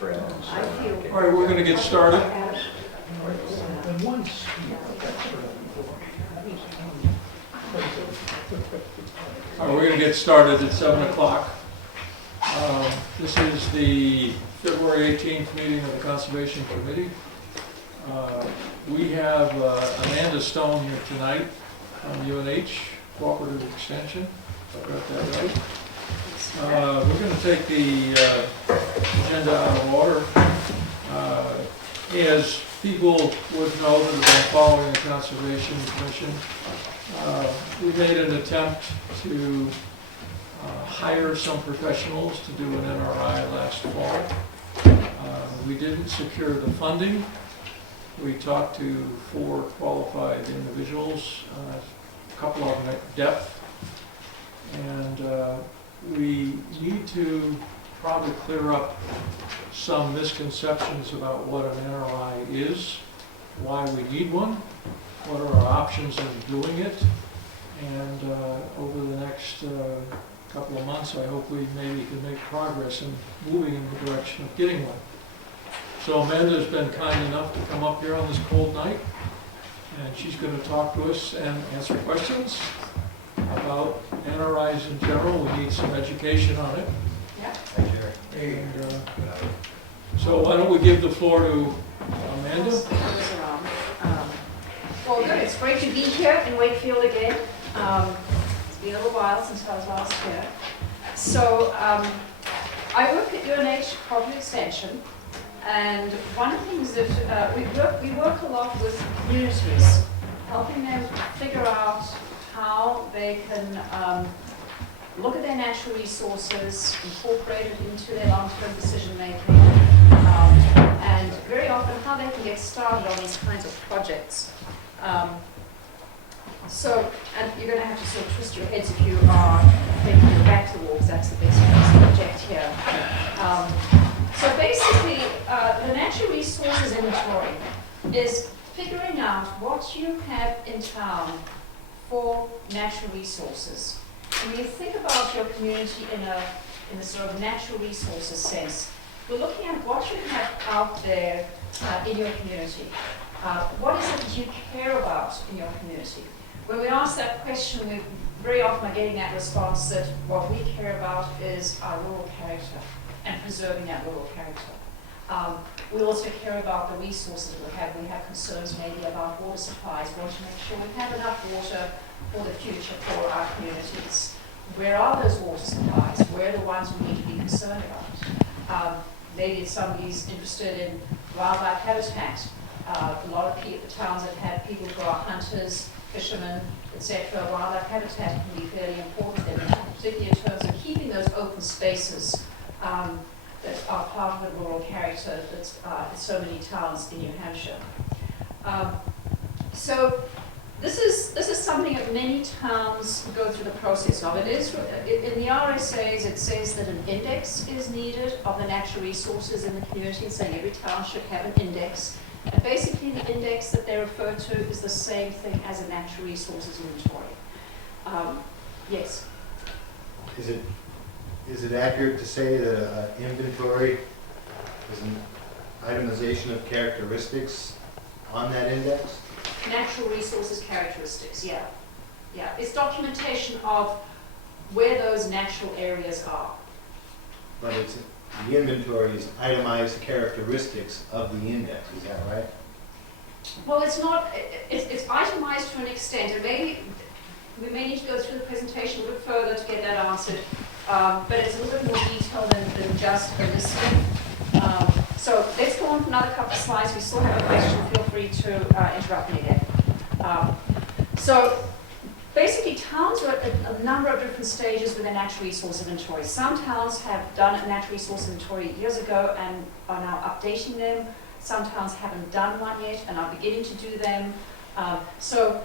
friend. So, All right, we're going to get started. All right, we're going to get started at 7 o'clock. This is the February 18th meeting of the Conservation Committee. We have Amanda Stone here tonight from UNH Cooperative Extension. If I got that right. We're going to take the agenda out of order. As people would know that have been following the Conservation Commission, we made an attempt to hire some professionals to do an NRI last fall. We didn't secure the funding. We talked to 4 qualified individuals, a couple of them at depth, and we need to probably clear up some misconceptions about what an NRI is, why we need one, what are our options in doing it, and over the next couple of months I hope we maybe can make progress in moving in the direction of getting one. So Amanda's been kind enough to come up here on this cold night, and she's going to talk to us and answer questions about NRIs in general. We need some education on it. Yeah. And, so why don't we give the floor to Amanda? Well, good. It's great to be here in Wakefield again. It's been a little while since I was last here. So I work at UNH Cooperative Extension, and one of the things that we work a lot with communities, helping them figure out how they can look at their natural resources, incorporate it into their long-term decision making, and very often how they can get started on these kinds of projects. And you're going to have to sort of twist your heads if you are taking your back to the wall, because that's the best place to project here. So basically, the natural resources inventory is figuring out what you have in town for natural resources. When you think about your community in a sort of natural resources sense, we're looking at what you have out there in your community. What is it that you care about in your community? When we ask that question, we very often are getting that response that what we care about is our rural character and preserving that rural character. We also care about the resources we have. We have concerns maybe about water supplies. We want to make sure we have enough water for the future for our communities. Where are those water supplies? Where are the ones we need to be concerned about? Maybe if somebody's interested in wildlife habitat. A lot of towns have had people who are hunters, fishermen, etc. Wildlife habitat can be fairly important, particularly in terms of keeping those open spaces that are part of the rural character that's in so many towns in New Hampshire. So this is something that many towns go through the process of. It is in the RSAs. It says that an index is needed of the natural resources in the community, saying every town should have an index. And basically, the index that they refer to is the same thing as a natural resources inventory. Yes. Is it accurate to say that an inventory is an itemization of characteristics on that index? Natural resources characteristics, yeah. Yeah, it's documentation of where those natural areas are. But the inventory is itemized characteristics of the index, is that right? Well, it's not, it's itemized to an extent, and maybe we may need to go through the presentation a bit further to get that answered, but it's a little bit more detailed than just a listing. So let's go on for another couple of slides. If you still have a question, feel free to interrupt me again. So basically, towns are at a number of different stages with their natural resource inventory. Some towns have done a natural resource inventory years ago and are now updating them. Some towns haven't done one yet and are beginning to do them. So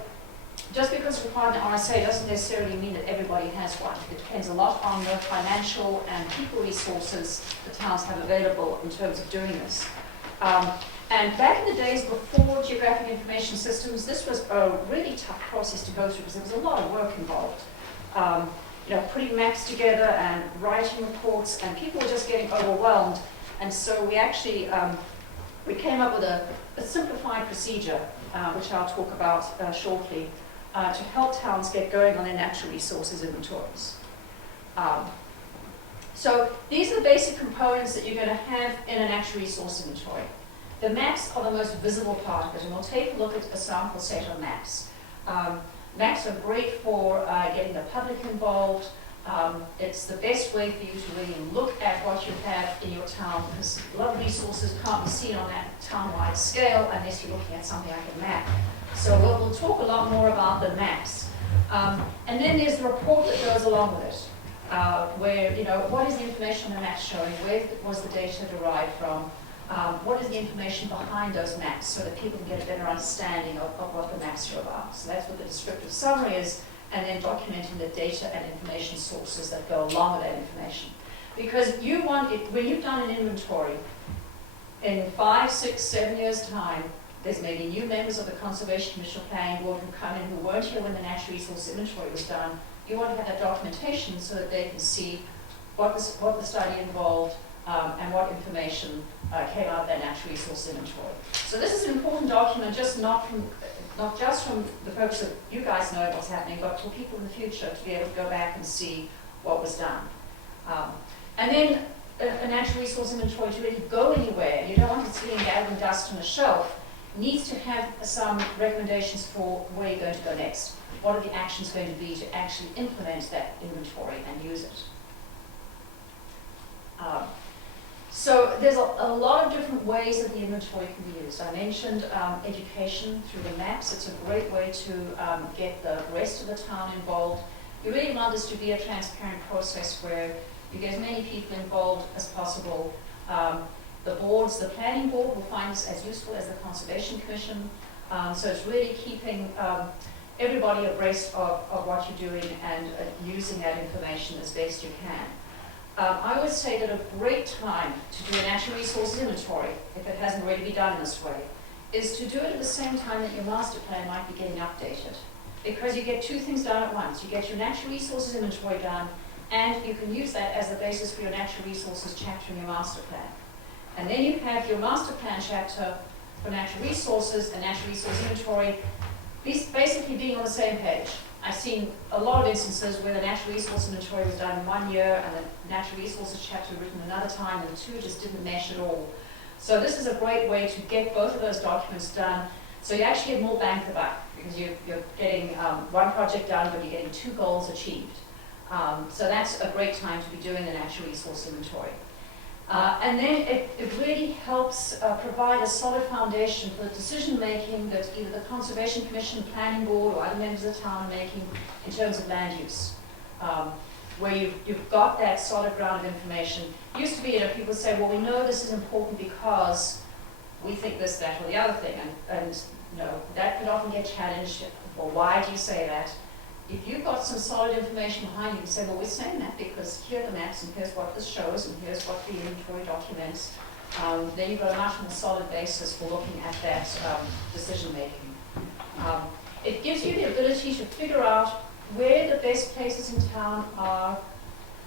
just because it's required in the RSA doesn't necessarily mean that everybody has one. It depends a lot on the financial and people resources the towns have available in terms of doing this. And back in the days before geographic information systems, this was a really tough process to go through because there was a lot of work involved. Putting maps together and writing reports, and people were just getting overwhelmed And so we actually, we came up with a simplified procedure, which I'll talk about shortly, to help towns get going on their natural resources inventories. So these are the basic components that you're going to have in a natural resource inventory. The maps are the most visible part of it, and we'll take a look at a sample set of maps. Maps are great for getting the public involved. It's the best way for you to really look at what you have in your town, because a lot of resources can't be seen on that town-wide scale unless you're looking at something like a map. So we'll talk a lot more about the maps. And then there's the report that goes along with it, where, what is the information on the map showing, where was the data derived from, what is the information behind those maps, so that people can get a better understanding of what the maps are about. So that's what the descriptive summary is, and then documenting the data and information sources that go along with that information. Because you want it, when you've done an inventory, in 5, 6, 7 years' time, there's maybe new members of the Conservation Commission or Planning Board who come in who weren't here when the natural resource inventory was done. You want to have that documentation so that they can see what the study involved, and what information came out of that natural resource inventory. So this is an important document, not just from the purpose of you guys knowing what's happening, but for people in the future to be able to go back and see what was done. And then a natural resource inventory to really go anywhere. You don't want it sitting gathering dust on a shelf. It needs to have some recommendations for where you're going to go next. What are the actions going to be to actually implement that inventory and use it? So there's a lot of different ways that the inventory can be used. I mentioned education through the maps. It's a great way to get the rest of the town involved. You really want this to be a transparent process where you get as many people involved as possible. The boards, the planning board will find this as useful as the Conservation Commission. So it's really keeping everybody abreast of what you're doing and using that information as best you can. I would say that a great time to do a natural resources inventory, if it hasn't already been done in this way, is to do it at the same time that your master plan might be getting updated. Because you get two things done at once. You get your natural resources inventory done, and you can use that as the basis for your natural resources chapter in your master plan. And then you have your master plan chapter for natural resources and natural resource inventory, basically being on the same page. I've seen a lot of instances where the natural resource inventory was done in 1 year and the natural resources chapter written another time, and the two just didn't mesh at all. So this is a great way to get both of those documents done, so you actually get more bang for buck, because you're getting one project done, but you're getting 2 goals achieved. So that's a great time to be doing the natural resource inventory. And then it really helps provide a solid foundation for the decision making that either the Conservation Commission, Planning Board, or other members of the town are making in terms of land use, where you've got that solid ground of information. It used to be, people say, well, we know this is important because we think this, that, or the other thing, and that could often get challenged. Well, why do you say that? If you've got some solid information behind you, you can say, well, we're saying that because here are the maps, and here's what this shows, and here's what the inventory documents. Then you've got a much more solid basis for looking at that decision making. It gives you the ability to figure out where the best places in town are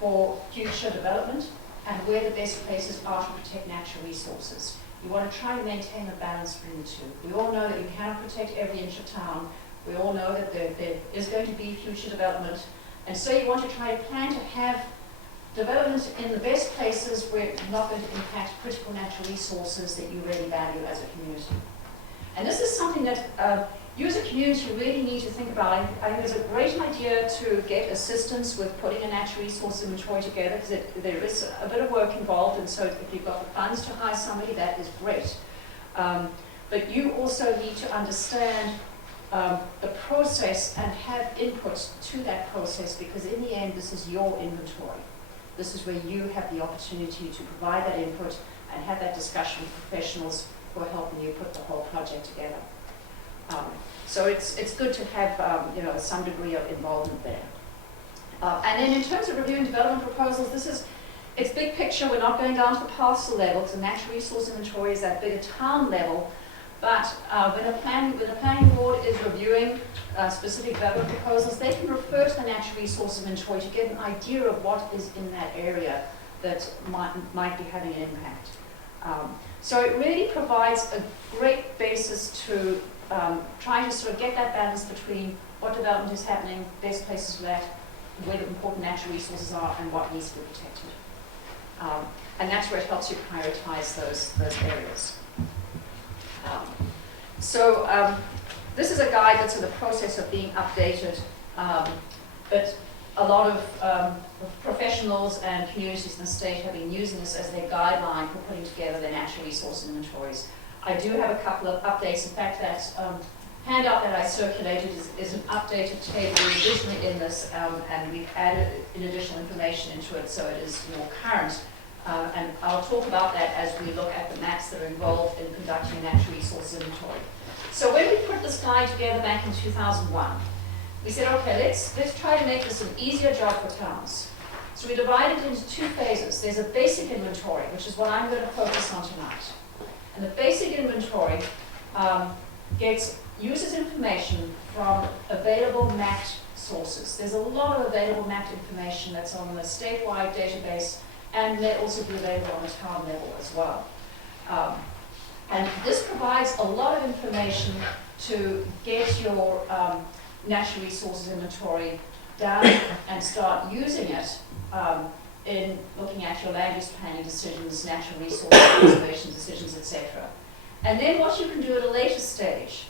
for future development, and where the best places are to protect natural resources. You want to try to maintain a balance between the two. We all know that you cannot protect every inch of town. We all know that there is going to be future development, and so you want to try to plan to have development in the best places where it's not going to impact critical natural resources that you really value as a community. And this is something that you as a community really need to think about. I think it's a great idea to get assistance with putting a natural resource inventory together, because there is a bit of work involved, and so if you've got the funds to hire somebody, that is great. But you also need to understand the process and have input to that process, because in the end this is your inventory. This is where you have the opportunity to provide that input and have that discussion with professionals who are helping you put the whole project together. So it's good to have some degree of involvement there. And then in terms of reviewing development proposals, it's big picture. We're not going down to the parcel level, because the natural resource inventory is that bigger town level. But when the planning board is reviewing specific development proposals, they can refer to the natural resource inventory to get an idea of what is in that area that might be having an impact. So it really provides a great basis to try to sort of get that balance between what development is happening, best places for that, where the important natural resources are, and what needs to be protected. And that's where it helps you prioritize those areas. This is a guide that's in the process of being updated, but a lot of professionals and communities in the state have been using this as their guideline for putting together their natural resource inventories. I do have a couple of updates. In fact, that handout that I circulated is an updated table originally in this, and we've added an additional information into it so it is more current. And I'll talk about that as we look at the maps that are involved in conducting a natural resource inventory. So when we put this guide together back in 2001, we said, okay, let's try to make this an easier job for towns. So we divided it into two phases. There's a basic inventory, which is what I'm going to focus on tonight. And the basic inventory uses information from available mapped sources. There's a lot of available mapped information that's on the statewide database, and may also be available on the town level as well. And this provides a lot of information to get your natural resources inventory down and start using it in looking at your land use planning decisions, natural resource conservation decisions, etc. And then what you can do at a later stage,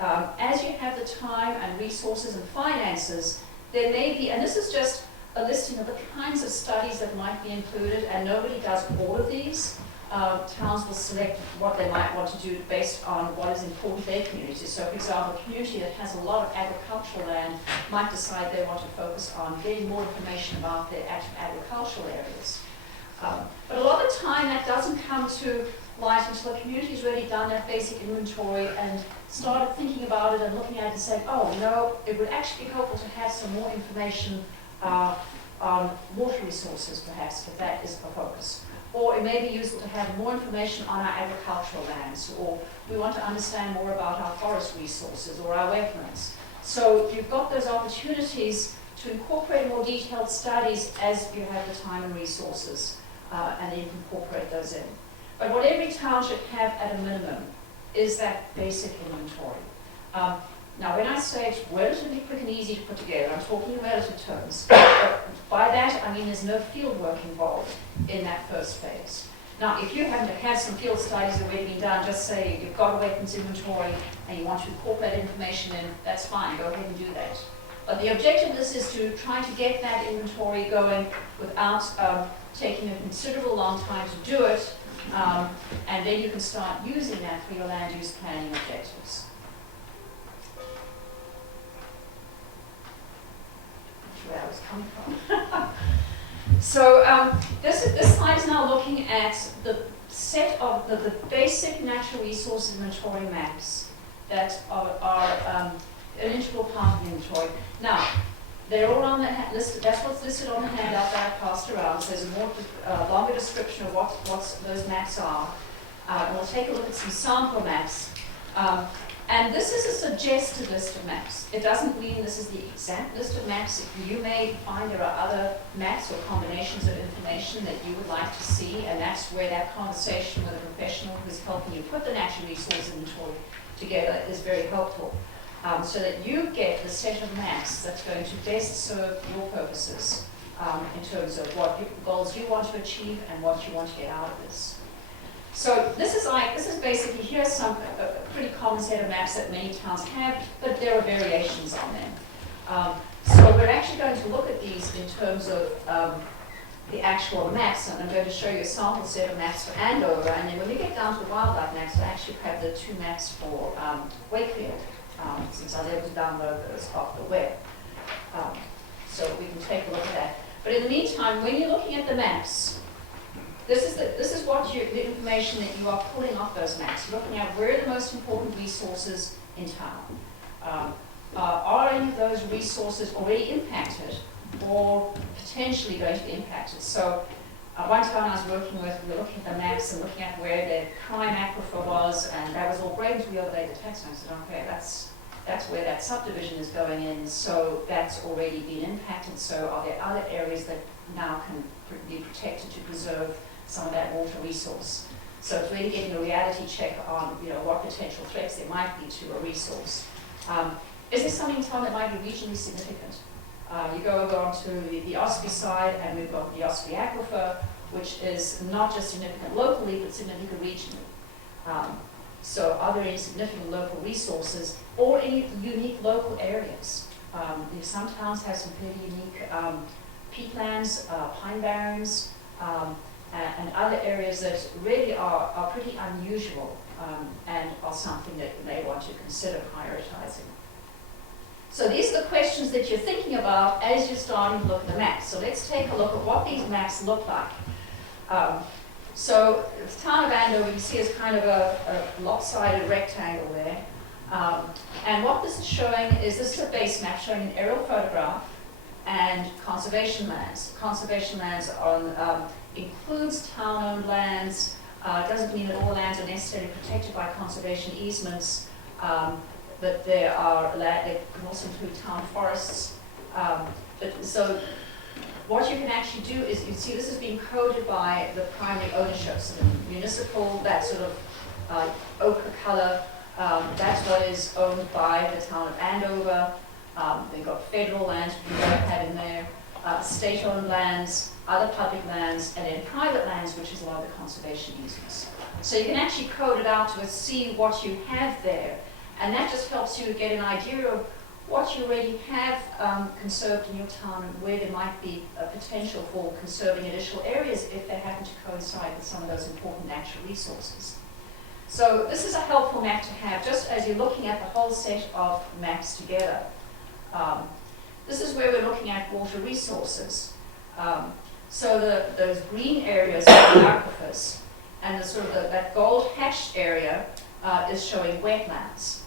as you have the time and resources and finances, there may be, and this is just a listing of the kinds of studies that might be included, and nobody does all of these. Towns will select what they might want to do based on what is important to their community. So, for example, a community that has a lot of agricultural land might decide they want to focus on getting more information about their agricultural areas. But a lot of the time that doesn't come to light until a community's really done that basic inventory and started thinking about it and looking at it and saying, oh, no, it would actually be helpful to have some more information on water resources, perhaps, if that is a focus. Or it may be useful to have more information on our agricultural lands, or we want to understand more about our forest resources or our wetlands. So you've got those opportunities to incorporate more detailed studies as you have the time and resources, and then you can incorporate those in. But what every town should have at a minimum is that basic inventory. Now, when I say it's relatively quick and easy to put together, I'm talking in relative terms. But by that, I mean there's no field work involved in that first phase. Now, if you happen to have some field studies already been done, just say you've got a wetlands inventory and you want to incorporate information in, that's fine, go ahead and do that. But the objective of this is to try to get that inventory going without taking a considerable long time to do it, and then you can start using that for your land use planning objectives. Where I was coming from. So this slide is now looking at the set of the basic natural resource inventory maps that are an integral part of the inventory. Now, they're all on the list. That's what's listed on the handout that I passed around. So there's a more longer description of what those maps are. And we'll take a look at some sample maps. And this is a suggested list of maps. It doesn't mean this is the exact list of maps. You may find there are other maps or combinations of information that you would like to see, and that's where that conversation with a professional who's helping you put the natural resource inventory together is very helpful. So that you get the set of maps that's going to best serve your purposes in terms of what goals you want to achieve and what you want to get out of this. So this is basically, here's a pretty common set of maps that many towns have, but there are variations on them. So we're actually going to look at these in terms of the actual maps, and I'm going to show you a sample set of maps for Andover, and then when we get down to the wildlife maps, I actually have the two maps for Wakefield, since I was able to download those off the web. So we can take a look at that. But in the meantime, when you're looking at the maps, this is what the information that you are pulling off those maps. You're looking at where are the most important resources in town. Are any of those resources already impacted or potentially going to be impacted? So one town I was working with, we were looking at the maps and looking at where their prime aquifer was, and that was all great until we overlaid the text. And I said, okay, that's that's where that subdivision is going in, so that's already been impacted. So are there other areas that now can be protected to preserve some of that water resource? So it's really getting a reality check on, what potential threats there might be to a resource. Is there something in town that might be regionally significant? You go over onto the Osprey side, and we've got the Osprey Aquifer, which is not just significant locally, but significant regionally. So are there any significant local resources or any unique local areas? Some towns have some pretty unique peatlands, pine barrens, and other areas that really are pretty unusual and are something that you may want to consider prioritizing. So these are the questions that you're thinking about as you're starting to look at the maps. So let's take a look at what these maps look like. So the town of Andover, you see, is kind of a lopsided rectangle there. And what this is showing is, this is a base map showing an aerial photograph and conservation lands. Conservation lands includes town-owned lands. Doesn't mean that all lands are necessarily protected by conservation easements, but they can also include town forests. So what you can actually do is, you see this is being coded by the primary ownership. So the municipal, that sort of ochre color, that's what is owned by the town of Andover. They've got federal lands, we had in there, state-owned lands, other public lands, and then private lands, which is a lot of the conservation easements. So you can actually code it out to see what you have there, and that just helps you get an idea of what you already have conserved in your town and where there might be a potential for conserving additional areas if they happen to coincide with some of those important natural resources. So this is a helpful map to have just as you're looking at the whole set of maps together. This is where we're looking at water resources. So those green areas are aquifers, and that gold hatched area is showing wetlands.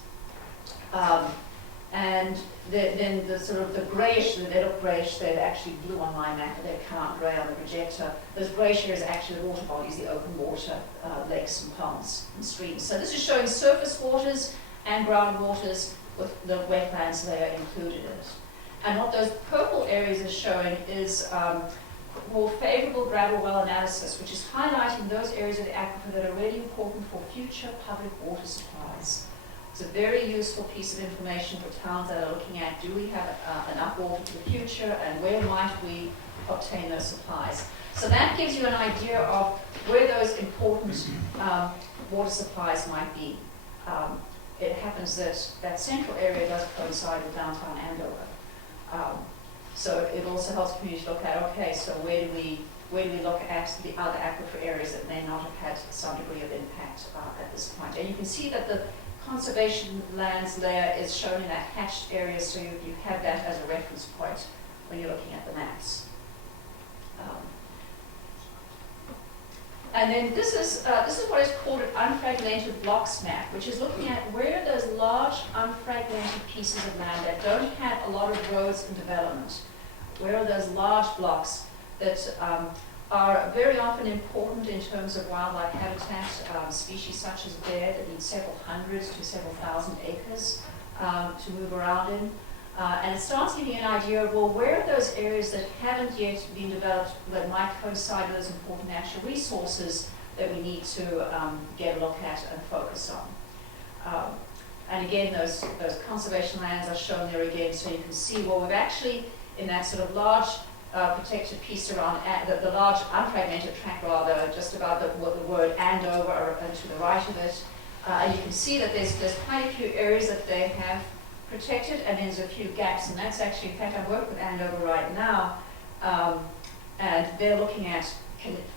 And then the grayish, they look grayish, they're actually blue on my map, but they come out grey on the projector. Those grayish areas are actually the water bodies, the open water, lakes and ponds and streams. So this is showing surface waters and ground waters with the wetlands layer included in it. And what those purple areas are showing is more favorable gravel well analysis, which is highlighting those areas of the aquifer that are really important for future public water supplies. It's a very useful piece of information for towns that are looking at, do we have enough water for the future, and where might we obtain those supplies? So that gives you an idea of where those important water supplies might be. It happens that that central area does coincide with downtown Andover. So it also helps communities look at, okay, so where do we look at the other aquifer areas that may not have had some degree of impact at this point. And you can see that the conservation lands layer is shown in that hatched area, so you have that as a reference point when you're looking at the maps. And then this is what is called an unfragmented blocks map, which is looking at where those large unfragmented pieces of land that don't have a lot of roads and development, where are those large blocks that are very often important in terms of wildlife habitat, species such as bear that need several hundreds to several thousand acres to move around in. And it starts giving you an idea of, well, where are those areas that haven't yet been developed that might coincide with those important natural resources that we need to get a look at and focus on. And again, those conservation lands are shown there again, so you can see, well, we've actually, in that sort of large protected piece around the large unfragmented tract, rather, just about the word Andover and to the right of it, and you can see that there's quite a few areas that they have protected, and there's a few gaps, and that's actually, in fact, I work with Andover right now, and they're looking at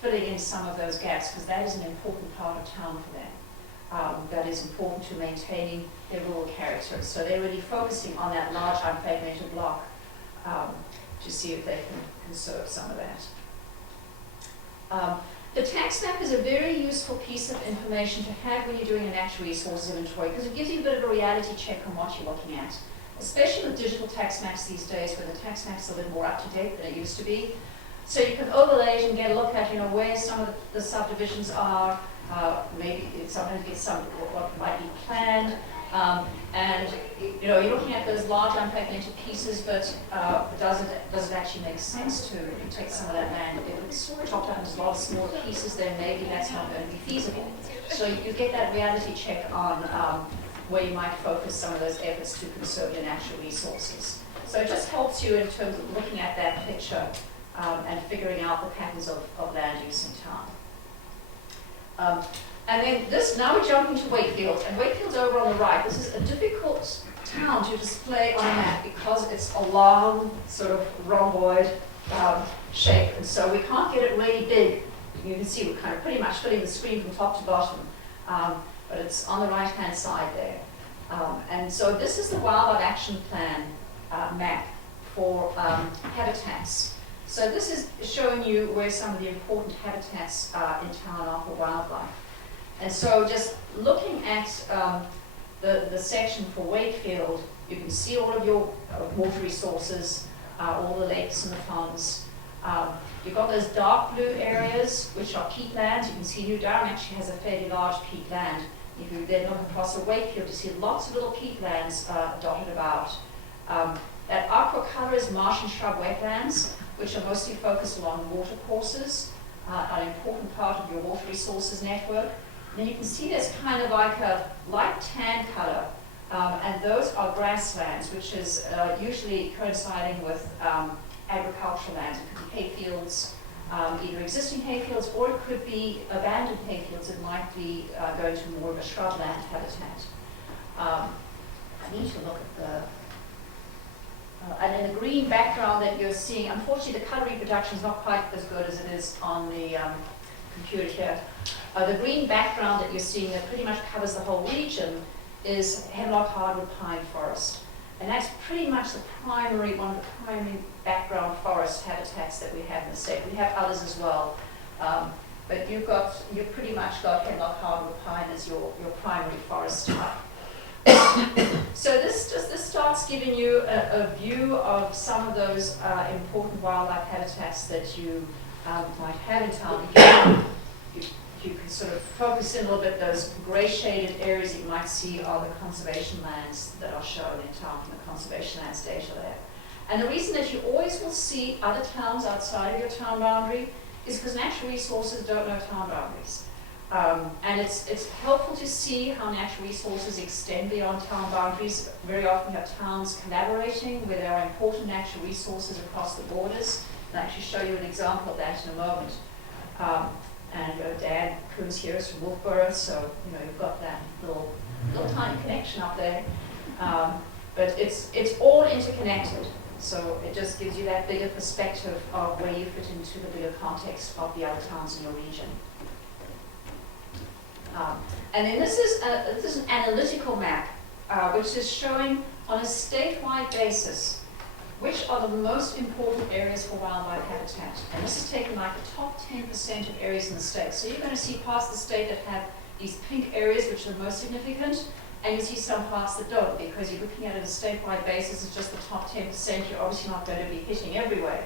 filling in some of those gaps, because that is an important part of town for them. That is important to maintaining their rural character. So they're really focusing on that large unfragmented block to see if they can conserve some of that. The tax map is a very useful piece of information to have when you're doing a natural resources inventory, because it gives you a bit of a reality check on what you're looking at, especially with digital tax maps these days, where the tax map's a little more up to date than it used to be. So you can overlay it and get a look at, where some of the subdivisions are, maybe sometimes get some what might be planned, And you know, you're looking at those large unfragmented pieces, but does it actually make sense to take some of that land? If it's chopped up into a lot of smaller pieces, then maybe that's not going to be feasible. So you get that reality check on where you might focus some of those efforts to conserve your natural resources. So it just helps you in terms of looking at that picture and figuring out the patterns of land use in town. And then this, now we're jumping to Wakefield, and Wakefield's over on the right. This is a difficult town to display on a map because it's a long, sort of rhomboid shape, and so we can't get it really big. You can see we're kind of pretty much filling the screen from top to bottom, but it's on the right-hand side there. And so this is the Wildlife Action Plan map for habitats. So this is showing you where some of the important habitats in town are for wildlife. And so just looking at the section for Wakefield, you can see all of your water resources, all the lakes and the ponds. You've got those dark blue areas, which are peatlands. You can see New Durham actually has a fairly large peatland. If you then look across the Wakefield, you see lots of little peatlands dotted about. That aqua color is marsh and shrub wetlands, which are mostly focused along water courses, an important part of your water resources network. And then you can see there's kind of like a light tan color, and those are grasslands, which is usually coinciding with agricultural lands. It could be hayfields, either existing hayfields, or it could be abandoned hayfields. It might be going to more of a shrubland habitat. I need to look at the... and then the green background that you're seeing, unfortunately the color reproduction is not quite as good as it is on the computer here. The green background that you're seeing that pretty much covers the whole region is hemlock hardwood pine forest. And that's pretty much the primary, one of the primary background forest habitats that we have in the state. We have others as well, but you've pretty much got hemlock hardwood pine as your primary forest type. So this starts giving you a view of some of those important wildlife habitats that you might have in town. You can sort of focus in a little bit, those gray shaded areas that you might see are the conservation lands that are shown in town from the conservation lands data there. And the reason that you always will see other towns outside of your town boundary is because natural resources don't know town boundaries. And it's helpful to see how natural resources extend beyond town boundaries. Very often you have towns collaborating where there are important natural resources across the borders. I'll actually show you an example of that in a moment. And Dan Coons here is from Wolfboro, so you know you've got that little tiny connection up there. But it's all interconnected, so it just gives you that bigger perspective of where you fit into the bigger context of the other towns in your region. And then this is an analytical map, which is showing on a statewide basis which are the most important areas for wildlife habitat. And this is taken like the top 10% of areas in the state. So you're going to see parts of the state that have these pink areas, which are the most significant, and you see some parts that don't, because you're looking at it on a statewide basis. It's just the top 10%. You're obviously not going to be hitting everywhere.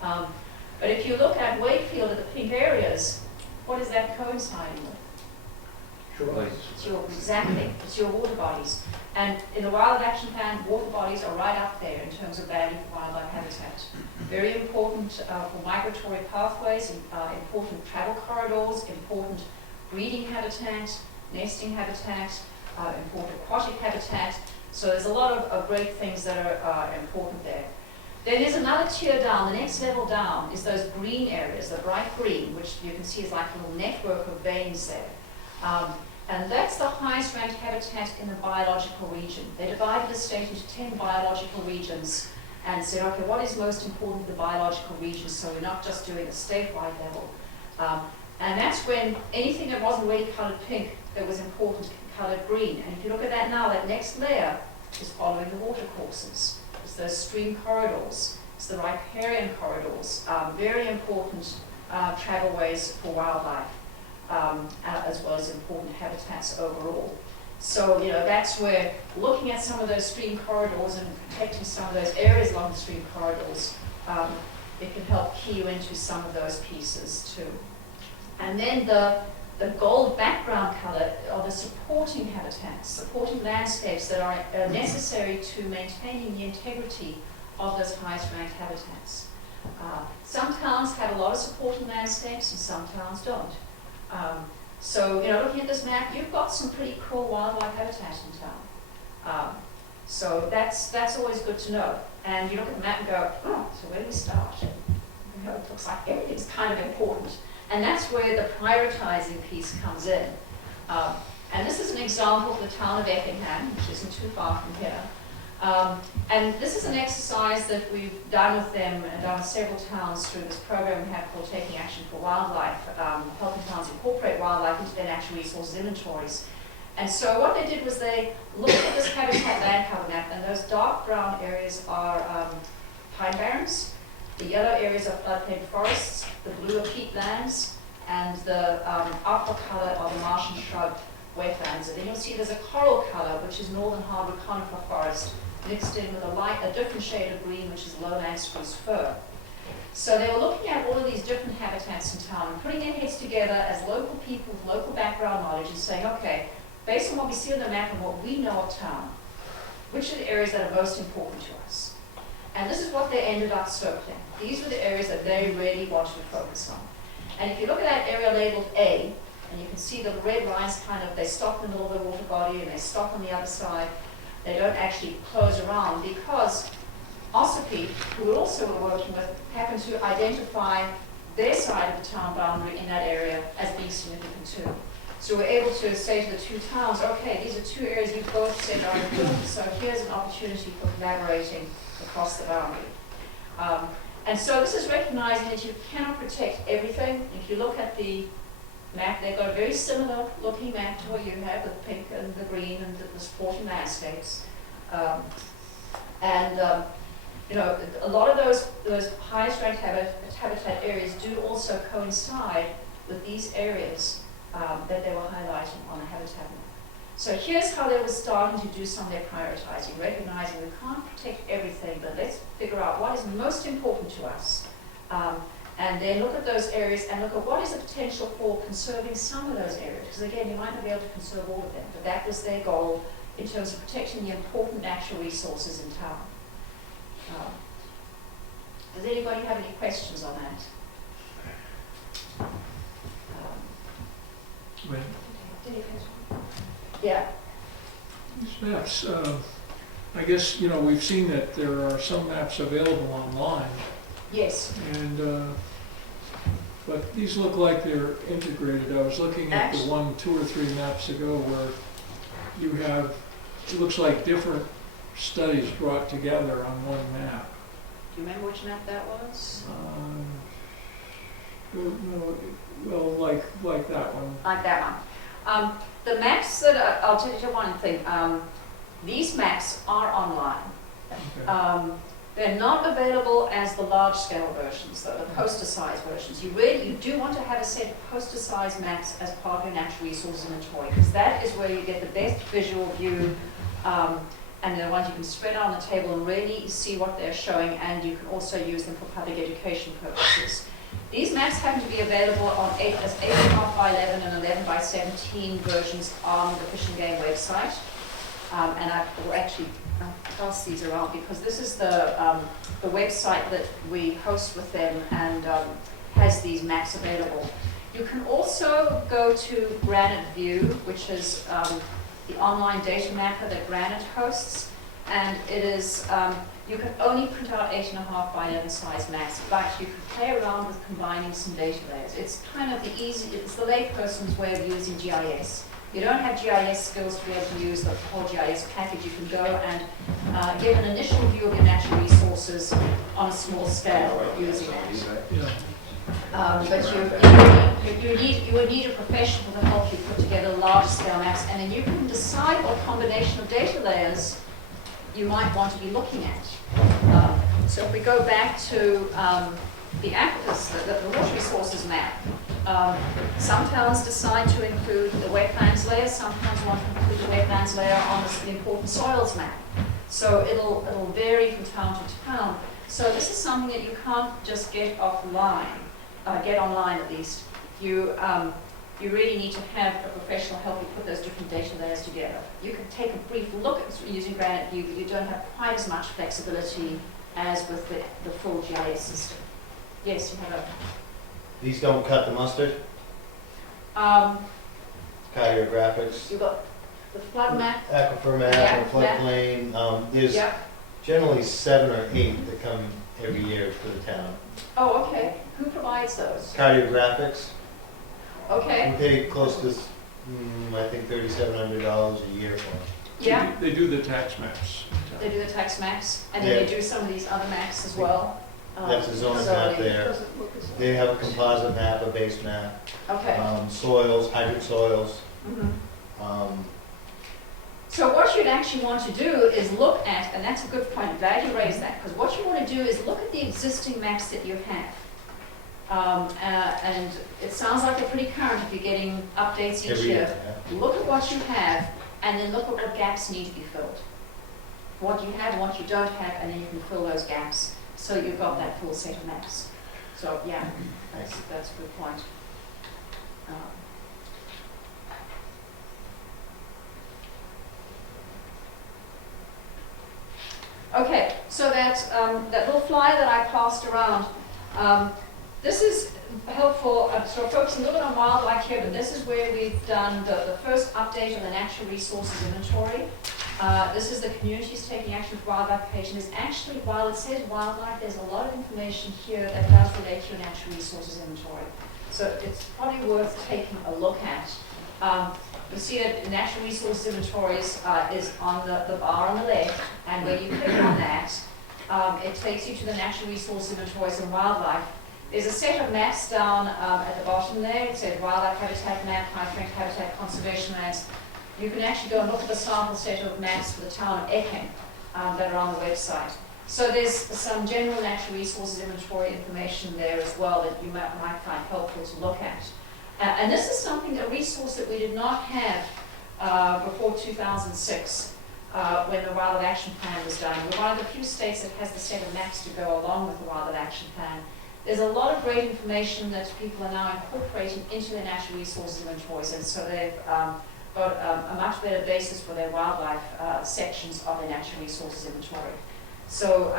But if you look at Wakefield at the pink areas, what is that coinciding with? It's your water bodies. And in the Wildlife Action Plan, water bodies are right up there in terms of value for wildlife habitat. Very important for migratory pathways, important travel corridors, important breeding habitat, nesting habitat, important aquatic habitat. So there's a lot of great things that are important there. Then there's another tier down. The next level down is those green areas, the bright green, which you can see is like a little network of veins there. And that's the highest ranked habitat in the biological region. They divided the state into 10 biological regions and said, okay, what is most important in the biological region, so we're not just doing a statewide level. And that's when anything that wasn't really colored pink that was important colored green. And if you look at that now, that next layer is following the water courses. It's those stream corridors. It's the riparian corridors. Very important travelways for wildlife. As well as important habitats overall. So, you know, that's where looking at some of those stream corridors and protecting some of those areas along the stream corridors, it can help key you into some of those pieces too. And then the The gold background color are the supporting habitats, supporting landscapes that are necessary to maintaining the integrity of those highest ranked habitats. Some towns have a lot of supporting landscapes and some towns don't. So, looking at this map, you've got some pretty cool wildlife habitat in town. So that's always good to know. And you look at the map and go, oh, so where do we start? It looks like everything's kind of important. And that's where the prioritizing piece comes in. And this is an example of the town of Effingham, which isn't too far from here. And this is an exercise that we've done with them and done with several towns through this program we have called Taking Action for Wildlife, helping towns incorporate wildlife into their natural resources inventories. And so what they did was they looked at this habitat land cover map, and those dark brown areas are pine barrens, the yellow areas are floodplain forests, the blue are peatlands, and the aqua color are the marsh and shrub wetlands. And then you'll see there's a coral color, which is northern hardwood conifer forest, mixed in with a different shade of green, which is lowland spruce fir. So they were looking at all of these different habitats in town and putting their heads together as local people with local background knowledge and saying, okay, based on what we see on the map and what we know of town, which are the areas that are most important to us? And this is what they ended up circling. These were the areas that they really wanted to focus on. And if you look at that area labeled A, and you can see the red lines they stop in the middle of the water body and they stop on the other side. They don't actually close around because OSIPI, who we also were working with, happened to identify their side of the town boundary in that area as being significant too. So we're able to say to the two towns, okay, these are two areas you both said are important, so here's an opportunity for collaborating across the boundary. And so this is recognizing that you cannot protect everything. If you look at the map, they've got a very similar looking map to what you have with the pink and the green and the supporting landscapes. A lot of those highest ranked habitat areas do also coincide with these areas that they were highlighting on the habitat map. So here's how they were starting to do some of their prioritizing, recognizing we can't protect everything, but let's figure out what is most important to us. And then look at those areas and look at what is the potential for conserving some of those areas. Because again, you might not be able to conserve all of them, but that was their goal in terms of protecting the important natural resources in town. Does anybody have any questions on that? Yeah. These maps, I guess, we've seen that there are some maps available online. Yes. And, but these look like they're integrated. I was looking at the one 2 or 3 maps ago where you have, it looks like different studies brought together on one map. Do you remember which map that was? No, well, like that one. Like that one. The maps that I'll tell you one thing. These maps are online. Okay. They're not available as the large-scale versions, the poster-size versions. You do want to have a set of poster-size maps as part of your natural resources inventory, because that is where you get the best visual view, and the ones you can spread out on the table and really see what they're showing, and you can also use them for public education purposes. These maps happen to be available on 8.5 by 11 and 11 by 17 versions on the Fish and Game website. And I will actually pass these around because this is the website that we host with them and has these maps available. You can also go to Granite View, which is the online data mapper that Granite hosts, and it is you can only print out 8.5 by 11 size maps, but you can play around with combining some data layers. It's kind of it's the layperson's way of using GIS. You don't have GIS skills to be able to use the whole GIS package. You can go and give an initial view of your natural resources on a small scale using that. But you would need a professional to help you put together large scale maps, and then you can decide what combination of data layers you might want to be looking at. So if we go back to the APCUS, the water resources map, some towns decide to include the wetlands layer, some towns want to include the wetlands layer on the important soils map. So it'll vary from town to town. So this is something that you can't just get offline, get online at least. You you really need to have a professional help you put those different data layers together. You can take a brief look at using Granite View, but you don't have quite as much flexibility as with the full GIS system. Yes, you have a... These don't cut the mustard? Cartographics, You've got the flood map. aquifer map, Yeah, and floodplain. There's Yeah. generally 7 or 8 that come every year to the town. Oh, okay. Who provides those? Cartographics, Okay. we pay close to, I think $3,700 a year for them. Yeah. They do the tax maps. They do the tax maps, and then Yeah. they do some of these other maps as well. That's a zoning so map they- there. They have a composite map, a base map, Okay. soils, hydric soils. Mhm. um, So what you'd actually want to do is look at, and that's a good point, I'm glad you raised that, because what you want to do is look at the existing maps that you have. And it sounds like they're pretty current if you're getting updates each Every year. year, yeah. Look at what you have, and then look at what gaps need to be filled. What you have and what you don't have, and then you can fill those gaps, so you've got that full set of maps. So, yeah, that's a good point. Okay, so that little flyer that I passed around, this is helpful, so focusing a little bit on wildlife here, but this is where we've done the first update on the natural resources inventory. This is the communities taking action for wildlife page, and it's actually, while it says wildlife, there's a lot of information here that does relate to your natural resources inventory. So it's probably worth taking a look at. You see that natural resources inventories is on the bar on the left, and when you click on that, it takes you to the natural resource inventories and wildlife. There's a set of maps down at the bottom there. It says wildlife habitat map, high-strength habitat conservation lands. You can actually go and look at the sample set of maps for the town of Epping that are on the website. So there's some general natural resources inventory information there as well that you might find helpful to look at. And this is something, a resource that we did not have before 2006 when the Wildlife Action Plan was done. We're one of the few states that has the set of maps to go along with the Wildlife Action Plan. There's a lot of great information that people are now incorporating into their natural resources inventories, and so they've got a much better basis for their wildlife sections of their natural resources inventory. So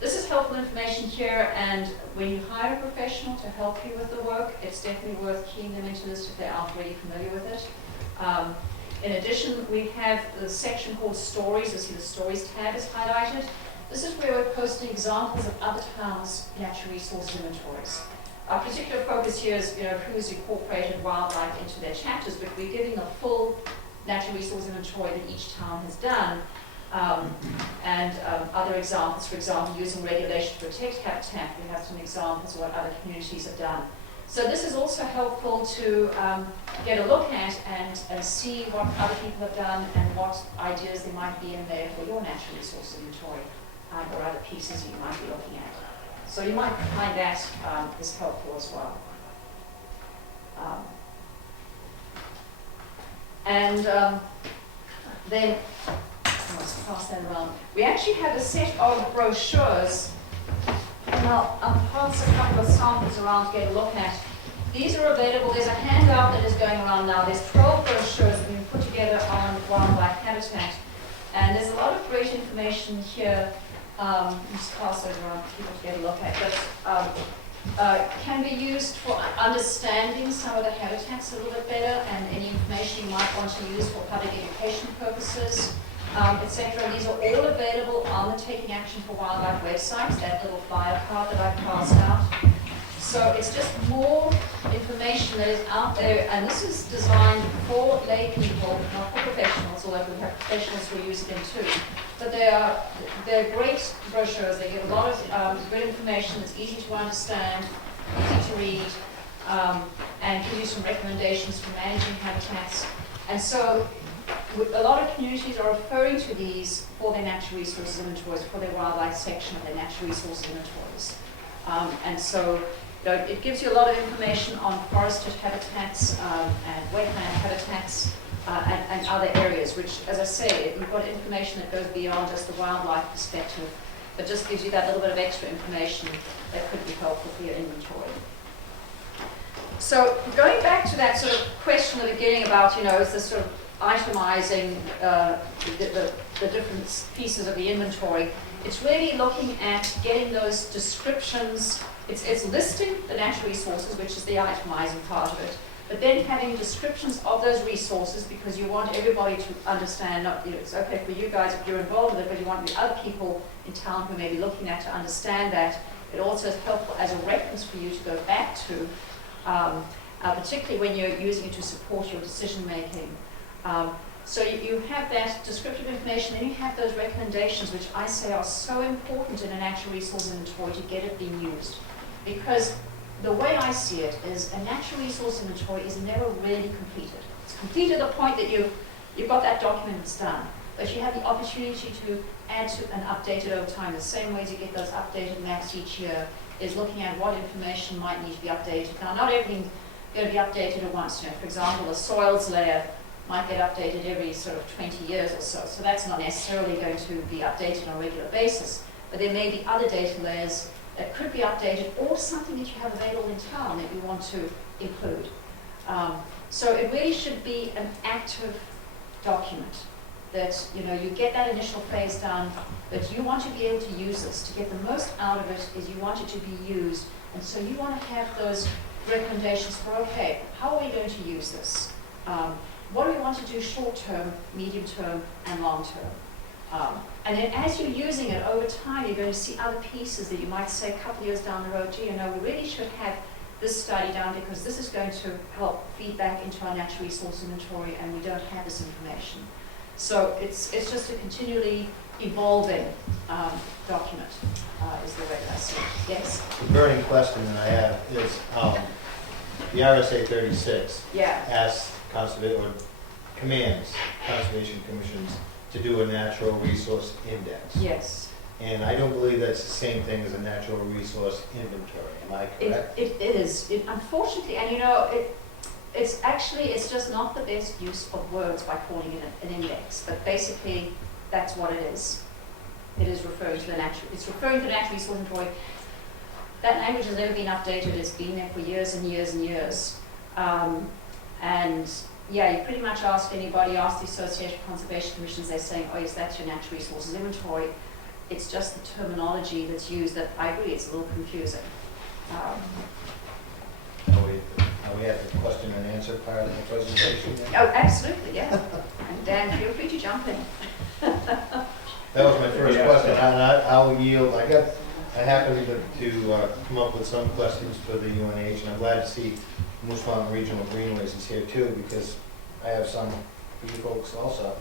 this is helpful information here, and when you hire a professional to help you with the work, it's definitely worth keying them into this if they aren't really familiar with it. In addition, we have the section called Stories. You see the Stories tab is highlighted. This is where we're posting examples of other towns' natural resources inventories. Our particular focus here is, who's incorporated wildlife into their chapters, but we're giving a full natural resource inventory that each town has done. And other examples, for example, using regulation to protect habitat. We have some examples of what other communities have done. So this is also helpful to get a look at and see what other people have done and what ideas there might be in there for your natural resource inventory or other pieces that you might be looking at. So you might find that is helpful as well. Then let's pass that around. We actually have a set of brochures, and I'll pass a couple of samples around to get a look at. These are available. There's a handout that is going around now. There's 12 brochures that we've put together on wildlife habitat, and there's a lot of great information here. Just pass those around for people to get a look at. But can be used for understanding some of the habitats a little bit better, and any information you might want to use for public education purposes, etc. These are all available on the Taking Action for Wildlife website, that little flyer card that I passed out. So it's just more information that is out there, and this is designed for lay people, not for professionals, although we have professionals who are using them too. But they're great brochures. They give a lot of good information that's easy to understand, easy to read, and give you some recommendations for managing habitats. And so a lot of communities are referring to these for their natural resources inventories, for their wildlife section of their natural resources inventories. And so it gives you a lot of information on forested habitats and wetland habitats and other areas, which, as I say, you've got information that goes beyond just the wildlife perspective, but just gives you that little bit of extra information that could be helpful for your inventory. So going back to that sort of beginning about, is this sort of itemizing the different pieces of the inventory. It's really looking at getting those descriptions. It's listing the natural resources, which is the itemizing part of it, but then having descriptions of those resources, because you want everybody to understand, it's okay for you guys if you're involved with it, but you want the other people in town who may be looking at to understand that. It also is helpful as a reference for you to go back to, particularly when you're using it to support your decision making. So you have that descriptive information, then you have those recommendations, which I say are so important in a natural resource inventory to get it being used. Because the way I see it is a natural resource inventory is never really completed. It's completed at the point that you've got that document, it's done. But you have the opportunity to add to and update it over time. The same ways you get those updated maps each year is looking at what information might need to be updated. Now, not everything's going to be updated at once. For example, the soils layer might get updated every sort of 20 years or so. So that's not necessarily going to be updated on a regular basis. But there may be other data layers that could be updated, or something that you have available in town that you want to include. So it really should be an active document that you get that initial phase done, but you want to be able to use this. To get the most out of it is you want it to be used, and so you want to have those recommendations for, okay, how are we going to use this? What do we want to do short term, medium term, and long term? And then as you're using it over time, you're going to see other pieces that you might say a couple of years down the road, gee, we really should have this study done because this is going to help feed back into our natural resource inventory, and we don't have this information. So it's just a continually evolving document, is the way that I see it. Yes? The burning question that I have is, the RSA 36 asks commands conservation commissions to do a natural resource index. Yes. And I don't believe that's the same thing as a natural resource inventory. Am I correct? It is. Unfortunately, and it's just not the best use of words by calling it an index, but basically that's what it is. It is referring to the natural resource inventory. That language has never been updated. It's been there for years and years and years. And yeah, you pretty much ask the Association of Conservation Commissions, they're saying, oh yes, that's your natural resources inventory. It's just the terminology that's used that I agree it's a little confusing. Are we at the question and answer part of the presentation? Oh, absolutely, yeah. And Dan, feel free to jump in. That was my first question, and I'll yield. I happened to come up with some questions for the UNH, and I'm glad to see Moose Mountain Regional Greenways is here too, because I have some for you folks also.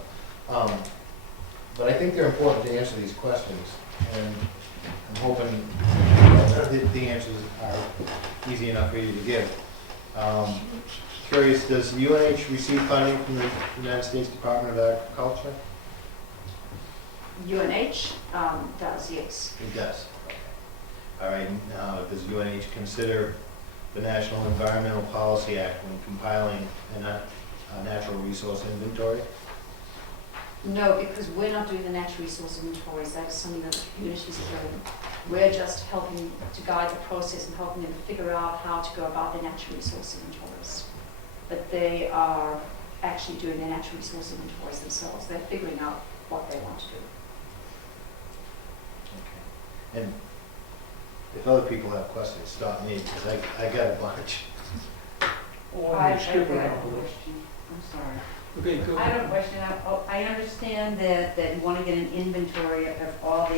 But I think they're important to answer these questions, and I'm hoping the answers are easy enough for you to give. Curious, does UNH receive funding from the United States Department of Agriculture? UNH does, yes. It does. All right, now, does UNH consider the National Environmental Policy Act when compiling a natural resource inventory? No, because we're not doing the natural resource inventories. That is something that the communities are doing. We're just helping to guide the process and helping them to figure out how to go about their natural resource inventories. But they are actually doing their natural resource inventories themselves. They're figuring out what they want to do. Okay. And if other people have questions, stop me, because I got a bunch. Or you skip it out. I'm sorry. Okay, go I have a ahead. question. I understand that you want to get an inventory of all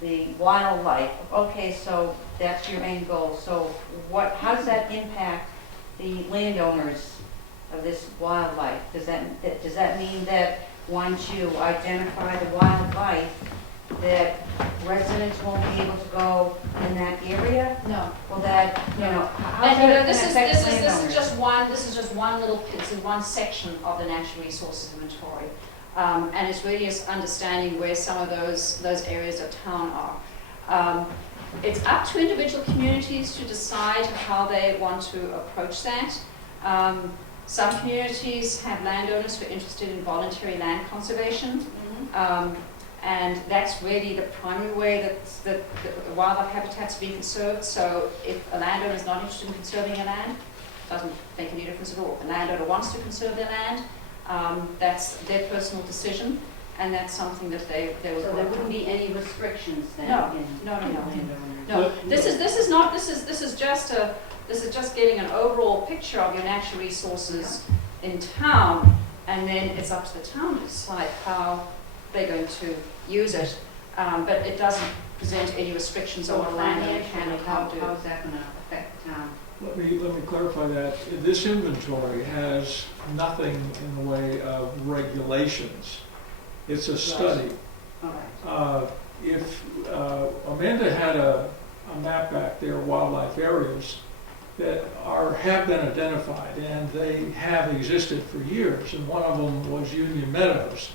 the wildlife. Okay, so that's your main goal. So how does that impact the landowners of this wildlife? Does that mean that once you identify the wildlife, that residents won't be able to go in that area? No. Well, that, how And does this that affect is landowners? just one little, it's in one section of the natural resources inventory. And it's really just understanding where some of those areas of town are. It's up to individual communities to decide how they want to approach that. Some communities have landowners who are interested in voluntary land conservation. And that's really the primary way that the wildlife habitats be conserved. So if a landowner is not interested in conserving a land, doesn't make any difference at all. The landowner wants to conserve their land, that's their personal decision, and that's something that they would. So there wouldn't be any restrictions then? No, in no. landowners? No, this is just getting an overall picture of your natural resources in town, and then it's up to the town to decide how they're going to use it. But it doesn't present any restrictions So on what a landowner can financially, or how can't do. is that going to affect the town? Let me clarify that. This inventory has nothing in the way of regulations. It's a study. All right. If Amanda had a map back there, wildlife areas, that have been identified, and they have existed for years, and one of them was Union Meadows.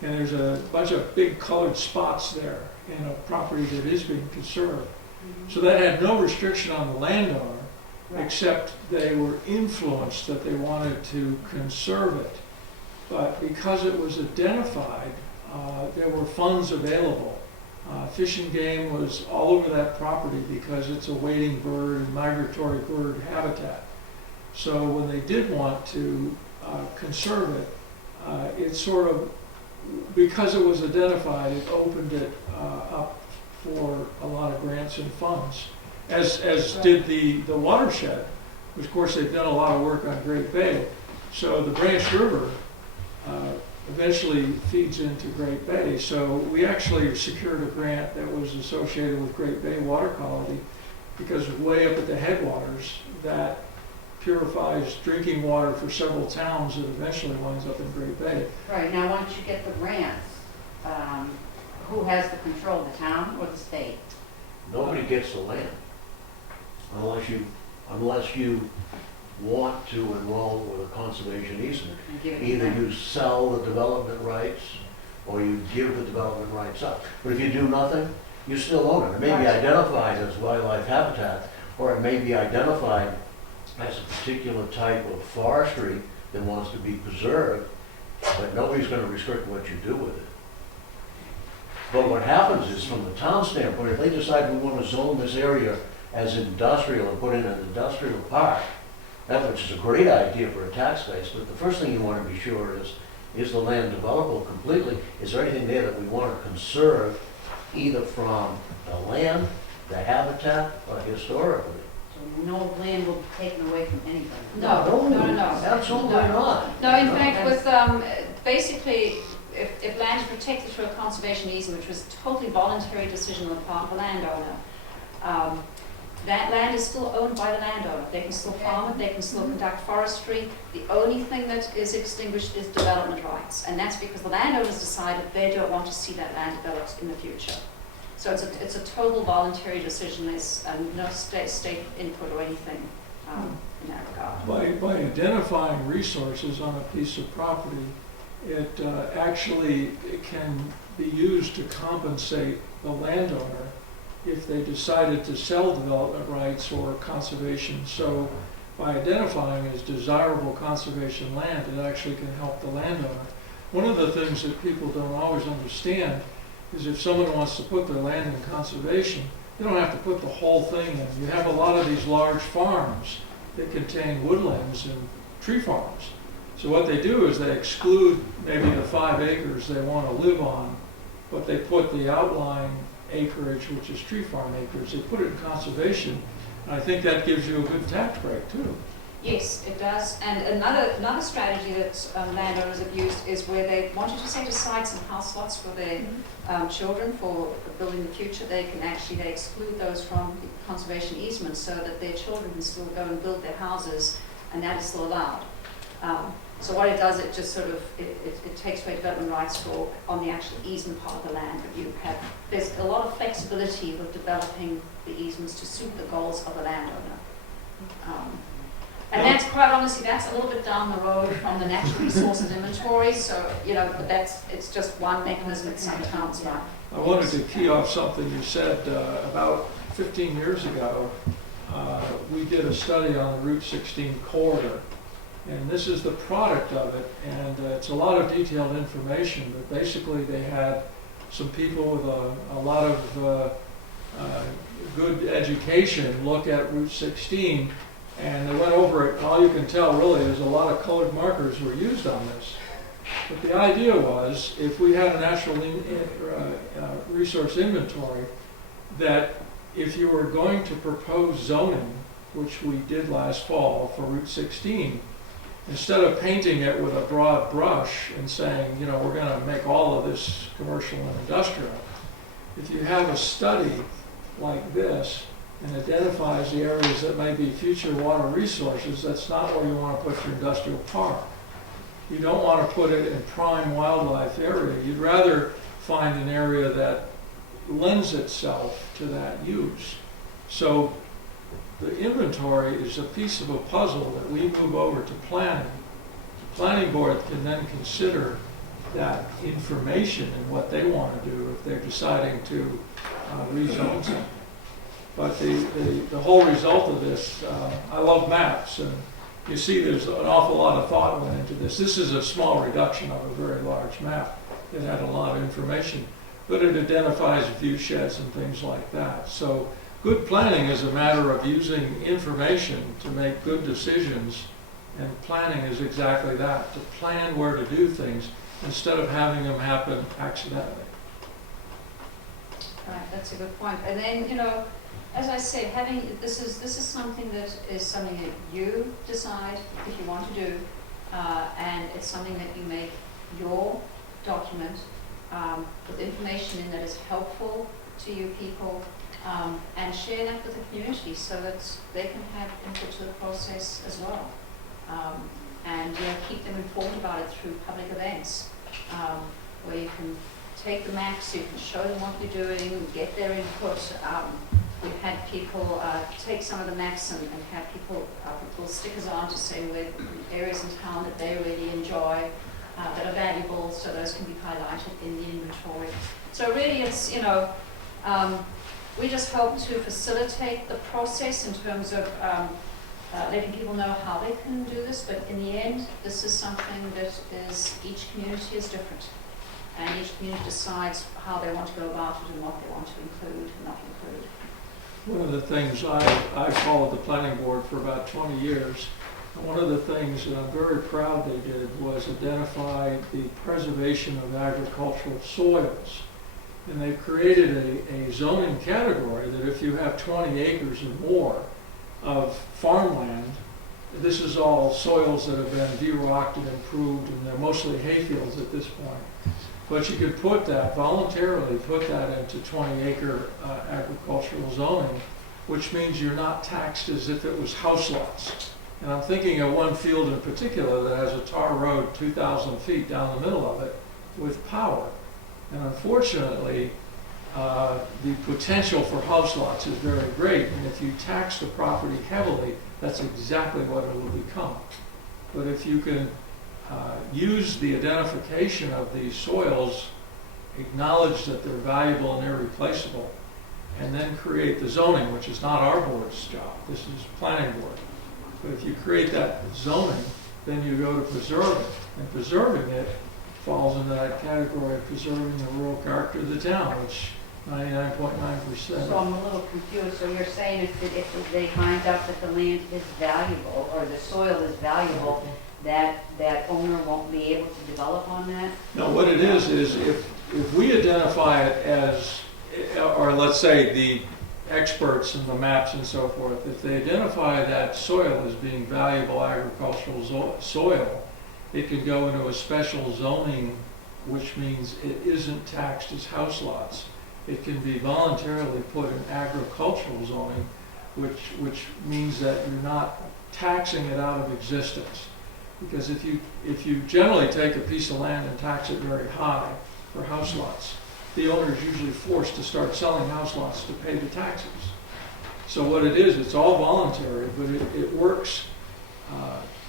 And there's a bunch of big colored spots there in a property that is being conserved. So that had no restriction on the landowner, Right. except they were influenced that they wanted to conserve it. But because it was identified, there were funds available. Fish and Game was all over that property because it's a wading bird and migratory bird habitat. So when they did want to conserve it, it sort of, because it was identified, it opened it up for a lot of grants and funds, as did the watershed, which of course they've done a lot of work on Great Bay. So the Branch River eventually feeds into Great Bay. So we actually secured a grant that was associated with Great Bay water quality, because way up at the headwaters that purifies drinking water for several towns that eventually winds up in Great Bay. Right, now once you get the grants, who has the control, the town or the state? Nobody gets the land unless you want to enroll with a conservation easement. And give it to Either them? you sell the development rights or you give the development rights up. But if you do nothing, you still own it. It may be Right. identified as wildlife habitat, or it may be identified as a particular type of forestry that wants to be preserved, but nobody's going to restrict what you do with it. But what happens is, from the town standpoint, if they decide we want to zone this area as industrial and put in an industrial park, that, which is a great idea for a tax base, but the first thing you want to be sure is the land developable completely? Is there anything there that we want to conserve, either from the land, the habitat, or historically? So no land will be taken away from anybody? No. Absolutely No. not. No, in fact, with, basically, if land is protected through a conservation easement, which was a totally voluntary decision on the part of the landowner, that land is still owned by the landowner. They can still farm it, they can still conduct forestry. The only thing that is extinguished is development rights, and that's because the landowners decided they don't want to see that land developed in the future. So it's a total voluntary decision. There's no state input or anything in that regard. By identifying resources on a piece of property, it can be used to compensate the landowner if they decided to sell development rights or conservation. So by identifying as desirable conservation land, it actually can help the landowner. One of the things that people don't always understand is if someone wants to put their land in conservation, they don't have to put the whole thing in. You have a lot of these large farms that contain woodlands and tree farms. So what they do is they exclude maybe the 5 acres they want to live on, but they put the outlying acreage, which is tree farm acreage, they put it in conservation, and I think that gives you a good tax break too. Yes, it does. And another strategy that landowners have used is where they wanted to set aside some house lots for their children for building the future. They exclude those from the conservation easements so that their children can still go and build their houses, and that is still allowed. So what it does, it just sort of, it takes away development rights on the actual easement part of the land, but there's a lot of flexibility with developing the easements to suit the goals of the landowner. And that's quite honestly, that's a little bit down the road from the natural resources inventory, so, but it's just one mechanism that some towns might. I wanted to key off something you said. About 15 years ago, we did a study on the Route 16 corridor. And this is the product of it, and it's a lot of detailed information, but basically they had some people with a lot of good education look at Route 16 And they went over it, and all you can tell really is a lot of colored markers were used on this. But the idea was, if we had a natural resource inventory, that if you were going to propose zoning, which we did last fall for Route 16, instead of painting it with a broad brush and saying, you know, we're going to make all of this commercial and industrial, if you have a study like this and identifies the areas that may be future water resources, that's not where you want to put your industrial park. You don't want to put it in prime wildlife area. You'd rather find an area that lends itself to that use. So the inventory is a piece of a puzzle that we move over to planning. The planning board can then consider that information and what they want to do if they're deciding to rezone something. But the whole result of this, I love maps, and you see there's an awful lot of thought went into this. This is a small reduction of a very large map. It had a lot of information, but it identifies view sheds and things like that. So good planning is a matter of using information to make good decisions, and planning is exactly that, to plan where to do things instead of having them happen accidentally. Right, that's a good point. And then, you know, as I said, having this is something that you decide if you want to do, and it's something that you make your document with information in that is helpful to you people, and share that with the community so that they can have input to the process as well, and you know, keep them informed about it through public events, where you can take the maps, you can show them what you're doing, get their input. We've had people take some of the maps and have people put little stickers on to say where areas in town that they really enjoy, that are valuable, so those can be highlighted in the inventory. So really it's, you know, we just help to facilitate the process in terms of letting people know how they can do this, but in the end, this is something that each community is different. And each community decides how they want to go about it and what they want to include and not include. One of the things I followed the planning board for about 20 years. And one of the things that I'm very proud they did was identify the preservation of agricultural soils. And they've created a zoning category that if you have 20 acres or more of farmland, this is all soils that have been de-rocked and improved, and they're mostly hayfields at this point. But you could put that, voluntarily put that into 20-acre agricultural zoning, which means you're not taxed as if it was house lots. And I'm thinking of one field in particular that has a tar road 2,000 feet down the middle of it with power. And unfortunately, the potential for house lots is very great. And if you tax the property heavily, that's exactly what it will become. But if you can use the identification of these soils, acknowledge that they're valuable and irreplaceable, and then create the zoning, which is not our board's job, this is planning board. But if you create that zoning, then you go to preserve it. And preserving it falls into that category of preserving the rural character of the town, which 99.9%. So I'm a little confused. So you're saying if they find out that the land is valuable, or the soil is valuable, that owner won't be able to develop on that? No, what it is if we identify it as, or let's say the experts in the maps and so forth, if they identify that soil as being valuable agricultural soil, it can go into a special zoning, which means it isn't taxed as house lots. It can be voluntarily put in agricultural zoning, which means that you're not taxing it out of existence. Because if you generally take a piece of land and tax it very high for house lots, the owner is usually forced to start selling house lots to pay the taxes. So what it is, it's all voluntary, but it works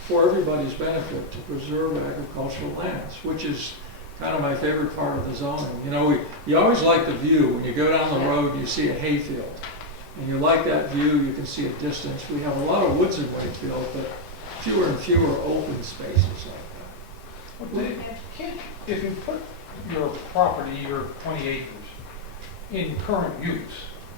for everybody's benefit to preserve agricultural lands, which is kind of my favorite part of the zoning. You know, you always like the view. When you go down the road, you see a hayfield. And you like that view, you can see a distance. We have a lot of woods in Wakefield, but fewer and fewer open spaces like that. If you put your property, your 20 acres, in current use,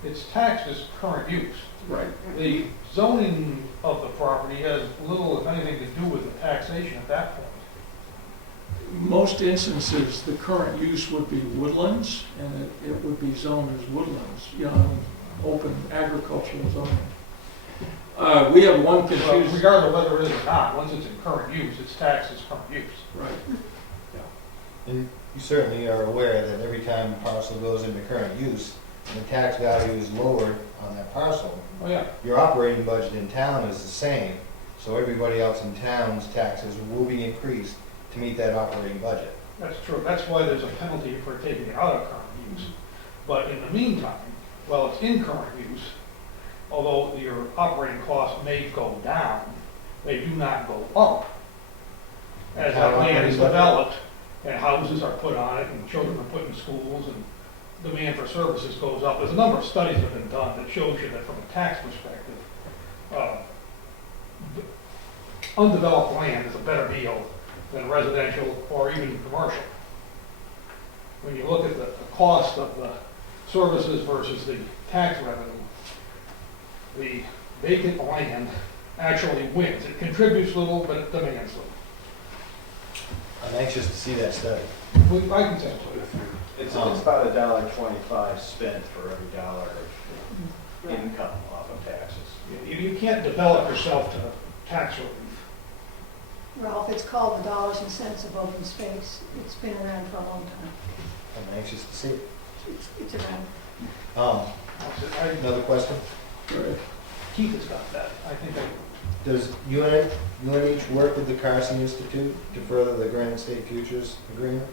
it's taxed as current use. Right. The zoning of the property has little, if anything, to do with the taxation at that point. Most instances, the current use would be woodlands, and it would be zoned as woodlands, open agricultural zoning. We have one Well, confused. regardless of whether it is or not, once it's in current use, it's taxed as current use. Right. And you certainly are aware that every time a parcel goes into current use, and the tax value is lowered on that parcel, Oh, yeah. your operating budget in town is the same, so everybody else in town's taxes will be increased to meet that operating budget. That's true. That's why there's a penalty for taking it out of current use. But in the meantime, while it's in current use, although your operating costs may go down, they do not go up. As that land is developed and houses are put on it and children are put in schools and demand for services goes up. There's a number of studies that have been done that shows you that from a tax perspective, undeveloped land is a better deal than residential or even commercial. When you look at the cost of the services versus the tax revenue, the vacant land actually wins. It contributes little, but it demands little. I'm anxious to see that study. I can say so. It's about $1.25 spent for every dollar of income off of taxes. You can't develop yourself to tax relief. Ralph, it's called the dollars and cents of open space. It's been around for a long time. I'm anxious to see it. It's around. Another question? Right. Keith has got that. I think Does UNH work with the Carsey Institute to further the Granite State Futures agreement?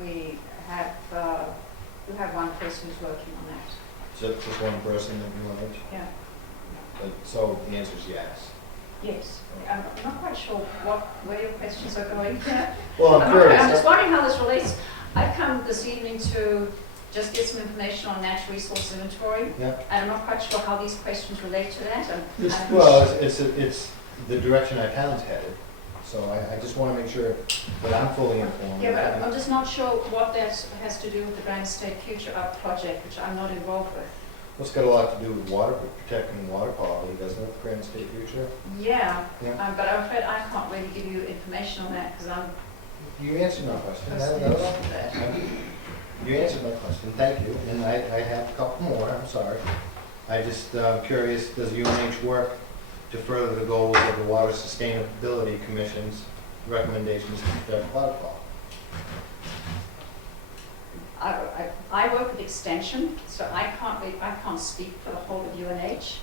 We have one person who's working on that. So just one person at UNH? Yeah. So the answer is yes. Yes. I'm not quite sure where your questions are going here. Well, I'm I'm curious. just wondering how this relates. I've come this evening to just get some information on natural resource inventory. Yeah. And I'm not quite sure how these questions relate to that. Well, it's the direction our town's headed. So I just want to make sure that I'm fully informed. Yeah, but I'm just not sure what that has to do with the Granite State Future project, which I'm not involved with. It's got a lot to do with water, protecting water quality, doesn't it, Granite State Future? Yeah, Yeah. But I'm afraid I can't really give you information on that because I'm You answered my question. personally involved with that. You answered my question, thank you. And I have a couple more, I'm sorry. I just curious, does UNH work to further the goals of the Water Sustainability Commission's recommendations to protect water quality? I work with Extension, so I can't speak for the whole of UNH.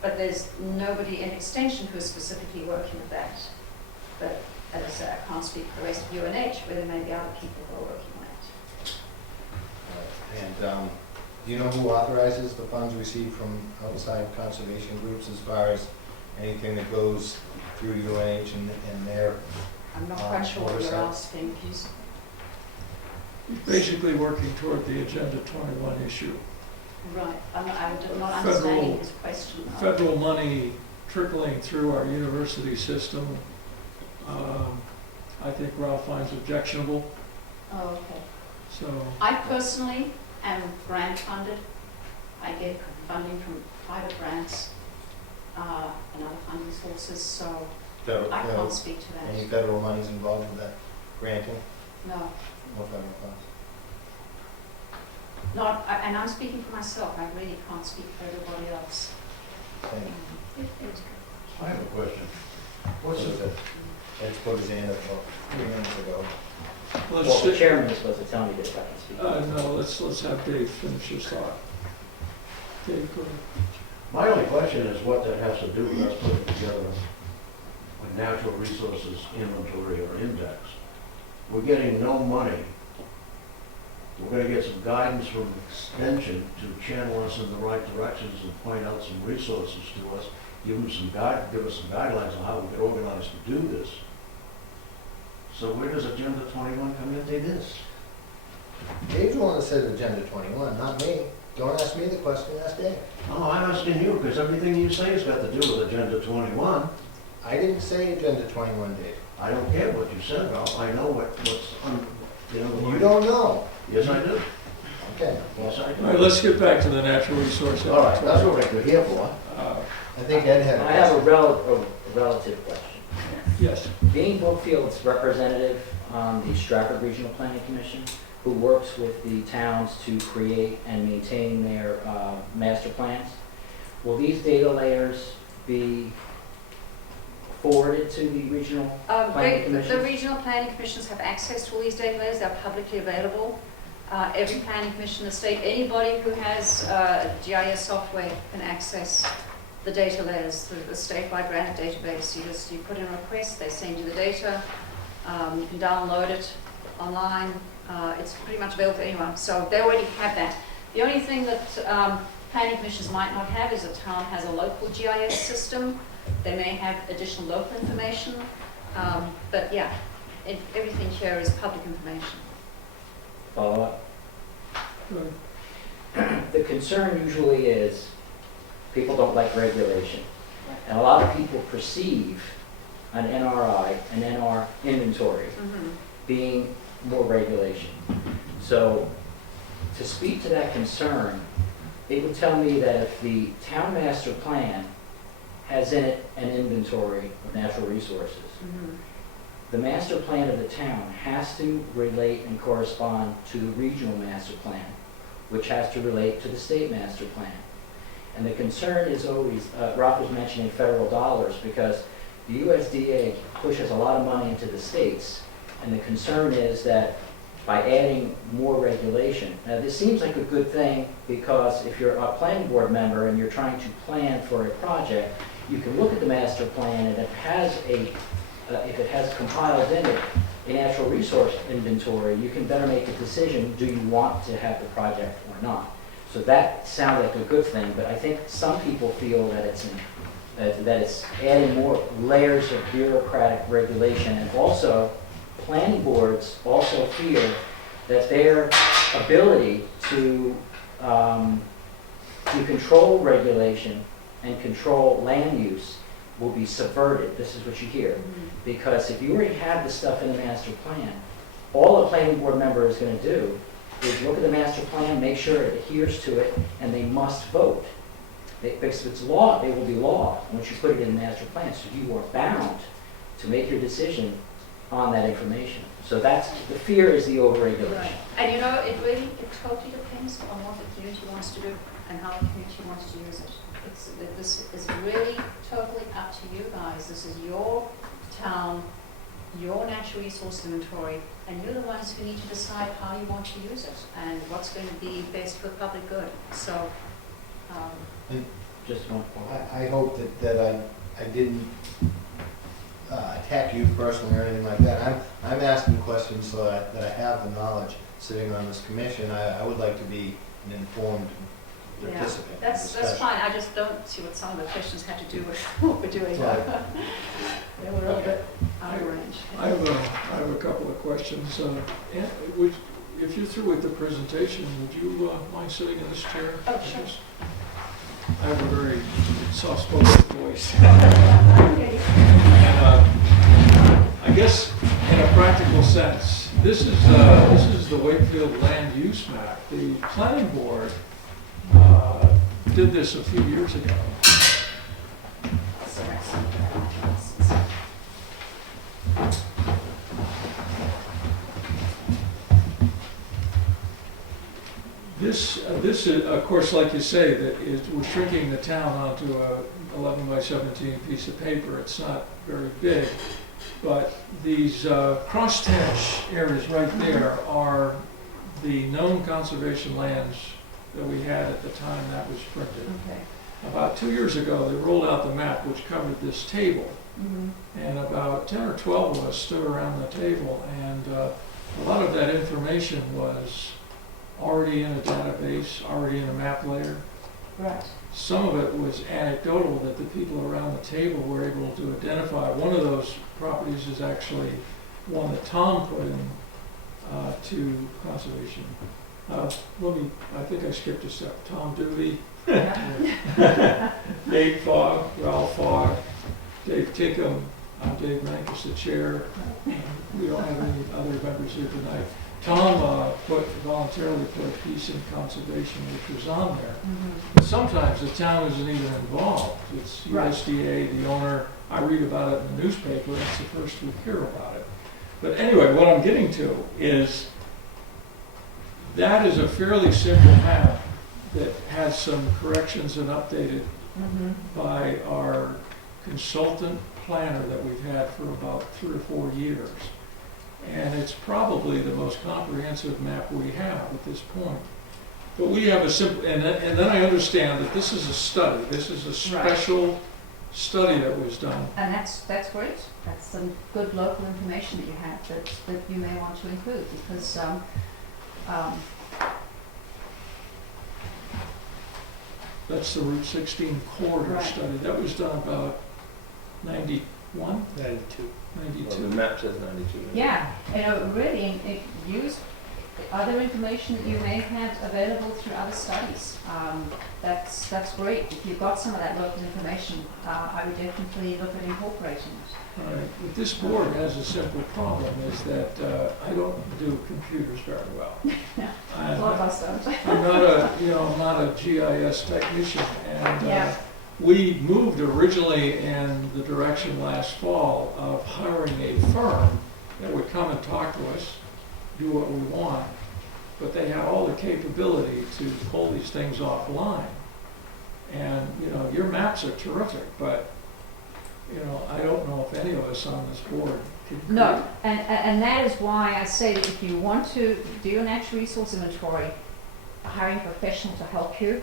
But there's nobody in Extension who's specifically working with that. But as I said, I can't speak for the rest of UNH, where there may be other people who are working on it. And do you know who authorizes the funds received from outside conservation groups as far as anything that goes through UNH and their I'm not quite sure what you're oversight? asking. Please. Basically working toward the Agenda 21 issue. Right, I'm not understanding his question. Federal money trickling through our university system, I think Ralph finds objectionable, Oh, okay. so. I personally am grant funded. I get funding from private grants and other funding sources, so I can't speak to Any that. federal monies involved with that granting? No, No federal funds? and I'm speaking for myself. I really can't speak for everybody else. Thank you. I have a question. What's it? Ed's put his hand up about 3 minutes ago. Let's Well, the sit- chairman is supposed to tell me that if I can speak. No, let's have Dave finish his thought. Dave, go ahead. My only question is what that has to do with us putting together a natural resources inventory or index. We're getting no money. We're gonna get some guidance from Extension to channel us in the right directions and point out some resources to us, give us some guidelines on how we get organized to do this. So where does Agenda 21 come into this? Dave's the one that said Agenda 21, not me. Don't ask me the question, ask Dave. No, I'm asking you, because everything you say has got to do with Agenda 21. I didn't say Agenda 21, Dave. I don't care what you said, Ralph, I know what's, You don't know. Yes, I do. Okay, Yes, I All do. right, let's get back to the natural resource All right, that's inventory. what we're here for. I think Ed had a I have question. a relative question. Yes, Being Brookfield's representative on the Stratford Regional Planning Commission, who works with the towns to create and maintain their master plans, will these data layers be forwarded to the regional planning The commission? regional planning commissions have access to all these data layers, they're publicly available. Every planning commission in the state, anybody who has GIS software can access the data layers through the statewide Granite database. You put in a request, they send you the data, you can download it online, it's pretty much available to anyone, so they already have that. The only thing that planning commissions might not have is a town has a local GIS system. They may have additional local information, but yeah, everything here is public information. Follow up? good. The concern usually is people don't like regulation. And a lot of people perceive an NRI, an NR inventory, being more regulation. So to speak to that concern, it would tell me that if the town master plan has in it an inventory of natural resources, the master plan of the town has to relate and correspond to the regional master plan, which has to relate to the state master plan. And the concern is always, Ralph was mentioning federal dollars, because the USDA pushes a lot of money into the states, and the concern is that by adding more regulation, now this seems like a good thing, because if you're a planning board member and you're trying to plan for a project, you can look at the master plan, and it has if it has compiled in it a natural resource inventory, you can better make a decision, do you want to have the project or not? So that sounds like a good thing, but I think some people feel that it's adding more layers of bureaucratic regulation, and also planning boards also fear that their ability to control regulation and control land use will be subverted. This is what you hear. Because if you already have the stuff in the master plan, all a planning board member is going to do is look at the master plan, make sure it adheres to it, and they must vote. Because if it's law, it will be law once you put it in the master plan. So you are bound to make your decision on that information. So that's, the fear is the overregulation. Right. And you know, it totally depends on what the community wants to do and how the community wants to use it. This is really totally up to you guys. This is your town, your natural resource inventory, and you're the ones who need to decide how you want to use it and what's going to be best for public good. So, Just one point. I hope that I didn't attack you personally or anything like that. I'm asking questions so that I have the knowledge sitting on this commission. I would like to be an informed yeah, participant in that's discussion. fine. I just don't see what some of the questions had to do with what we're doing. Right. They were a little bit out of range. I have a couple of questions. Ann, if you're through with the presentation, would you mind sitting in this chair? Oh, sure. I have a very soft-spoken voice. And, I guess in a practical sense, this is the Wakefield land use map. The planning board did this a few years ago. This is, of course, like you say, we're shrinking the town onto a 11 by 17 piece of paper. It's not very big, but these crosshatch areas right there are the known conservation lands that we had at the time that was printed. Okay. About 2 years ago, they rolled out the map which covered this table. And about 10 or 12 of us stood around the table, and a lot of that information was already in a database, already in a map layer. Right. Some of it was anecdotal that the people around the table were able to identify. One of those properties is actually one that Tom put in to conservation. I think I skipped a step. Tom Dooley, Dave Fogg, Relf Fogg, Dave Tinkham, I'm Dave Mankus, the chair. We don't have any other members here tonight. Tom voluntarily put a piece in conservation which was on there. Mhm. But sometimes the town isn't even involved. It's Right. USDA, the owner, I read about it in the newspaper, it's the first we hear about it. But anyway, what I'm getting to is that is a fairly simple map that has some corrections and updated Mhm. by our consultant planner that we've had for about 3 or 4 years. And it's probably the most comprehensive map we have at this point. But we have a simple, and then I understand that this is a study, this is a special study that was done. And that's great. That's some good local information that you have that you may want to include, because That's the Route 16 corridor Right. study. That was done about 91, 92. Well, 92. the map says 92. yeah, really use other information that you may have available through other studies. That's great. If you've got some of that local information, I would definitely look at incorporating it. All right. But this board has a simple problem, is that I don't do computers very well. A lot of us don't. I'm not a GIS technician, and Yeah. we moved originally in the direction last fall of hiring a firm that would come and talk to us, do what we want, but they had all the capability to pull these things offline. And, your maps are terrific, but, I don't know if any of us on this board can. No, and that is why I say that if you want to do a natural resource inventory, hiring a professional to help you,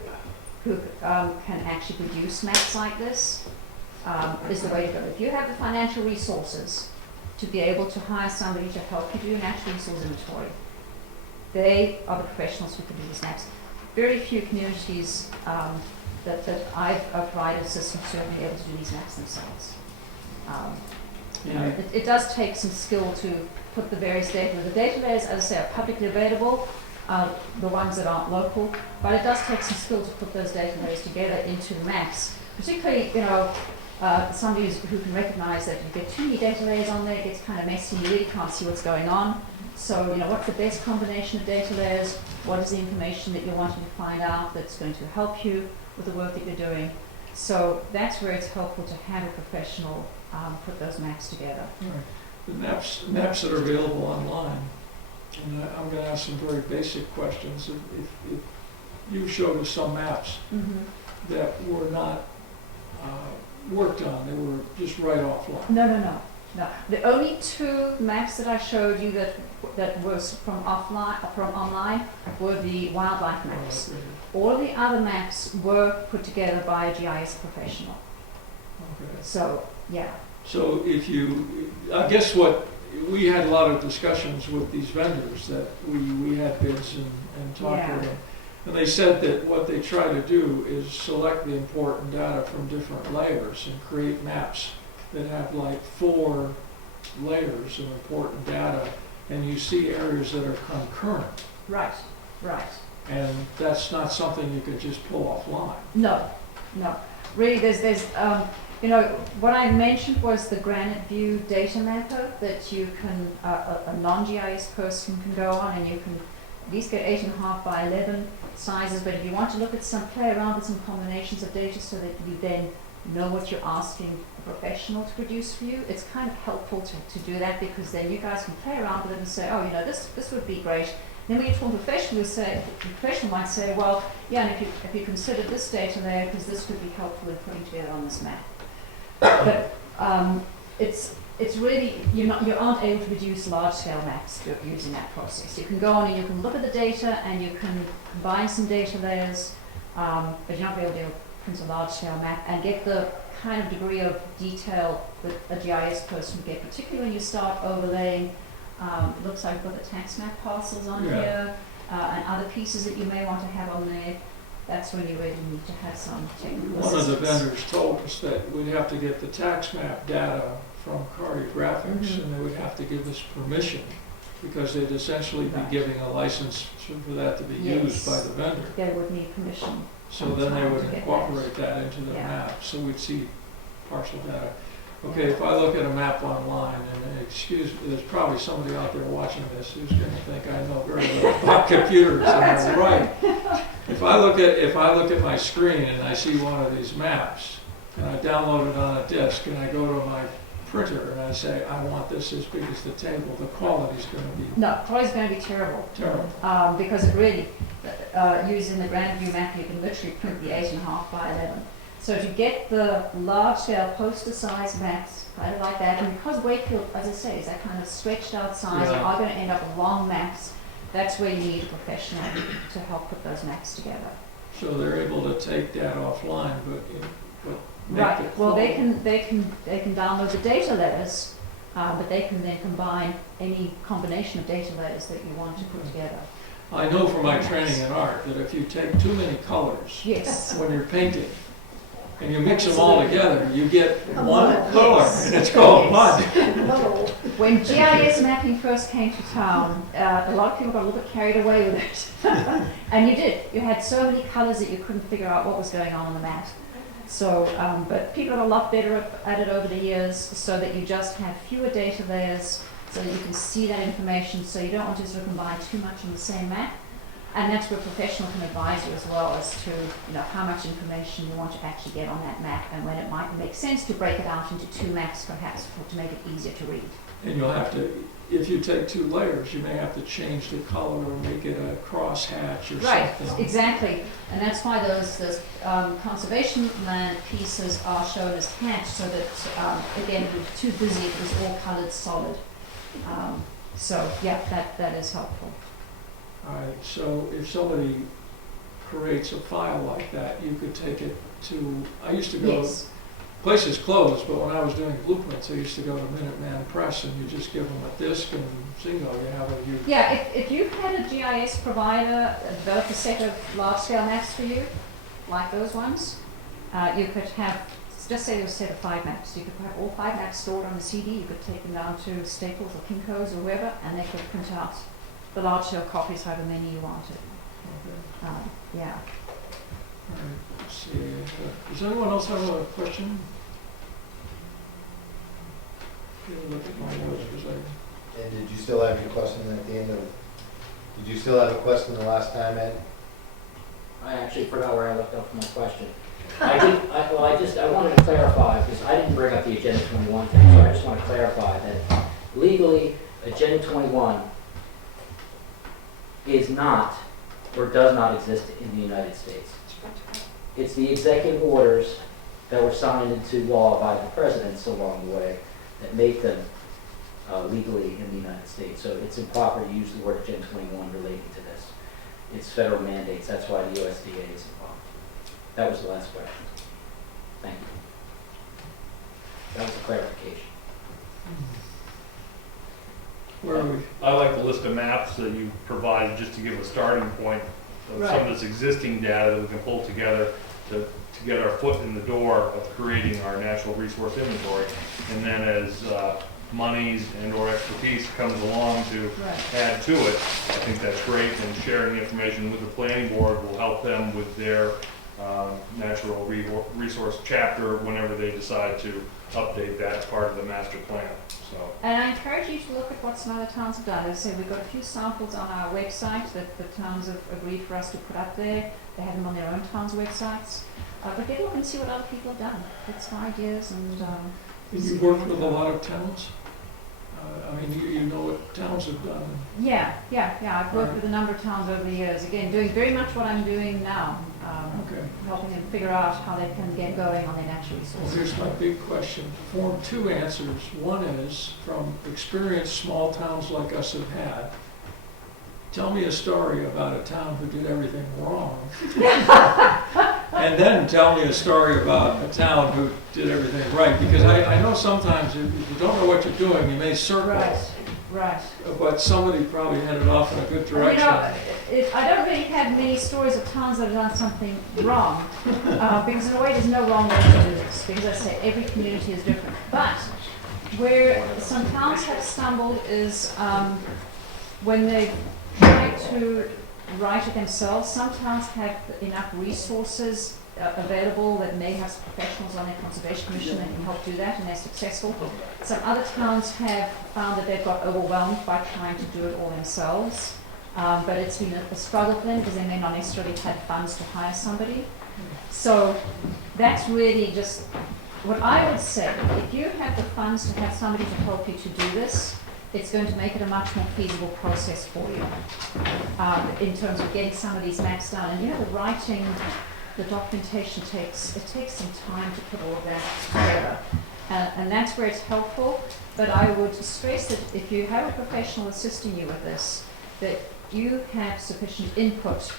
who can actually produce maps like this, is the way to go. If you have the financial resources to be able to hire somebody to help you do a natural resource inventory, they are the professionals who can do these maps. Very few communities that I've provided assistance to are able to do these maps themselves. It does take some skill to put the various data. The data layers, as I say, are publicly available, the ones that aren't local, but it does take some skill to put those data layers together into the maps. Particularly, somebody who can recognize that if you get too many data layers on there, it gets kind of messy, you really can't see what's going on. So, what's the best combination of data layers? What is the information that you're wanting to find out that's going to help you with the work that you're doing? So that's where it's helpful to have a professional put those maps together. All right. The maps that are available online, and I'm going to ask some very basic questions. If you showed us some maps that were not worked on, they were just right offline. No. The only 2 maps that I showed you that was from online were the wildlife maps. All the other maps were put together by a GIS professional. Okay. So, yeah. So I guess we had a lot of discussions with these vendors that we had bids and talked with them. And they said that what they try to do is select the important data from different layers and create maps that have like 4 layers of important data, and you see areas that are concurrent. Right. And that's not something you could just pull offline. No. Really, there's what I mentioned was the Granite View data mapper that you can, a non-GIS person can go on, and you can at least get 8.5 by 11 sizes. But if you want to look at play around with some combinations of data so that you then know what you're asking a professional to produce for you, it's kind of helpful to do that, because then you guys can play around with it and say, this would be great. Then when you talk to a professional, the professional might say, well, yeah, and if you consider this data layer, because this could be helpful in putting together on this map. But it's really, you aren't able to produce large-scale maps using that process. You can go on and you can look at the data and you can combine some data layers, but you're not able to print a large-scale map and get the kind of degree of detail that a GIS person would get, particularly when you start overlaying. It looks like we've got the tax map parcels on here, and other pieces that you may want to have on there. That's when you really need to have some technical assistance. One of the vendors told us that we'd have to get the tax map data from cartographics, and they would have to give us permission, because they'd essentially be giving a license for that to be used by the vendor. They would need permission. So then they would to get incorporate that into the Yeah. map, so we'd see partial data. Okay, if I look at a map online, and excuse, there's probably somebody out there watching this who's gonna think I know very little about computers, and I'm right. If I look at my screen and I see one of these maps, and I download it on a disk, and I go to my printer and I say, I want this as big as the table, the quality's gonna be No, probably going to be terrible. terrible. Because it really, using the Grand View map, you can literally print the 8.5 by 11. So to get the large scale poster size maps, kind of like that, and because Wakefield, as I say, is that kind of stretched out size, Yeah. are going to end up with long maps, that's where you need a professional to help put those maps together. So they're able to take that offline, but make Right, it well, they quality. can download the data letters, but they can then combine any combination of data letters that you want to put together. I know from my training in art that if you take too many colors Yes. when you're painting, and you mix them all together, you get A one mud, color, yes. and it's called mud. Muddle. When GIS mapping first came to town, a lot of people got a little bit carried away with it. And you did. You had so many colors that you couldn't figure out what was going on the map. So, but people got a lot better at it over the years, so that you just have fewer data layers, so that you can see that information, so you don't want to sort of combine too much on the same map. And that's where a professional can advise you as well as to, how much information you want to actually get on that map, and when it might make sense to break it out into 2 maps perhaps to make it easier to read. And you'll have to, if you take 2 layers, you may have to change the color or make it a crosshatch or Right, something. exactly. And that's why those conservation land pieces are shown as hatched, so that, again, it was too busy, it was all colored solid. So, yeah, that is helpful. All right, so if somebody creates a file like that, you could take it to, I used to go, Yes, places closed, but when I was doing blueprints, I used to go to Minuteman Press, and you just give them a disc and bingo, you have a huge. yeah, if you've had a GIS provider develop a set of large-scale maps for you, like those ones, you could have, just say there's a set of 5 maps. You could have all 5 maps stored on a CD. You could take them down to Staples or Kinko's or wherever, and they could print out the large-scale copies, however many you wanted. Okay. Yeah. All right, let's see. Does anyone else have a question? Get a look at my notes, because And did you still have your question at the end of, did you still have a question the last time, Ed? I actually forgot where I left off my question. I wanted to clarify, because I didn't bring up the Agenda 21 thing, so I just want to clarify that legally, Agenda 21 is not, or does not exist in the United States. It's the executive orders that were signed into law by the presidents along the way that make them legally in the United States. So it's improper to use the word Agenda 21 relating to this. It's federal mandates, that's why the USDA is involved. That was the last question. Thank you. That was a clarification. where are we? I like the list of maps that you provided just to give a starting point of some of this existing data that we can pull together to get our foot in the door of creating our natural resource inventory. And then as monies and or expertise comes along to add to it, I think that's great, and sharing information with the planning board will help them with their natural resource chapter whenever they decide to update that part of the master plan. So. And I encourage you to look at what some other towns have done. As I say, we've got a few samples on our website that the towns have agreed for us to put up there. They have them on their own towns' websites. But get a look and see what other people have done. Get some ideas and... You work with a lot of towns? I mean, you know what towns have done? Yeah. I've worked with a number of towns over the years. Again, doing very much what I'm doing now. Okay. Helping them figure out how they can get going on their natural Well, resources. here's my big question. Form 2 answers. One is, from experience small towns like us have had, tell me a story about a town who did everything wrong. And then tell me a story about a town who did everything right. Because I know sometimes if you don't know what you're doing, you may circle. Right. But somebody probably headed off in a good direction. I don't really have many stories of towns that have done something wrong, because in a way there's no wrong way to do this, because as I say, every community is different. But where some towns have stumbled is when they try to write it themselves. Some towns have enough resources available that may have some professionals on their conservation commission that can help do that, and they're successful. Some other towns have found that they've got overwhelmed by trying to do it all themselves, but it's been a struggle for them because they may not necessarily have funds to hire somebody. So that's really just what I would say. If you have the funds to have somebody to help you to do this, it's going to make it a much more feasible process for you in terms of getting some of these maps done. And the writing, the documentation takes some time to put all of that together. And that's where it's helpful. But I would stress that if you have a professional assisting you with this, that you have sufficient input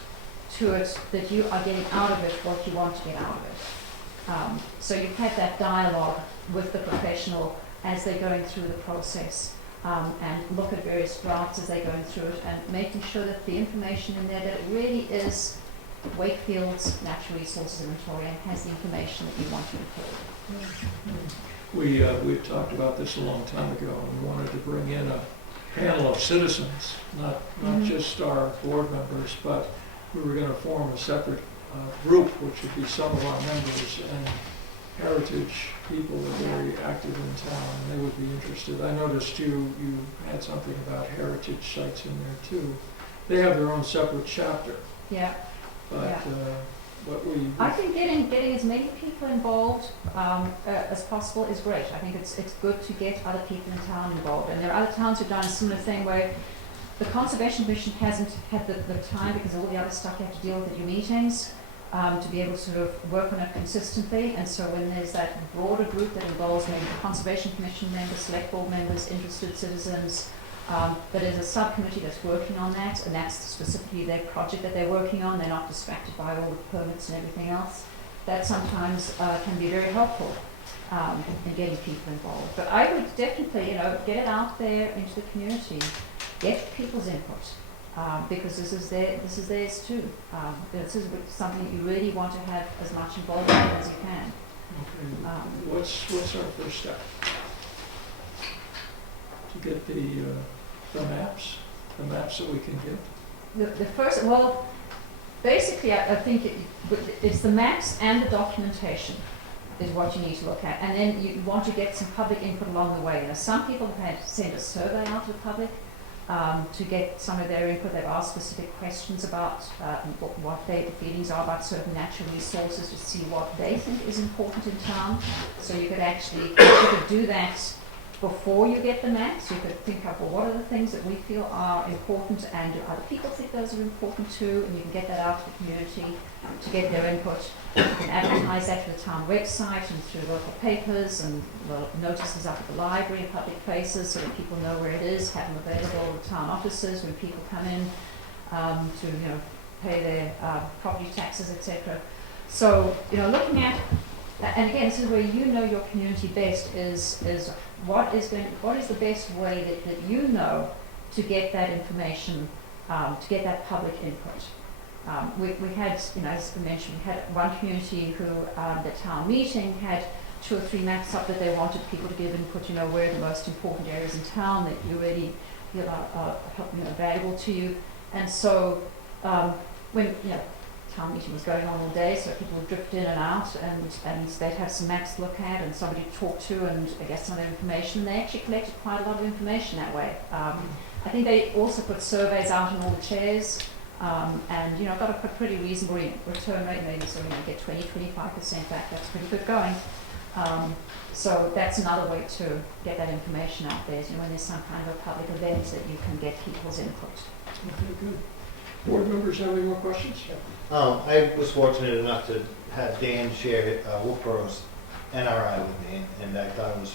to it, that you are getting out of it what you want to get out of it. So you've had that dialogue with the professional as they're going through the process. And look at various drafts as they're going through it, and making sure that the information in there, that it really is Wakefield's natural resources inventory and has the information that you want to include. We talked about this a long time ago, and we wanted to bring in a panel of citizens, not just our board members, but we were going to form a separate group, which would be some of our members and heritage people that are very active in town, and they would be interested. I noticed you had something about heritage sites in there too. They have their own separate chapter. Yeah. But I think getting as many people involved as possible is great. I think it's good to get other people in town involved. And there are other towns who've done a similar thing where the Conservation Commission hasn't had the time, because of all the other stuff you have to deal with at your meetings, to be able to sort of work on it consistently. And so when there's that broader group that involves maybe the Conservation Commission members, select board members, interested citizens, but there's a subcommittee that's working on that, and that's specifically their project that they're working on. They're not distracted by all the permits and everything else. That sometimes can be very helpful in getting people involved. But I would definitely, get it out there into the community, get people's input. Because this is theirs too. This is something that you really want to have as much involvement as you can. Okay. What's our first step? To get the maps that we can get? The first, well, basically I think it's the maps and the documentation is what you need to look at. And then you want to get some public input along the way. Some people have had sent a survey out to the public to get some of their input. They've asked specific questions about what their feelings are about certain natural resources, to see what they think is important in town. So you could do that before you get the maps. You could think of, well, what are the things that we feel are important, and do other people think those are important too? And you can get that out to the community to get their input. You can advertise that to the town website and through local papers and notices up at the library and public places so that people know where it is, have them available at town offices when people come in to pay their property taxes, etc. So looking at, and again, this is where your community best is what is the best way that you know to get that information, to get that public input. We had, as I mentioned, we had one community who, the town meeting had 2 or 3 maps up that they wanted people to give input, where are the most important areas in town that you really feel are valuable to you. And so when, town meeting was going on all day, so people would drift in and out, and they'd have some maps to look at and somebody to talk to and get some of their information. They actually collected quite a lot of information that way. I think they also put surveys out on all the chairs, and got a pretty reasonable return rate, maybe so get 20-25% back. That's pretty good going. So that's another way to get that information out there, when there's some kind of a public event that you can get people's input. Okay, good. Board members have any more questions? I was fortunate enough to have Dan share Wilkboro's NRI with me, and I thought it was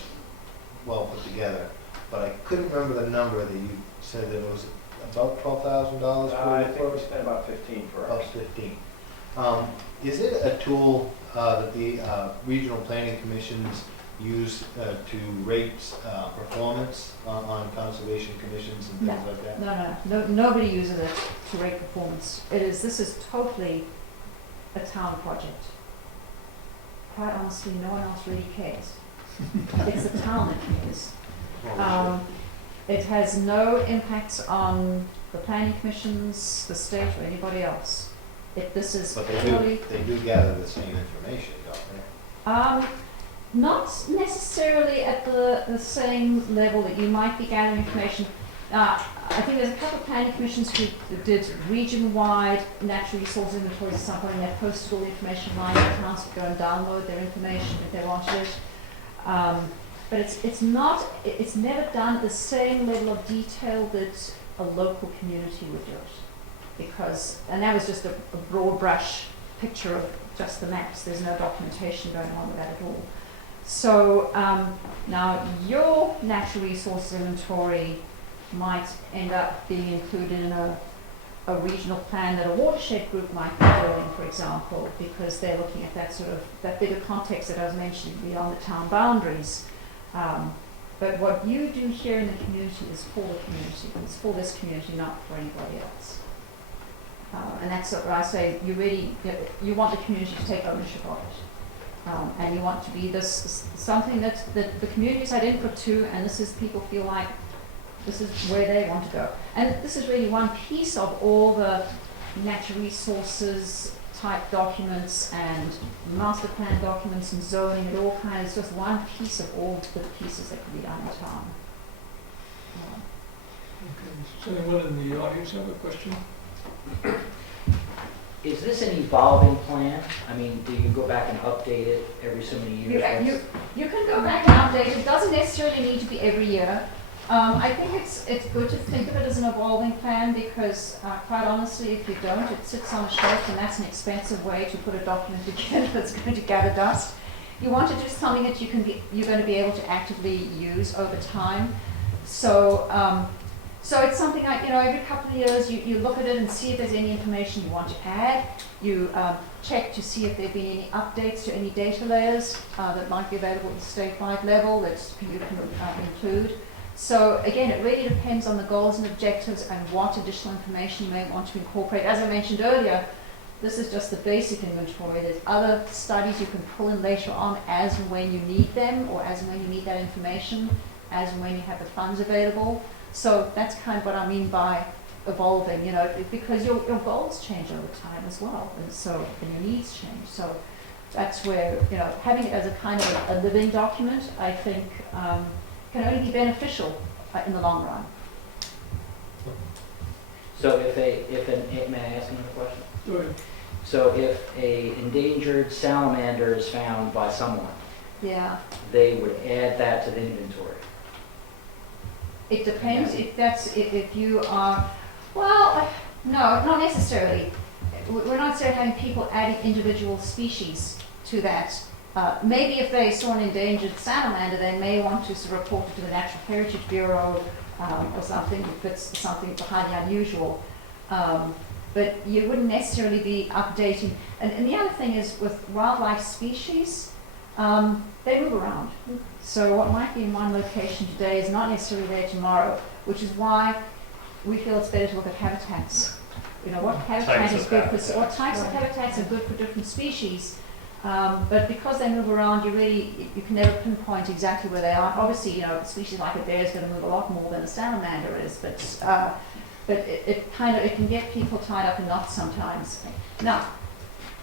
well put together. But I couldn't remember the number that you said that it was about $12,000 for I think we spent about 15 for about ours. 15. Is it a tool that the regional planning commissions use to rate performance on conservation commissions and things like that? No, nobody uses it to rate performance. This is totally a town project. Quite honestly, no one else really cares. It's the town that cares. It has no impacts on the planning commissions, the state, or anybody else. if this is But purely. they do gather the same information, don't they? Not necessarily at the same level that you might be gathering information. I think there's a couple of planning commissions who did region-wide natural resource inventories at some point, and they posted all the information online, and towns could go and download their information if they wanted it. But it's never done at the same level of detail that a local community would do it. And that was just a broad brush picture of just the maps. There's no documentation going on with that at all. So now your natural resources inventory might end up being included in a regional plan that a watershed group might be doing, for example, because they're looking at that bigger context that I was mentioning beyond the town boundaries. But what you do here in the community is for the community. It's for this community, not for anybody else. And that's what I say, you want the community to take ownership of it. And you want to be something that the community has had input to, and this is people feel like this is where they want to go. And this is really one piece of all the natural resources type documents and master plan documents and zoning and all kinds. It's just one piece of all the pieces that can be done in town. Okay. Does anyone in the audience have a question? Is this an evolving plan? I mean, do you go back and update it every so many years? You can go back and update it. It doesn't necessarily need to be every year. I think it's good to think of it as an evolving plan because, quite honestly, if you don't, it sits on a shelf, and that's an expensive way to put a document together that's going to gather dust. You want to do something that you're going to be able to actively use over time. So it's something like, every couple of years you look at it and see if there's any information you want to add. You check to see if there have been any updates to any data layers that might be available at the statewide level that you can include. So again, it really depends on the goals and objectives and what additional information you may want to incorporate. As I mentioned earlier, this is just the basic inventory. There's other studies you can pull in later on as and when you need them, or as and when you need that information, as and when you have the funds available. So that's kind of what I mean by evolving, because your goals change over time as well, and your needs change. So that's where, having it as a kind of a living document, I think, can only be beneficial in the long run. So may I ask another question? Go ahead. So if a endangered salamander is found by someone, Yeah. they would add that to the inventory. It depends if you are, well, no, not necessarily. We're not necessarily having people adding individual species to that. Maybe if they saw an endangered salamander, they may want to report it to the Natural Heritage Bureau or something if it's something highly unusual. But you wouldn't necessarily be updating. And the other thing is with wildlife species, they move around. So what might be in one location today is not necessarily there tomorrow, which is why we feel it's better to look at habitats. What habitat is good for, what types of habitats are good for different species. But because they move around, you can never pinpoint exactly where they are. Obviously, a species like a bear is going to move a lot more than a salamander is, but it can get people tied up in knots sometimes. Now,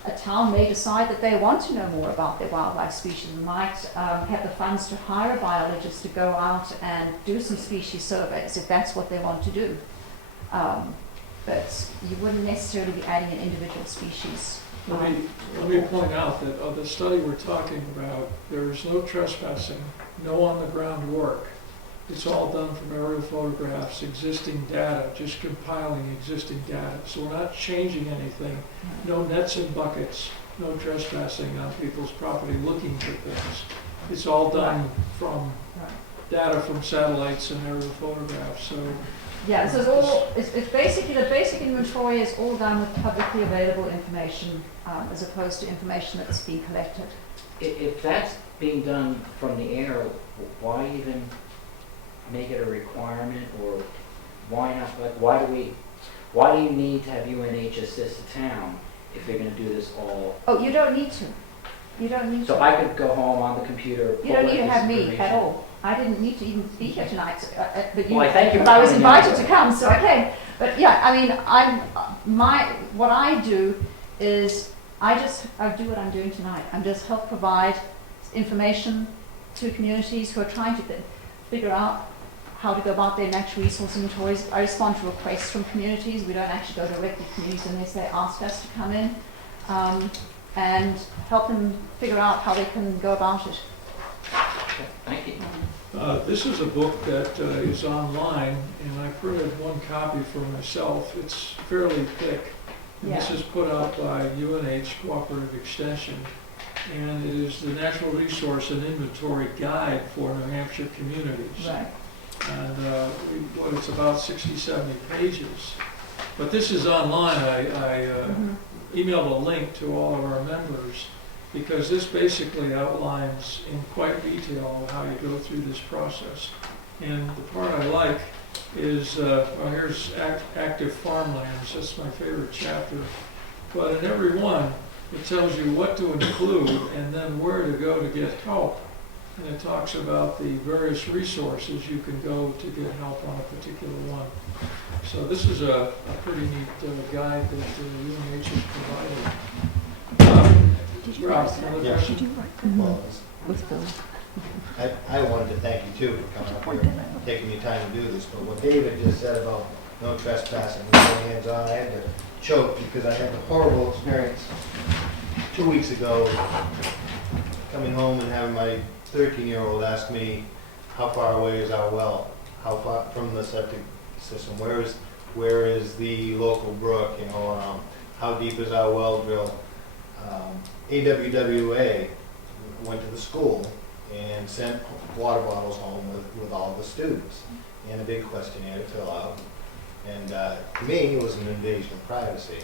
a town may decide that they want to know more about their wildlife species and might have the funds to hire a biologist to go out and do some species surveys if that's what they want to do. But you wouldn't necessarily be adding an individual species. Let me point out that of the study we're talking about, there is no trespassing, no on-the-ground work. It's all done from aerial photographs, existing data, just compiling existing data. So we're not changing anything. No nets and buckets, no trespassing on people's property looking for things. It's all done from data from satellites and aerial photographs. So yeah, this is it's basically, the basic inventory is all done with publicly available information as opposed to information that's being collected. If that's being done from the air, why even make it a requirement, or why not? Why do you need to have UNH assist the town if you're going to do this all? Oh, you don't need to. You don't need to. So I could go home on the computer. You don't need to have me at all. I didn't need to even be here tonight, but I thank you. But I was invited to come, so I came. But yeah, I mean, what I do is I do what I'm doing tonight. I'm just help provide information to communities who are trying to figure out how to go about their natural resource inventories. I respond to requests from communities. We don't actually go directly to communities unless they ask us to come in, and help them figure out how they can go about it. Thank you. This is a book that is online, and I printed one copy for myself. It's fairly thick. And this Yeah. is put out by UNH Cooperative Extension, and it is the Natural Resource and Inventory Guide for New Hampshire Communities. Right. And it's about 60, 70 pages. But this is online. I emailed a link to all of our members, because this basically outlines in quite detail how you go through this process. And the part I like is, well, here's active farmlands. That's my favorite chapter. But in every one, it tells you what to include and then where to go to get help. And it talks about the various resources you can go to get help on a particular one. So this is a pretty neat guide that UNH has provided. Rob, another Yeah. question? Well, I wanted to thank you too for coming up here, and taking your time to do this, but what David just said about no trespassing, no hands-on, I had to choke because I had a horrible experience 2 weeks ago, coming home and having my 13-year-old ask me, how far away is our well? How far from the septic system? Where is the local brook? You know, how deep is our well drill? AWWA went to the school and sent water bottles home with all the students and a big questionnaire to fill out. And to me, it was an invasion of privacy.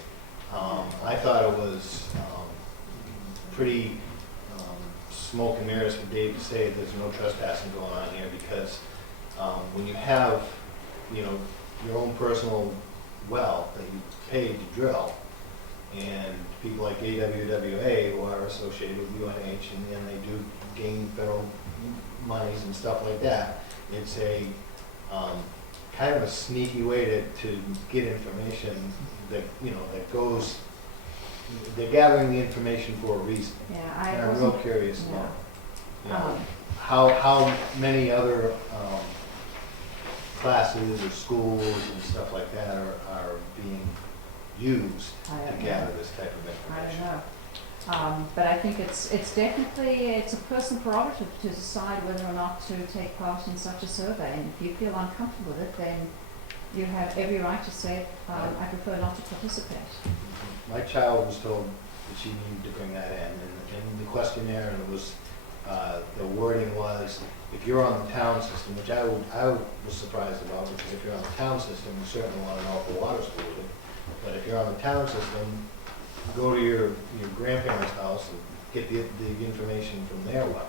I thought it was pretty smoke and mirrors for Dave to say there's no trespassing going on here, because when you have, you know, your own personal well that you paid to drill, and people like AWWA who are associated with UNH and they do gain federal monies and stuff like that, it's a kind of a sneaky way to get information that, you know, that goes, they're gathering the information for a reason. Yeah, And I'm real curious to know, you know, Um, how many other classes or schools and stuff like that are being used I to don't gather know. this type of I don't information. know. But I think it's definitely, it's a personal prerogative to decide whether or not to take part in such a survey. And if you feel uncomfortable with it, then you have every right to say, I prefer not to participate. My child was told that she needed to bring that in the questionnaire, and it was, the wording was, if you're on the town system, which I was surprised about, because if you're on the town system, you certainly want to know if the water's polluted. But if you're on the town system, go to your grandparents' house and get the information from their well.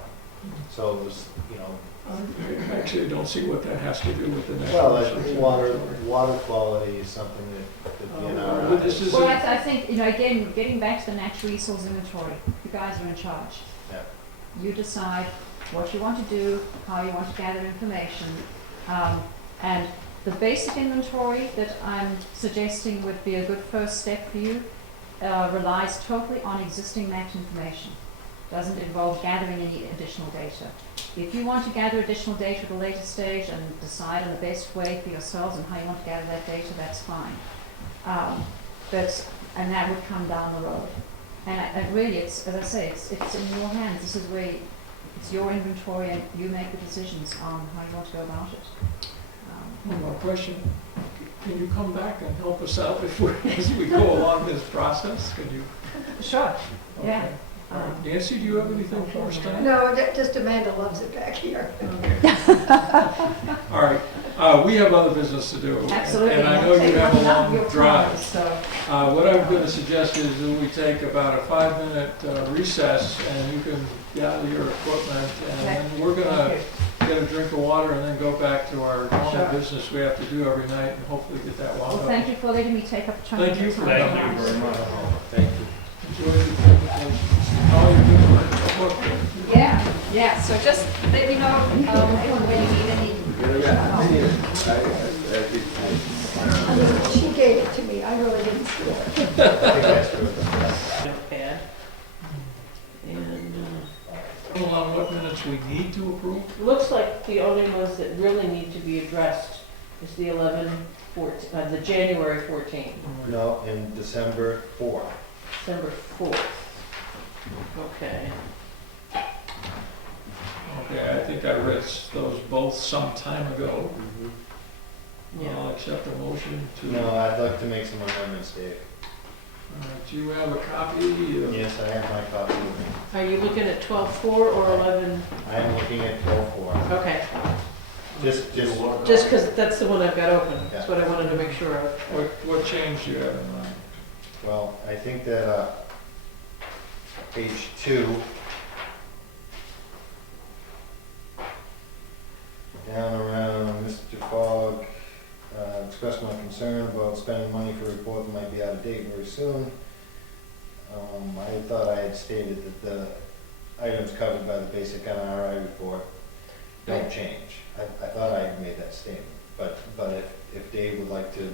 So it was, you know. I actually don't see what that has to do with the Well, natural like resources. water quality is something that the Well, NRI. this is Well, I think, you know, again, getting back to the natural resource inventory, you guys are in charge. Yeah. You decide what you want to do, how you want to gather information, and the basic inventory that I'm suggesting would be a good first step for you relies totally on existing mapped information. Doesn't involve gathering any additional data. If you want to gather additional data at a later stage and decide on the best way for yourselves and how you want to gather that data, that's fine. And that would come down the road. And really, it's, as I say, it's in your hands. This is where it's your inventory and you make the decisions on how you want to go about it. One more question. Can you come back and help us out as we go along this process? Could you? Sure, yeah. Okay. All right. Nancy, do you have anything for us tonight? No, just Amanda loves it back here. All right. We have other business to do. Absolutely. And I know you have a Enough of your long time, drive. so. What I'm going to suggest is that we take about a 5-minute recess, and you can gather your equipment, and then we're going to get a drink of water and then go back to our normal Sure. business we have to do every night and hopefully get that wound Well, up. thank you for letting me take up a chunk of Thank you your for time. Thank you very much. Thank you. Enjoy the presentation. All your good work. Yeah, so just let me know when you need any. She gave it to me, I really didn't see it. I think that's good. Well, on what minutes we need to approve? Looks like the only ones that really need to be addressed is the 11/14, the January 14th, No, in December 4th. December 4th. Okay. Okay, I think I read those both some time ago. Yeah. I'll accept a motion to. No, I'd like to make some amendments, Dave. Do you have a copy? Yes, I have my copy with me. Are you looking at 12/4 or 11? I'm looking at 12-4. Okay, Just, just because that's the one I've got open. That's what I wanted to make sure of. What change do you have in mind? well, I think that, page 2, down around Mr. Fogg, expressed my concern about spending money for a report that might be out of date very soon. I thought I had stated that the items covered by the basic NRI report don't change. I thought I had made that statement, but if Dave would like to,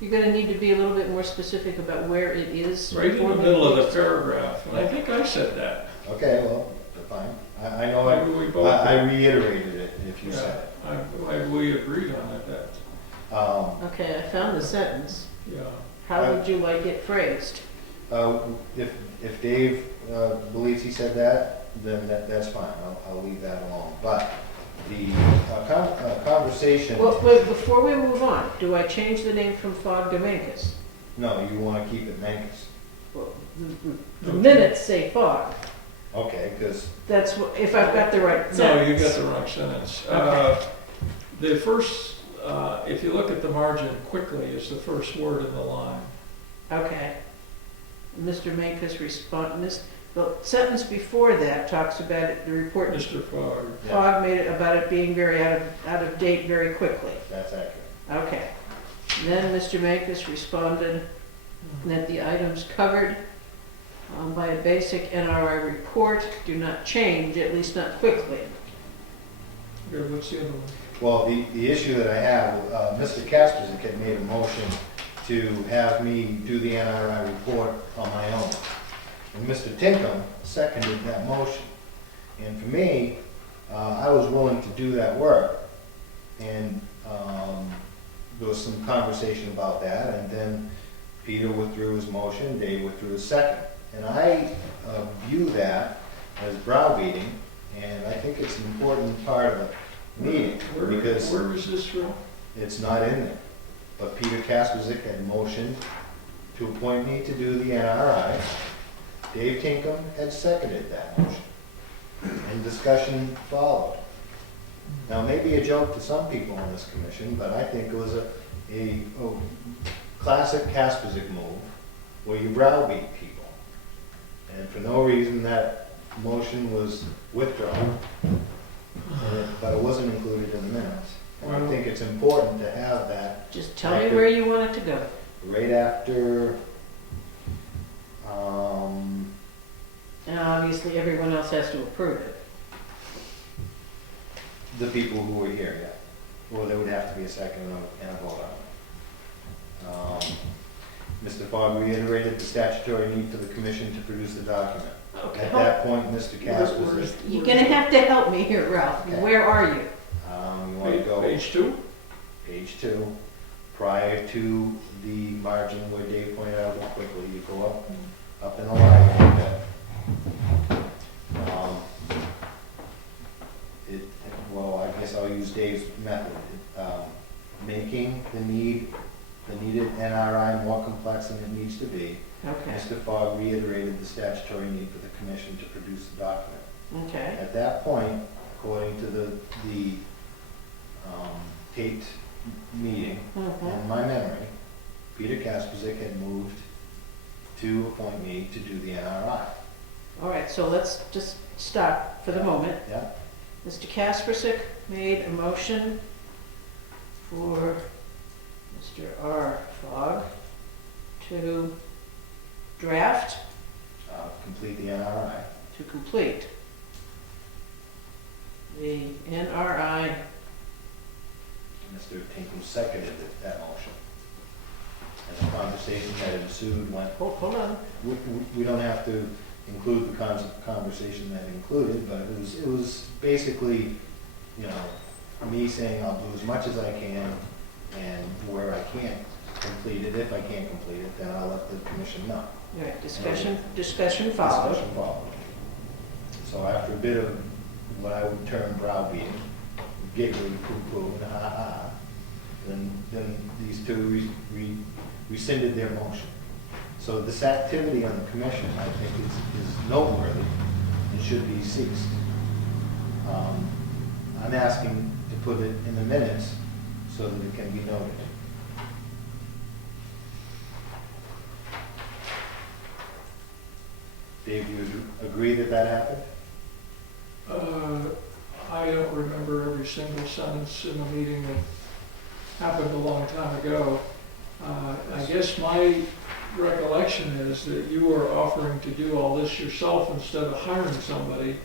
You're gonna need to be a little bit more specific about where it is. Right in the middle of the paragraph, and I think I said that. okay, well, fine. I know Maybe we both I did. reiterated it if you said it. I'm glad we agreed on it, that, Okay, I found the sentence. yeah. How would you like it phrased? If Dave believes he said that, then that's fine. I'll leave that alone. But the conversation, Well, wait, before we move on, do I change the name from Fogg to Mankus? no, you want to keep it Mankus. Well, the minutes say Fogg. Okay, because, That's what, if I've got the right No, sentence. you got the wrong sentence. Okay. The first, if you look at the margin quickly, is the first word in the line. Okay. Mr. Mankus the sentence before that talks about it, the report, Mr. Fogg. Fogg made it about it being very out of date very quickly. that's accurate. Okay. Then Mr. Mankus responded that the items covered by a basic NRI report do not change, at least not quickly. Okay, what's the other one? Well, the issue that I have, Mr. Kaspersick had made a motion to have me do the NRI report on my own. And Mr. Tinkham seconded that motion. And for me, I was willing to do that work. And there was some conversation about that. And then Peter withdrew his motion, Dave withdrew his second. And I view that as browbeating. And I think it's an important part of the meeting. Because Where is this from? it's not in there. But Peter Kaspersick had motioned to appoint me to do the NRI. Dave Tinkham had seconded that motion. And discussion followed. Now, it may be a joke to some people on this commission, but I think it was a classic Kaspersick move where you browbeat people. And for no reason, that motion was withdrawn, but it wasn't included in the minutes. And I think it's important to have that Just tell me where you want it to go. right after, And obviously, everyone else has to approve it. the people who were here, yeah. Well, there would have to be a second and a vote on it. Mr. Fogg reiterated the statutory need for the commission to produce the document. Okay. At that point, Mr. Kaspersick, You're gonna have to help me here, Ralph. Okay. Where are you? you want to go Page 2? page 2, prior to the margin where Dave pointed out how quickly you go up in the line a little bit. Well, I guess I'll use Dave's method. Making the needed NRI more complex than it needs to be. Okay, Mr. Fogg reiterated the statutory need for the commission to produce the document. okay. At that point, according to the taped meeting, Mhm. in my memory, Peter Kaspersick had moved to appoint me to do the NRI. All right, so let's just stop for the moment. Yeah, Mr. Kaspersick made a motion for Mr. R. Fogg to draft, complete the NRI. to complete the NRI. Mr. Tinkham seconded that motion. And the conversation that ensued went, Hold on. we don't have to include the conversation that included, but it was basically, you know, me saying I'll do as much as I can, and where I can't complete it, if I can't complete it, then I'll let the commission know. All right, discussion followed. Discussion followed. So after a bit of what I would term browbeating, giggling, poo-poo, and ha-ha, then these two rescinded their motion. So this activity on the commission, I think, is noteworthy and should be ceased. I'm asking to put it in the minutes so that it can be noted. Dave, do you agree that that happened? I don't remember every single sentence in the meeting that happened a long time ago. I guess my recollection is that you were offering to do all this yourself instead of hiring somebody,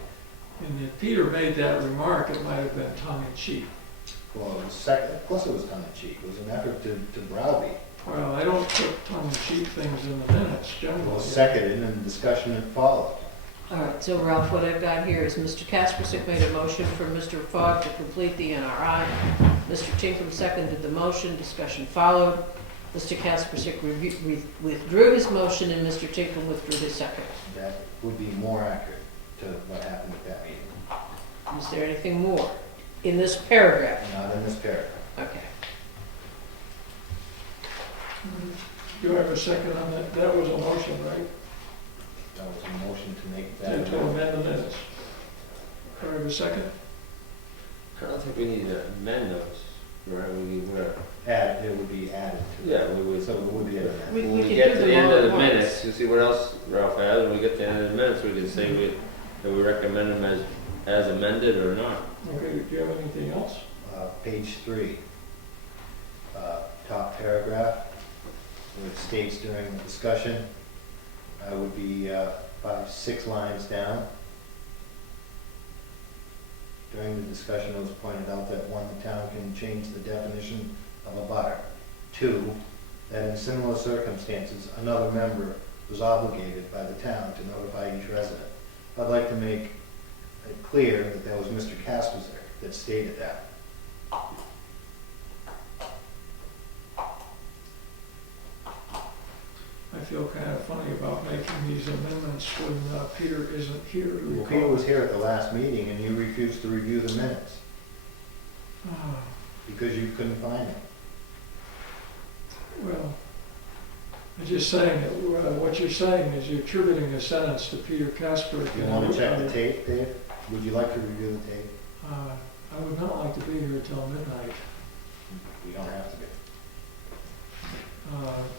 and if Peter made that remark, it might have been tongue-in-cheek. Well, of course it was tongue-in-cheek. It was an effort to browbeat. Well, I don't put tongue-in-cheek things in the minutes It generally. was seconded and discussion had followed. All right, so Ralph, what I've got here is Mr. Kaspersik made a motion for Mr. Fogg to complete the NRI. Mr. Tinkham seconded the motion, discussion followed. Mr. Kaspersik withdrew his motion and Mr. Tinkham withdrew his second. That would be more accurate to what happened at that meeting. Is there anything more in this paragraph? Not in this paragraph. Okay. Do I have a second on that? That was a motion, right? That was a motion to make that. To amend the minutes. Do I have a second? I don't think we need to amend those, right? It would be added to. Yeah, we would. So it would be an amendment. We When we could get do to the them end all of at the once. minutes, you see what else Ralph has, when we get to the end of the minutes, we can say that we recommend them as amended or not. Okay, do you have anything else? Page 3, top paragraph, where it states during the discussion, would be 6 lines down. During the discussion, it was pointed out that 1, the town can change the definition of a butter. 2, that in similar circumstances, another member was obligated by the town to notify each resident. I'd like to make it clear that that was Mr. Kaspersik that stated that. I feel kind of funny about making these amendments when Peter isn't here to Well, recall. Peter was here at the last meeting and you refused to review the minutes Ah, because you couldn't find it. well, I'm just saying that what you're saying is you're attributing a sentence to Peter Casper. Do you want to check the tape, Dave? Would you like to review the tape? I would not like to be here till midnight. We don't have to be.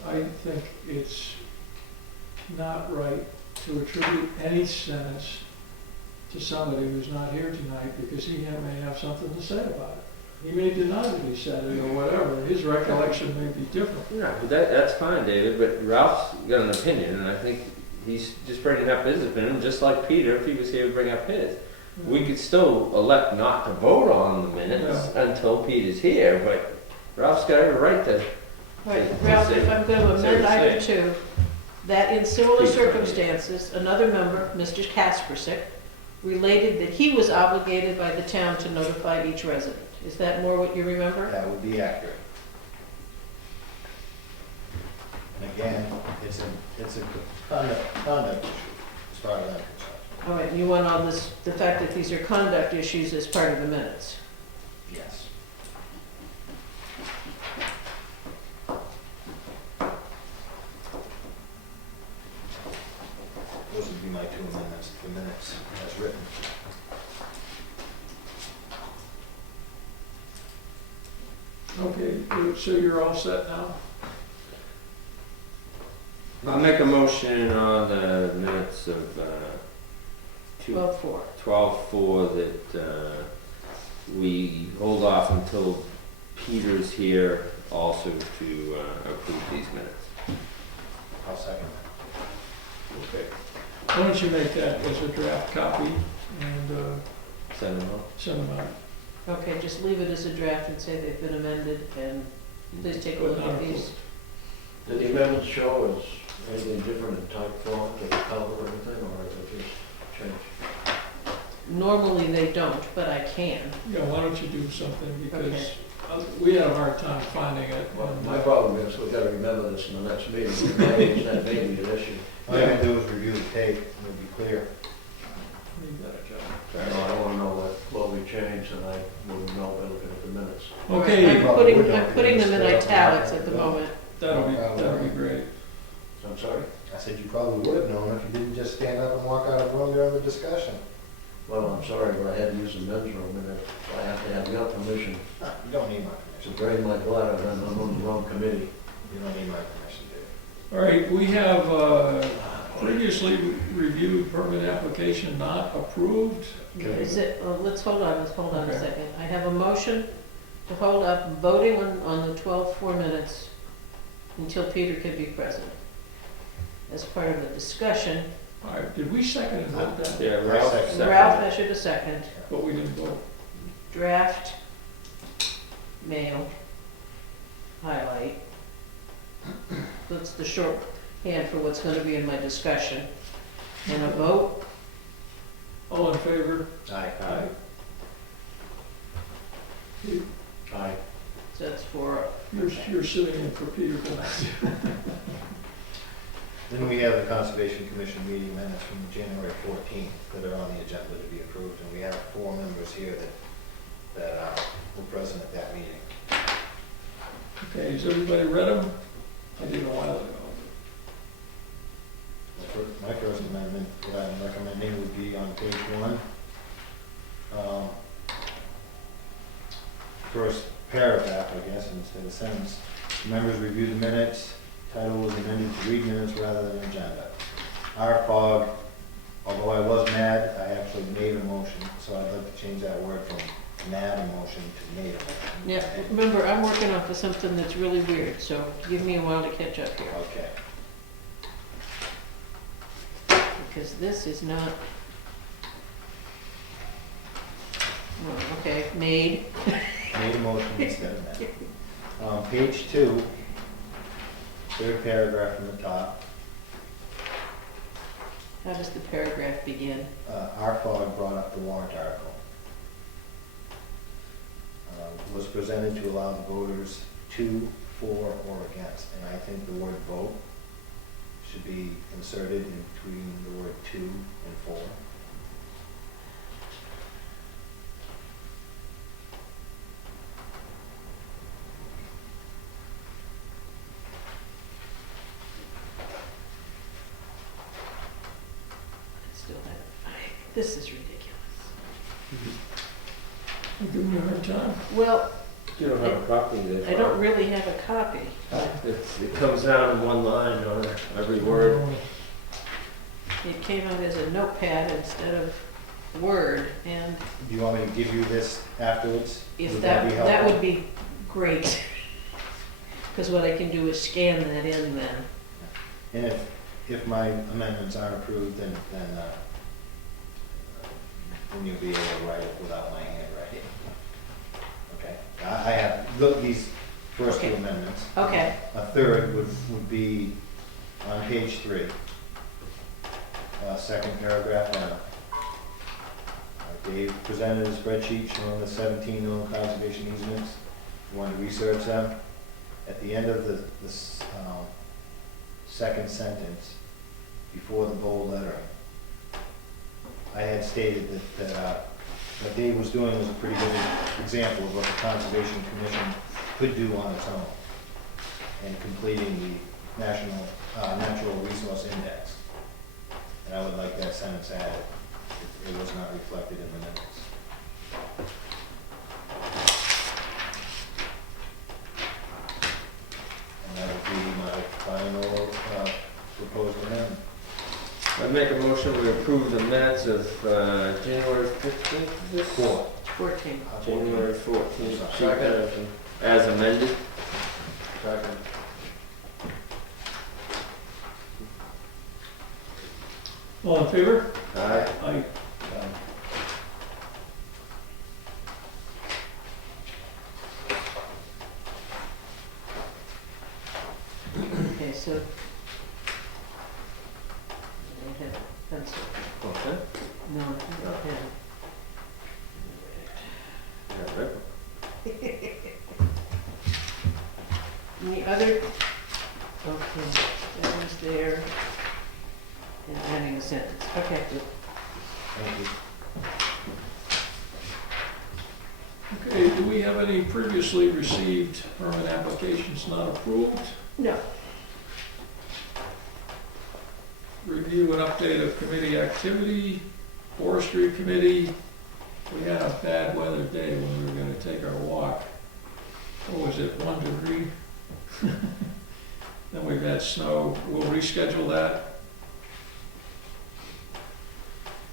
I think it's not right to attribute any sentence to somebody who's not here tonight because he may have something to say about it. He may deny that he said it or whatever. His recollection may be different. No, but that's fine, David, but Ralph's got an opinion, and I think he's just bringing up his opinion, just like Peter, if he was here, would bring up his. We could still elect not to vote on the minutes until Peter's here, but Ralph's got every right to. Right, Ralph, if I'm going to amend item 2, that in similar circumstances, another member, Mr. Kaspersik, related that he was obligated by the town to notify each resident. Is that more what you remember? That would be accurate. And again, it's a conduct issue as far as I'm concerned. All right, you want on this, the fact that these are conduct issues as part of the minutes. Yes. Those would be my 2 amendments to the minutes as written. Okay, so you're all set now? I'll make a motion on the minutes of 12-4. 12-4 that we hold off until Peter's here also to approve these minutes. I'll second Okay. Why don't you make that as a draft copy and Send them out. send them out? Okay, just leave it as a draft and say they've been amended, and please take a look at these. Did the amendments show as anything different in type font or color or anything, or is it just changed? Normally they don't, but I can. Yeah, why don't you do something, because Okay. we had a hard time finding it. Well, and, my problem is, we've got to remember this in the next meeting, that may be an issue. All you gotta do is review the tape, and it'll be clear. You got it, Joe. I don't want to know what we changed, and I wouldn't know by looking at the minutes. Okay, I'm putting them in italics at the moment. that'll be great. I'm sorry? I said you probably would have known if you didn't just stand up and walk out of the room during the discussion. Well, I'm sorry, but I had to use the men's room, and I have to have your permission You don't need my to permission. drain my blood, and I'm on the wrong committee. You don't need my permission, Dave. All right, we have previously reviewed permit application not approved. Is it, let's hold on a Okay. second. I have a motion to hold up voting on the 12-4 minutes until Peter can be present. As part of the discussion, All right, did we second and vote that? Yeah, I Ralph second. seconded. Ralph, I should have second. But we didn't vote. Draft, mail, highlight. That's the shorthand for what's gonna be in my discussion. And a vote, All in favor? Aye. Aye. so that's for, You're sitting in for Peter tonight. Then we have the Conservation Commission meeting minutes from January 14th that are on the agenda to be approved, and we have 4 members here that were present at that meeting. Okay, has everybody read them? I did a while ago. My first amendment that I'm recommending would be on page 1. First paragraph, I guess, instead of sentence. Members review the minutes. Title was amended to read minutes rather than agenda. Our Fogg, although I was mad, I actually made a motion, so I'd like to change that word from mad emotion to made emotion. yeah, remember, I'm working off of something that's really weird, so give me a while to catch up here. Okay. Because this is not. Oh, okay, made. Made a motion instead of mad. Page 2, third paragraph from the top. How does the paragraph begin? Our Fogg brought up the warrant article. Was presented to allow the voters to, for, or against, and I think the word vote should be inserted in between the word to and for. I still have, this is ridiculous. You give me a hard time. Well, You don't have a copy of this. I don't really have a copy. It comes down in one line on every word. It came out as a notepad instead of Word, and Do you want me to give you this afterwards? if Would that, be that helpful? would be great. Because what I can do is scan that in then. And if my amendments aren't approved, then you'll be able to write it without my handwriting. Okay? I have, look, these first 2 Okay. amendments. Okay, A third would be on page 3. Second paragraph down. Dave presented a spreadsheet showing the 17 known conservation easements. You want to research them. At the end of the second sentence, before the bold lettering, I had stated that what Dave was doing was a pretty good example of what the Conservation Commission could do on its own in completing the National Natural Resource Index. And I would like that sentence added. It was not reflected in the minutes. And that would be my final proposed amendment. I make a motion, we approve the minutes of January 15th, is this? 14. January 14th, Second. as amended. Second. All in favor? Aye. Aye. Okay, I don't have a pencil. Okay. No, I don't have. Yeah, right. Any other? Okay, that was there. And adding a sentence, okay. Thank you. Okay, do we have any previously received permit applications not approved? No. Review and update of committee activity, forestry committee. We had a bad weather day when we were gonna take our walk. What was it, 1 degree? Then we've had snow. We'll reschedule that.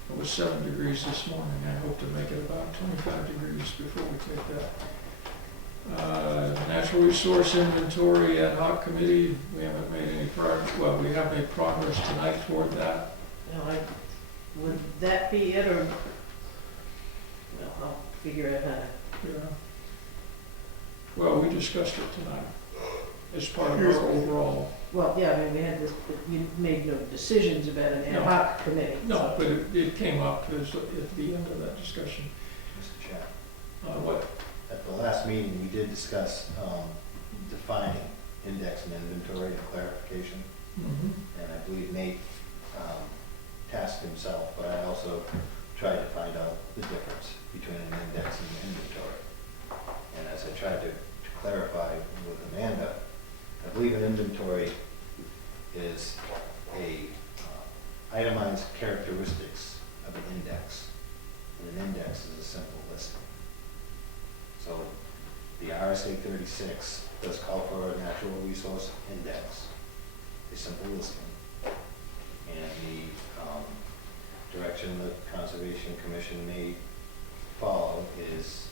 It was 7 degrees this morning. I hope to make it about 25 degrees before we take that. Natural resource inventory ad hoc committee, we haven't made any progress. Well, we have made progress tonight toward that. No, would that be it, or? Well, I'll figure out how to. Yeah. Well, we discussed it tonight as part of our overall. Well, yeah, I mean, we had this, but you made no decisions about an ad hoc committee. No, but it came up as at the end of that discussion. Mr. Chair, What? at the last meeting, we did discuss defining index and inventory and clarification. Mhm. And I believe Nate tasked himself, but I also tried to find out the difference between an index and an inventory. And as I tried to clarify with Amanda, I believe an inventory is a itemized characteristics of an index. And an index is a simple listing. So the RSA 36 does call for a natural resource index, a simple listing. And the direction the Conservation Commission may follow is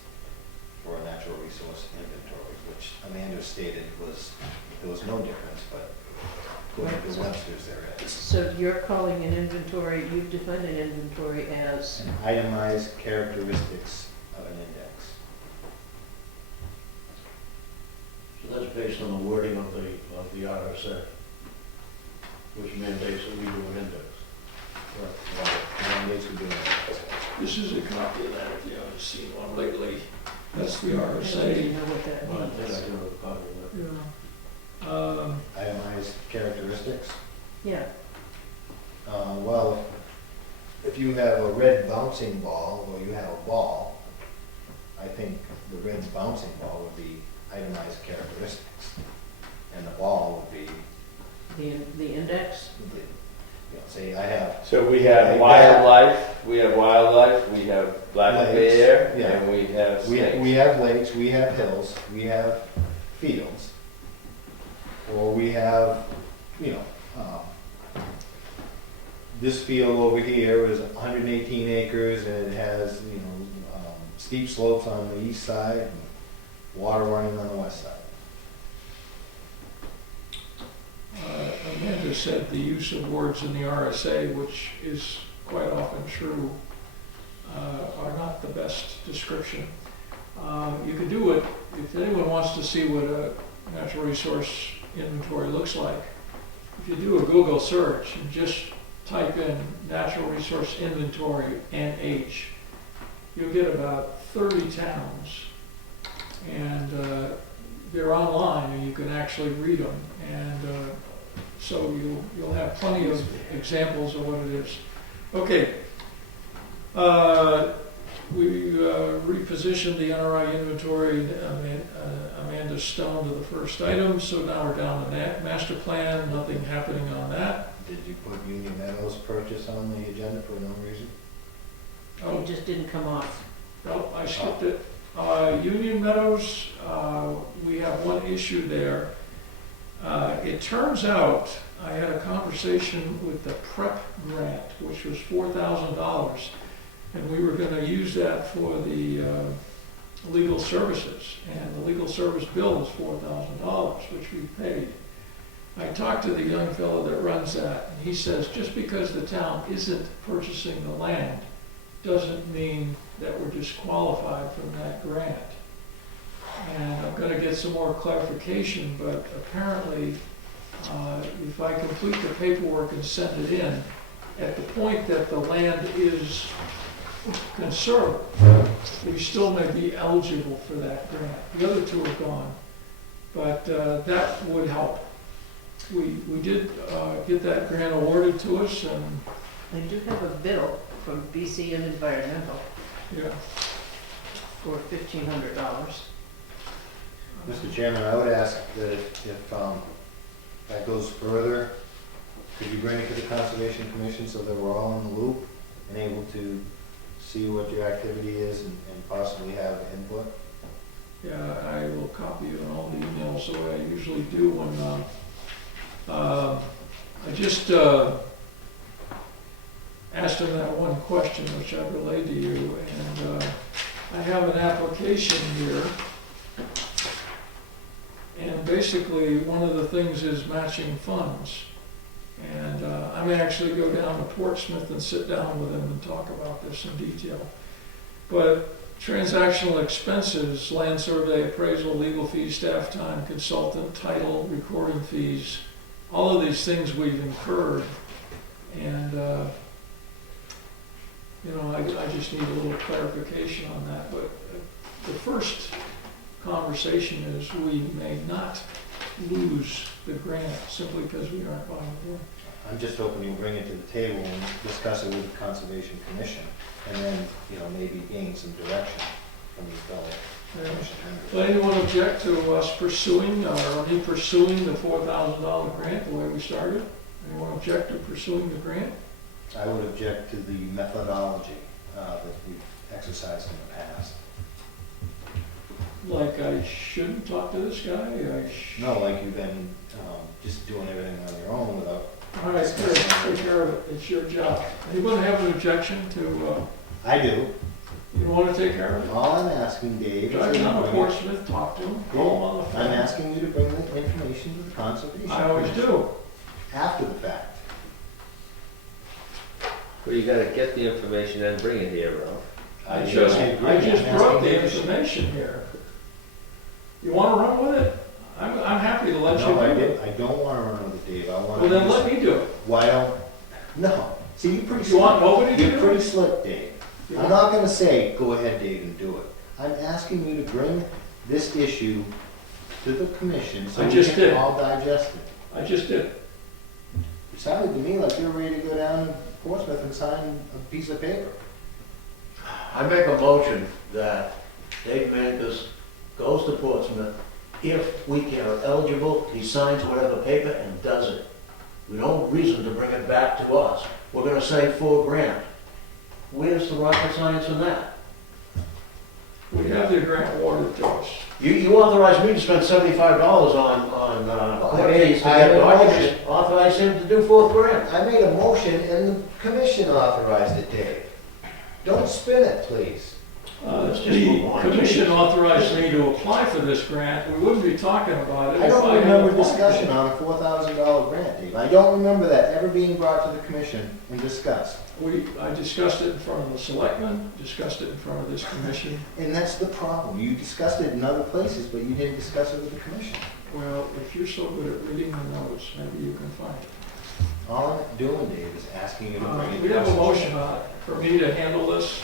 for a natural resource inventory, which Amanda stated there was no difference, but according to Webster's there is. So you're calling an inventory, you've defined an inventory as? An itemized characteristics of an index. So that's based on the wording of the RSA, which mandates that we do an index. Mandates we do an index. This is a copy of that, if you haven't seen one lately. That's the I don't RSA. even know what that Well, I think means. I do have a copy of that. Yeah. Itemized characteristics. Yeah, Well, if you have a red bouncing ball, or you have a ball, I think the red bouncing ball would be itemized characteristics. And the ball would be, the index? say I have. So we have wildlife, we have black Lakes, bear, yeah. and we have We snakes. have lakes, we have hills, we have fields, or we have, this field over here is 118 acres and it has, steep slopes on the east side and water running on the west side. Amanda said the use of words in the RSA, which is quite often true, are not the best description. You could do it, if anyone wants to see what a natural resource inventory looks like, if you do a Google search and just type in natural resource inventory NH, you'll get about 30 towns. And they're online and you can actually read them. And so you'll have plenty of examples of what it is. Okay. We repositioned the NRI inventory, Amanda Stone to the first item, so now we're down to master plan, nothing happening on that. Did you put Union Meadows purchase on the agenda for no reason? It just didn't come off. No, I skipped it. Union Meadows, we have one issue there. It turns out, I had a conversation with the PREP grant, which was $4,000, and we were gonna use that for the legal services, and the legal service bill is $4,000, which we paid. I talked to the young fellow that runs that, and he says, just because the town isn't purchasing the land doesn't mean that we're disqualified from that grant. And I'm gonna get some more clarification, but apparently if I complete the paperwork and send it in, at the point that the land is conserved, we still may be eligible for that grant. The other two are gone, but that would help. We did get that grant awarded to us, and They do have a bill from BC and Environmental yeah, for $1,500. Mr. Chairman, I would ask that if that goes further, could you bring it to the Conservation Commission so that we're all in the loop and able to see what your activity is and possibly have input? yeah, I will copy you on all the emails the way I usually do when I just asked him that one question, which I relayed to you, and I have an application here. And basically, one of the things is matching funds. And I may actually go down to Portsmouth and sit down with him and talk about this in detail. But transactional expenses, land survey, appraisal, legal fees, staff time, consultant, title, recording fees, all of these things we've incurred. And, I just need a little clarification on that. But the first conversation is we may not lose the grant simply because we aren't buying the land. I'm just hoping you'll bring it to the table and discuss it with the Conservation Commission, and then, maybe gain some direction from these fellow commission members. Does anyone object to us pursuing, or me pursuing the $4,000 grant the way we started? Anyone object to pursuing the grant? I would object to the methodology that we've exercised in the past. Like I shouldn't talk to this guy? No, like you've been just doing everything on your own without. All right, good, take care of it, it's your job. Anyone have an objection to, I do. you want to take care of it? All I'm asking, Dave, is Drive that you down to bring it- Portsmouth, talk to him, call him on the phone. I'm asking you to bring the information to the Conservation. I always Commission do. After the fact. Well, you gotta get the information and bring it here, Ralph. I just agree. brought I'm the asking information here. You want to run with it? I'm happy to let you No, I do did, it. I don't want to run with it, Dave, I want Well, to. then let me do it. Why don't, no, see, you're pretty You want slick. nobody to You're do pretty it? slick, Dave. You I'm want- not gonna say, go ahead, Dave, and do it. I'm asking you to bring this issue to the commission so I we just can did. all digest it. I just did. It sounded to me like you're ready to go down to Portsmouth and sign a piece of paper. I make a motion that Dave Mankus goes to Portsmouth. If we are eligible, he signs whatever paper and does it. We don't reason to bring it back to us. We're gonna save $4,000. Where's the rocket science in that? We have the grant awarded to us. You authorized me to spend $75 on court fees to I get made a documents. motion. Authorized him to do $4,000. I made a motion and the commission authorized it, Dave. Don't spin it, please. Let's just The move on. commission authorized me to apply for this grant. We wouldn't be talking about it. I if don't hadn't remember applied. discussion on a $4,000 grant, Dave. I don't remember that ever being brought to the commission and discussed. I discussed it in front of the selectmen, discussed it in front of this commission. And that's the problem. You discussed it in other places, but you didn't discuss it with the commission. Well, if you're so good at reading the notes, maybe you can find it. All I'm doing, Dave, is asking you to bring it. We have a to us. motion on it for me to handle this.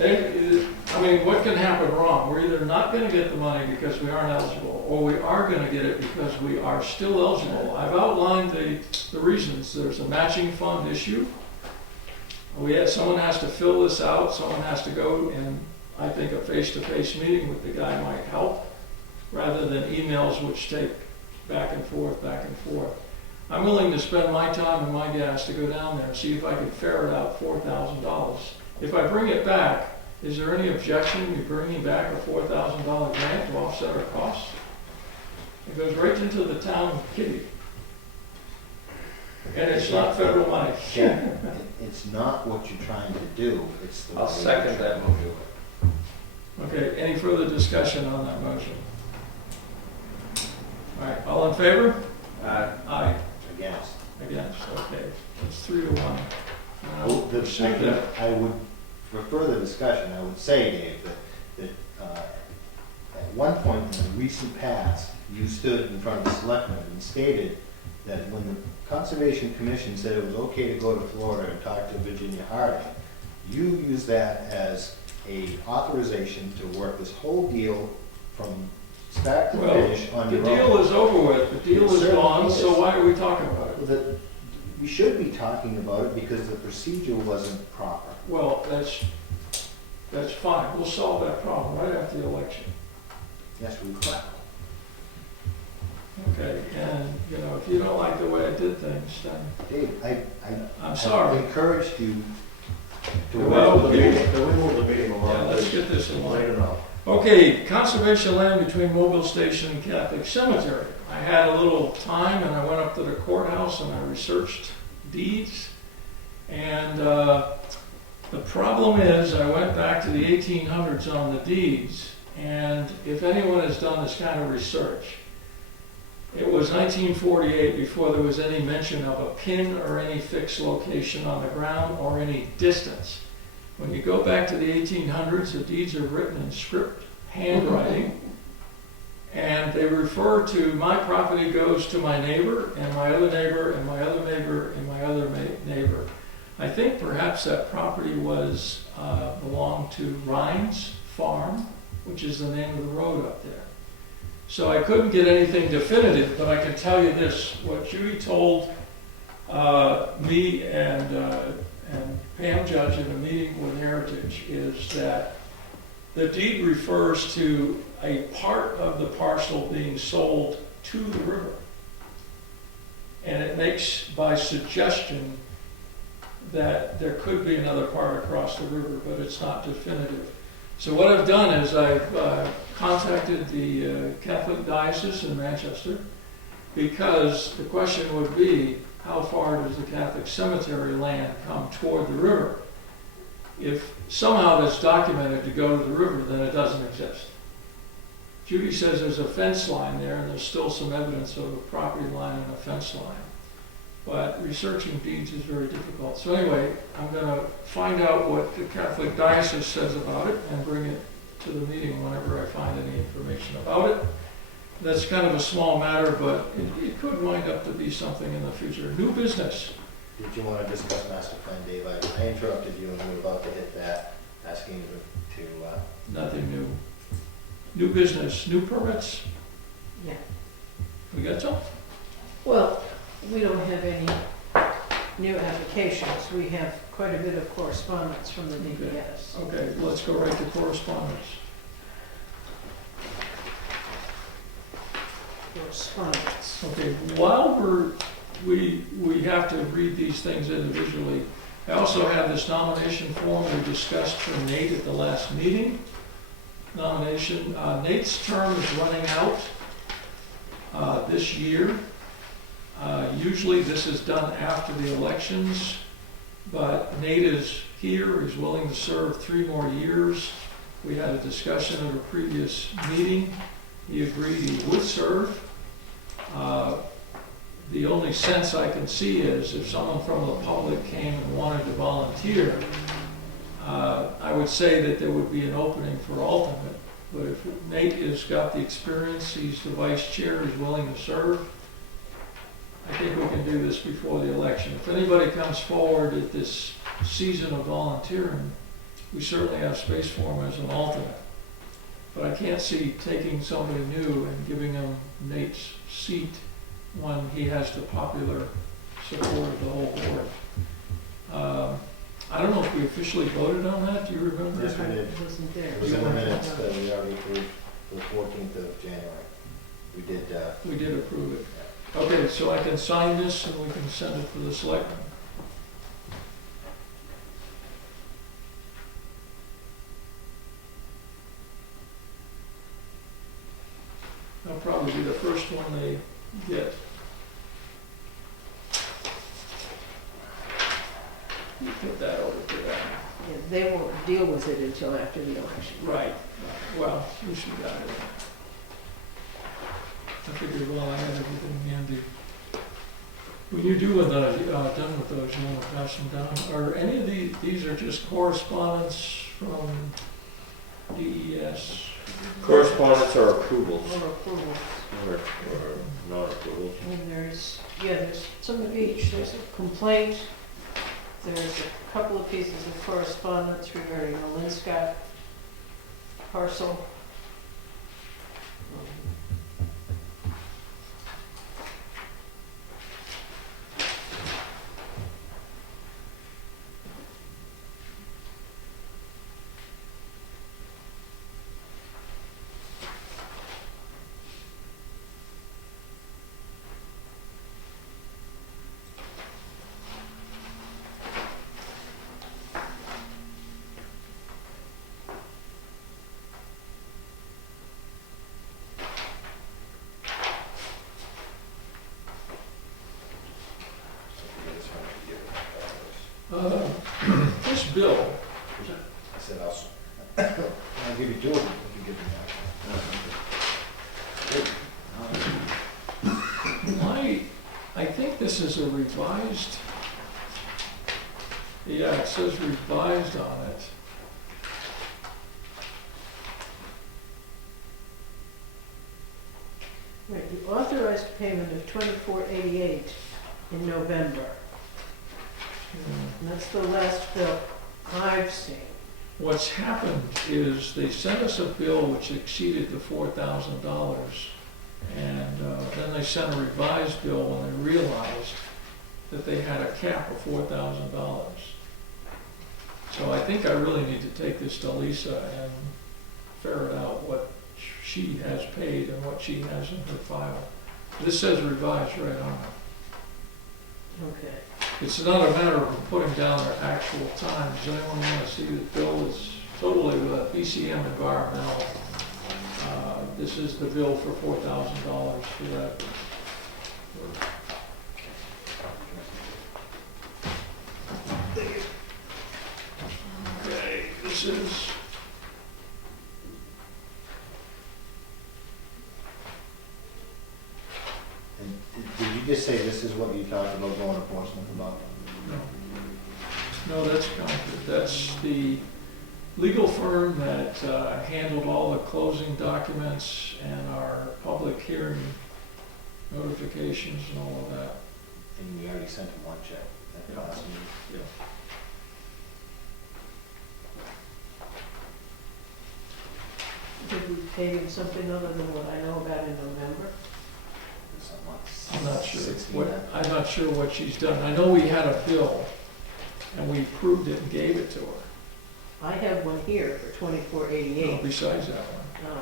I mean, what can happen wrong? We're either not gonna get the money because we aren't eligible, or we are gonna get it because we are still eligible. I've outlined the reasons. There's a matching fund issue. Someone has to fill this out, someone has to go, and I think a face-to-face meeting with the guy might help, rather than emails which take back and forth, back and forth. I'm willing to spend my time and my gas to go down there and see if I can ferret out $4,000. If I bring it back, is there any objection to bringing back a $4,000 grant to offset our costs? It goes right into the town kitty. And it's not federal money. Yeah, it's not what you're trying to do, it's the. I'll way second you're that trying to do it. Okay, any further discussion on that motion? All right, all in favor? Aye. Against. Against, okay. It's 3-1. Now, Well, pursue that. I would, for further discussion, I would say, Dave, that at one point in the recent past, you stood in front of the selectmen and stated that when the Conservation Commission said it was okay to go to Florida and talk to Virginia Harding, you used that as a authorization to work this whole deal from start to Well, finish on the your own. deal is over with, the deal It is certainly gone, is. so why are we talking about it? That we should be talking about it because the procedure wasn't proper. Well, that's fine, we'll solve that problem right after the election. Yes, we will. Okay, and, you know, if you don't like the way I did things, then Dave, I'm I sorry. encouraged you to Well, Can we move the meeting along? Yeah, let's please? get this in line. Later on. Okay, conservation land between Mobile Station and Catholic Cemetery. I had a little time and I went up to the courthouse and I researched deeds. And the problem is, I went back to the 1800s on the deeds, and if anyone has done this kind of research, it was 1948 before there was any mention of a pin or any fixed location on the ground or any distance. When you go back to the 1800s, the deeds are written in script handwriting, and they refer to my property goes to my neighbor, and my other neighbor, and my other neighbor, and my other neighbor. I think perhaps that property was belonged to Rhines Farm, which is the name of the road up there. So I couldn't get anything definitive, but I can tell you this: what Judy told me and Pam Judge in a meeting with Heritage is that the deed refers to a part of the parcel being sold to the river. And it makes by suggestion that there could be another part across the river, but it's not definitive. So what I've done is I've contacted the Catholic Diocese in Manchester, because the question would be, how far does the Catholic cemetery land come toward the river? If somehow that's documented to go to the river, then it doesn't exist. Judy says there's a fence line there, and there's still some evidence of a property line and a fence line. But researching deeds is very difficult. So anyway, I'm going to find out what the Catholic Diocese says about it and bring it to the meeting whenever I find any information about it. That's kind of a small matter, but it could wind up to be something in the future. New business. Did you want to discuss master plan, Dave? I interrupted you and we were about to hit that, asking you to Nothing new. New business, new permits. Yeah. We got some? Well, we don't have any new applications. We have quite a bit of correspondence from the DBS. Okay, let's go right to correspondence. Correspondence. Okay, while we have to read these things individually, I also have this nomination form we discussed for Nate at the last meeting. Nomination, Nate's term is running out this year. Usually this is done after the elections, but Nate is here, he's willing to serve 3 more years. We had a discussion at a previous meeting. He agreed he would serve. The only sense I can see is if someone from the public came and wanted to volunteer, I would say that there would be an opening for alternate. But if Nate has got the experience, he's the vice chair, he's willing to serve, I think we can do this before the election. If anybody comes forward at this season of volunteering, we certainly have space for him as an alternate. But I can't see taking somebody new and giving him Nate's seat when he has the popular support of the whole board. I don't know if we officially voted on that. Do you remember? Yes, we did. It wasn't there. It was in the minutes that we already approved for the 14th of January. We did. We did approve it. Okay, so I can sign this and we can send it to the selectmen. That'll probably be the first one they get. You put that over to them. Yeah, they won't deal with it until after the election. Right. Well, we should got it. I figured, well, I had everything handy. When you do with done with those, you want to pass them down? Are any of these are just correspondence from DES? Correspondence or approvals? Or approvals. or non-approval. And there's some of each. There's a complaint. There's a couple of pieces of correspondence regarding the Linscott parcel. This bill, I said I'll give you two of them, if you give me that. I think this is a revised, yeah, it says revised on it. Right, you authorized payment of $24.88 in November. And that's the last bill I've seen. What's happened is they sent us a bill which exceeded the $4,000, and then they sent a revised bill when they realized that they had a cap of $4,000. So I think I really need to take this to Lisa and ferret out what she has paid and what she has in her file. This says revised right on it. Okay. It's not a matter of putting down their actual time. Does anyone want to see the bill is totally BCM environmental? This is the bill for $4,000 for that. Okay, this is. And did you just say this is what you talked about going to Portsmouth about? No, that's Concord. That's the legal firm that handled all the closing documents and our public hearing notifications and all of that. And we already sent him one check. That Yeah. cost me. Yeah. Did we pay him something other than what I know about in November? Something like I'm not sure. 16. I'm not sure what she's done. I know we had a bill and we approved it and gave it to her. I have one here for $24.88. Besides that one, Oh,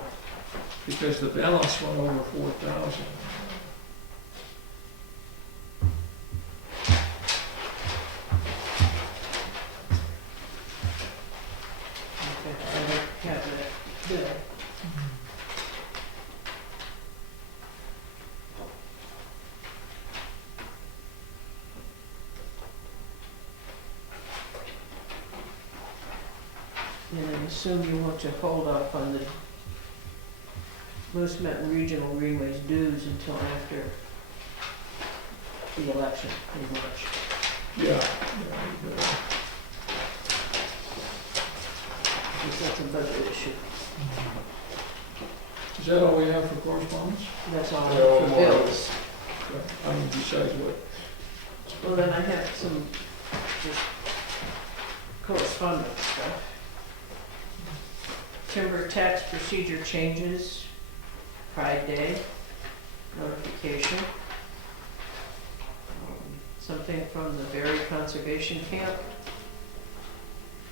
because the balance went over 4,000. okay, I don't have that bill. And I assume you want to hold off on the Moose Mountain Regional Greenways dues until after the election in March. Yeah. Because that's a budget issue. Is that all we have for correspondence? That's all No for more. bills. I mean, besides what? Well, then I have some just correspondence stuff. Timber tax procedure changes, Pride Day, notification. Something from the Berry Conservation Camp,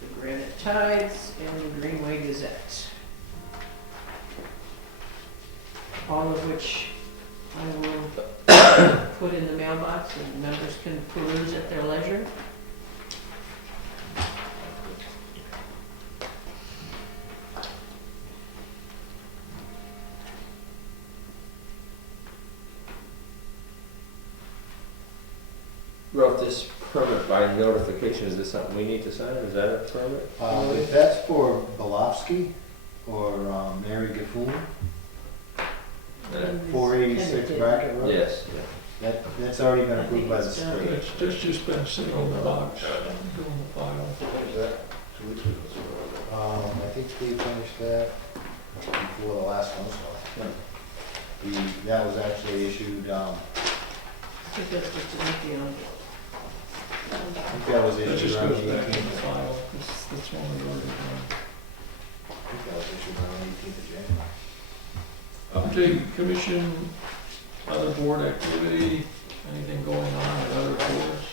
the Granite Tides, and the Greenway Gazette. All of which I will put in the mailbox and members can peruse at their leisure. Wrote this permit by notification, is this something we need to sign, is that a permit? If that's for Belofsky or Mary Gaffoon, 486 Bracket Road? Yes, That's already been approved by the state. It's just been sitting in the box, doing the file. I think they finished that before the last one, so. That was actually issued, I think that's just an empty envelope. I think that was That issued just around goes the back in the 18th. file, that's one we already done. I think that was issued around the 18th of January. Update commission, other board activity, anything going on at other boards?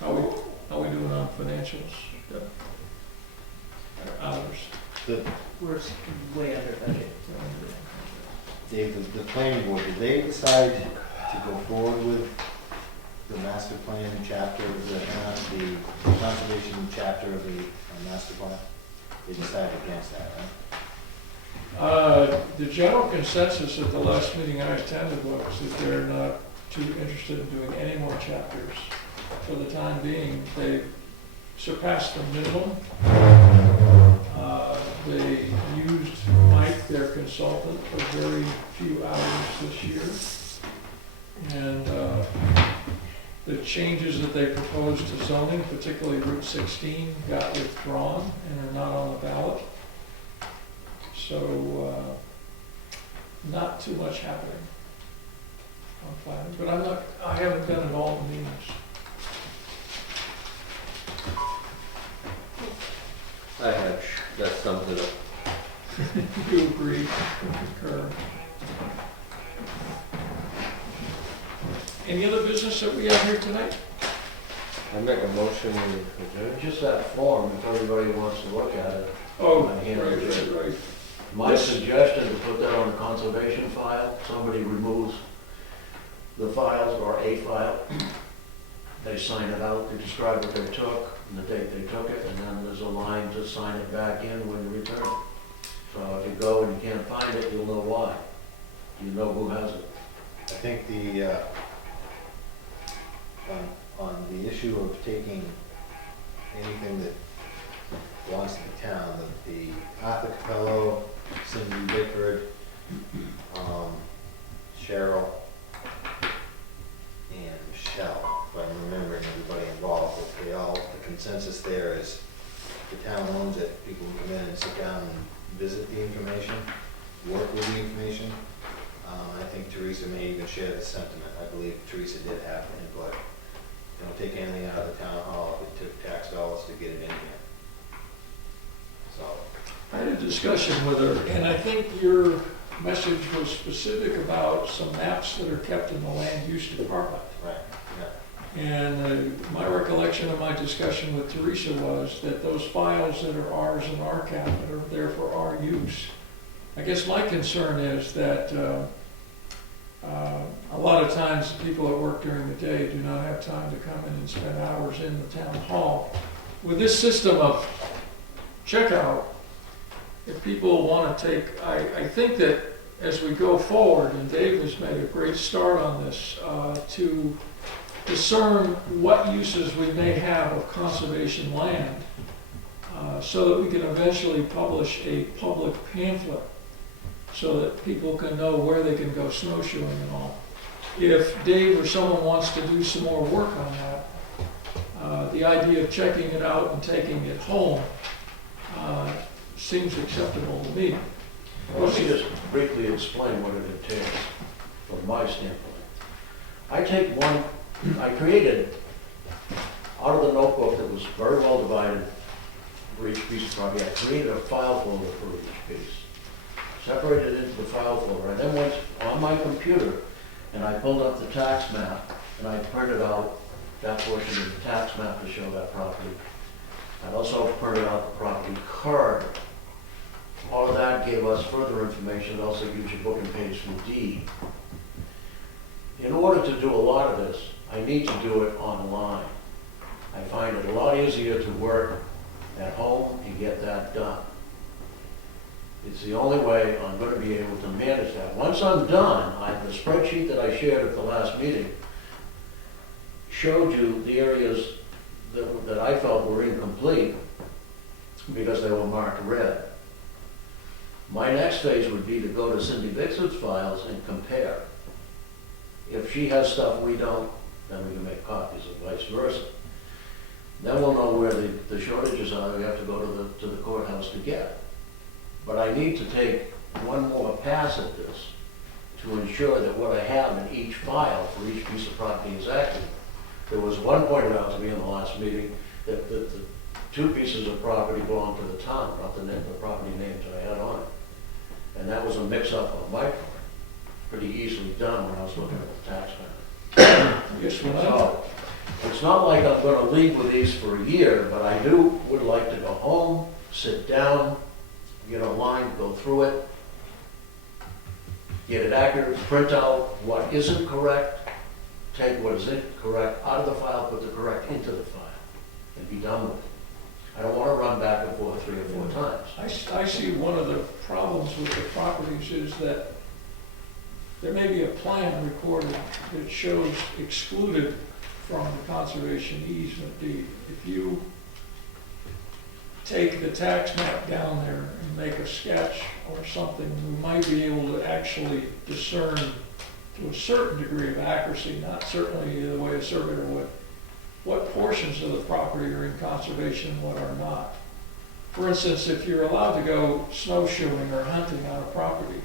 How we doing on financials? Got Others. We're way under budget. Dave, the planning board, did they decide to go forward with the master plan chapter, the conservation chapter of the master plan? They decided against that, right? The general consensus at the last meeting I attended was that they're not too interested in doing any more chapters. For the time being, they've surpassed the minimum. They used Mike, their consultant, for very few hours this year. And the changes that they proposed to zoning, particularly Route 16, got withdrawn and are not on the ballot. So not too much happening on planning, but I haven't been at all the meetings. I had, that sums it up. You agree, concur. Any other business that we have here tonight? I make a motion, Just that form, if everybody wants to look at it. Oh, I right, handled it. right. My Yes. suggestion to put that on the conservation file, somebody removes the files or a file, they sign it out, they describe what they took, and the date they took it, and then there's a line to sign it back in when you return it. So if you go and you can't find it, you'll know why. You know who has it. I think on the issue of taking anything that belongs to the town, the Arthur Capello, Cindy Bickford, Cheryl, and Michelle, if I'm remembering everybody involved, but they all, the consensus there is the town owns it, people can come in and sit down and visit the information, work with the information. I think Teresa may even share the sentiment. I believe Teresa did have input. Don't take anything out of the town hall if it took tax dollars to get it in here. So, I had a discussion with her, and I think your message was specific about some maps that are kept in the land use department. right, yeah. And my recollection of my discussion with Teresa was that those files that are ours and RCAP that are there for our use. I guess my concern is that a lot of times people that work during the day do not have time to come in and spend hours in the town hall. With this system of checkout, if people want to take, I think that as we go forward, and Dave has made a great start on this, to discern what uses we may have of conservation land, so that we can eventually publish a public pamphlet so that people can know where they can go snowshoeing and all. If Dave or someone wants to do some more work on that, the idea of checking it out and taking it home seems acceptable to me. Let me just briefly explain what it entails from my standpoint. I created, out of the notebook that was very well divided for each piece of property, I created a file folder for each piece. Separated it into the file folder, and then went on my computer and I pulled up the tax map and I printed out that portion of the tax map to show that property. I also printed out the property card. All of that gave us further information. It also gives you book and page for deed. In order to do a lot of this, I need to do it online. I find it a lot easier to work at home and get that done. It's the only way I'm going to be able to manage that. Once I'm done, the spreadsheet that I shared at the last meeting showed you the areas that I felt were incomplete because they were marked red. My next phase would be to go to Cindy Bixler's files and compare. If she has stuff we don't, then we can make copies, or vice versa. Then we'll know where the shortages are, we have to go to the courthouse to get. But I need to take one more pass at this to ensure that what I have in each file for each piece of property is accurate. There was one pointed out to me in the last meeting that the two pieces of property belong to the town, not the property names I had on it. And that was a mix-up on my part, pretty easily done when I was looking at the tax map. Yes, well, So, it's not like I'm gonna leave with these for a year, but I would like to go home, sit down, get a line, go through it, get it accurate, print out what isn't correct, take what is incorrect out of the file, put the correct into the file, and be done with it. I don't wanna run back and forth 3 or 4 times. I see one of the problems with the properties is that there may be a plan recorded that shows excluded from the conservation easement deed. If you take the tax map down there and make a sketch or something, we might be able to actually discern to a certain degree of accuracy, not certainly the way a surveyor would, what portions of the property are in conservation and what are not. For instance, if you're allowed to go snowshoeing or hunting on a property,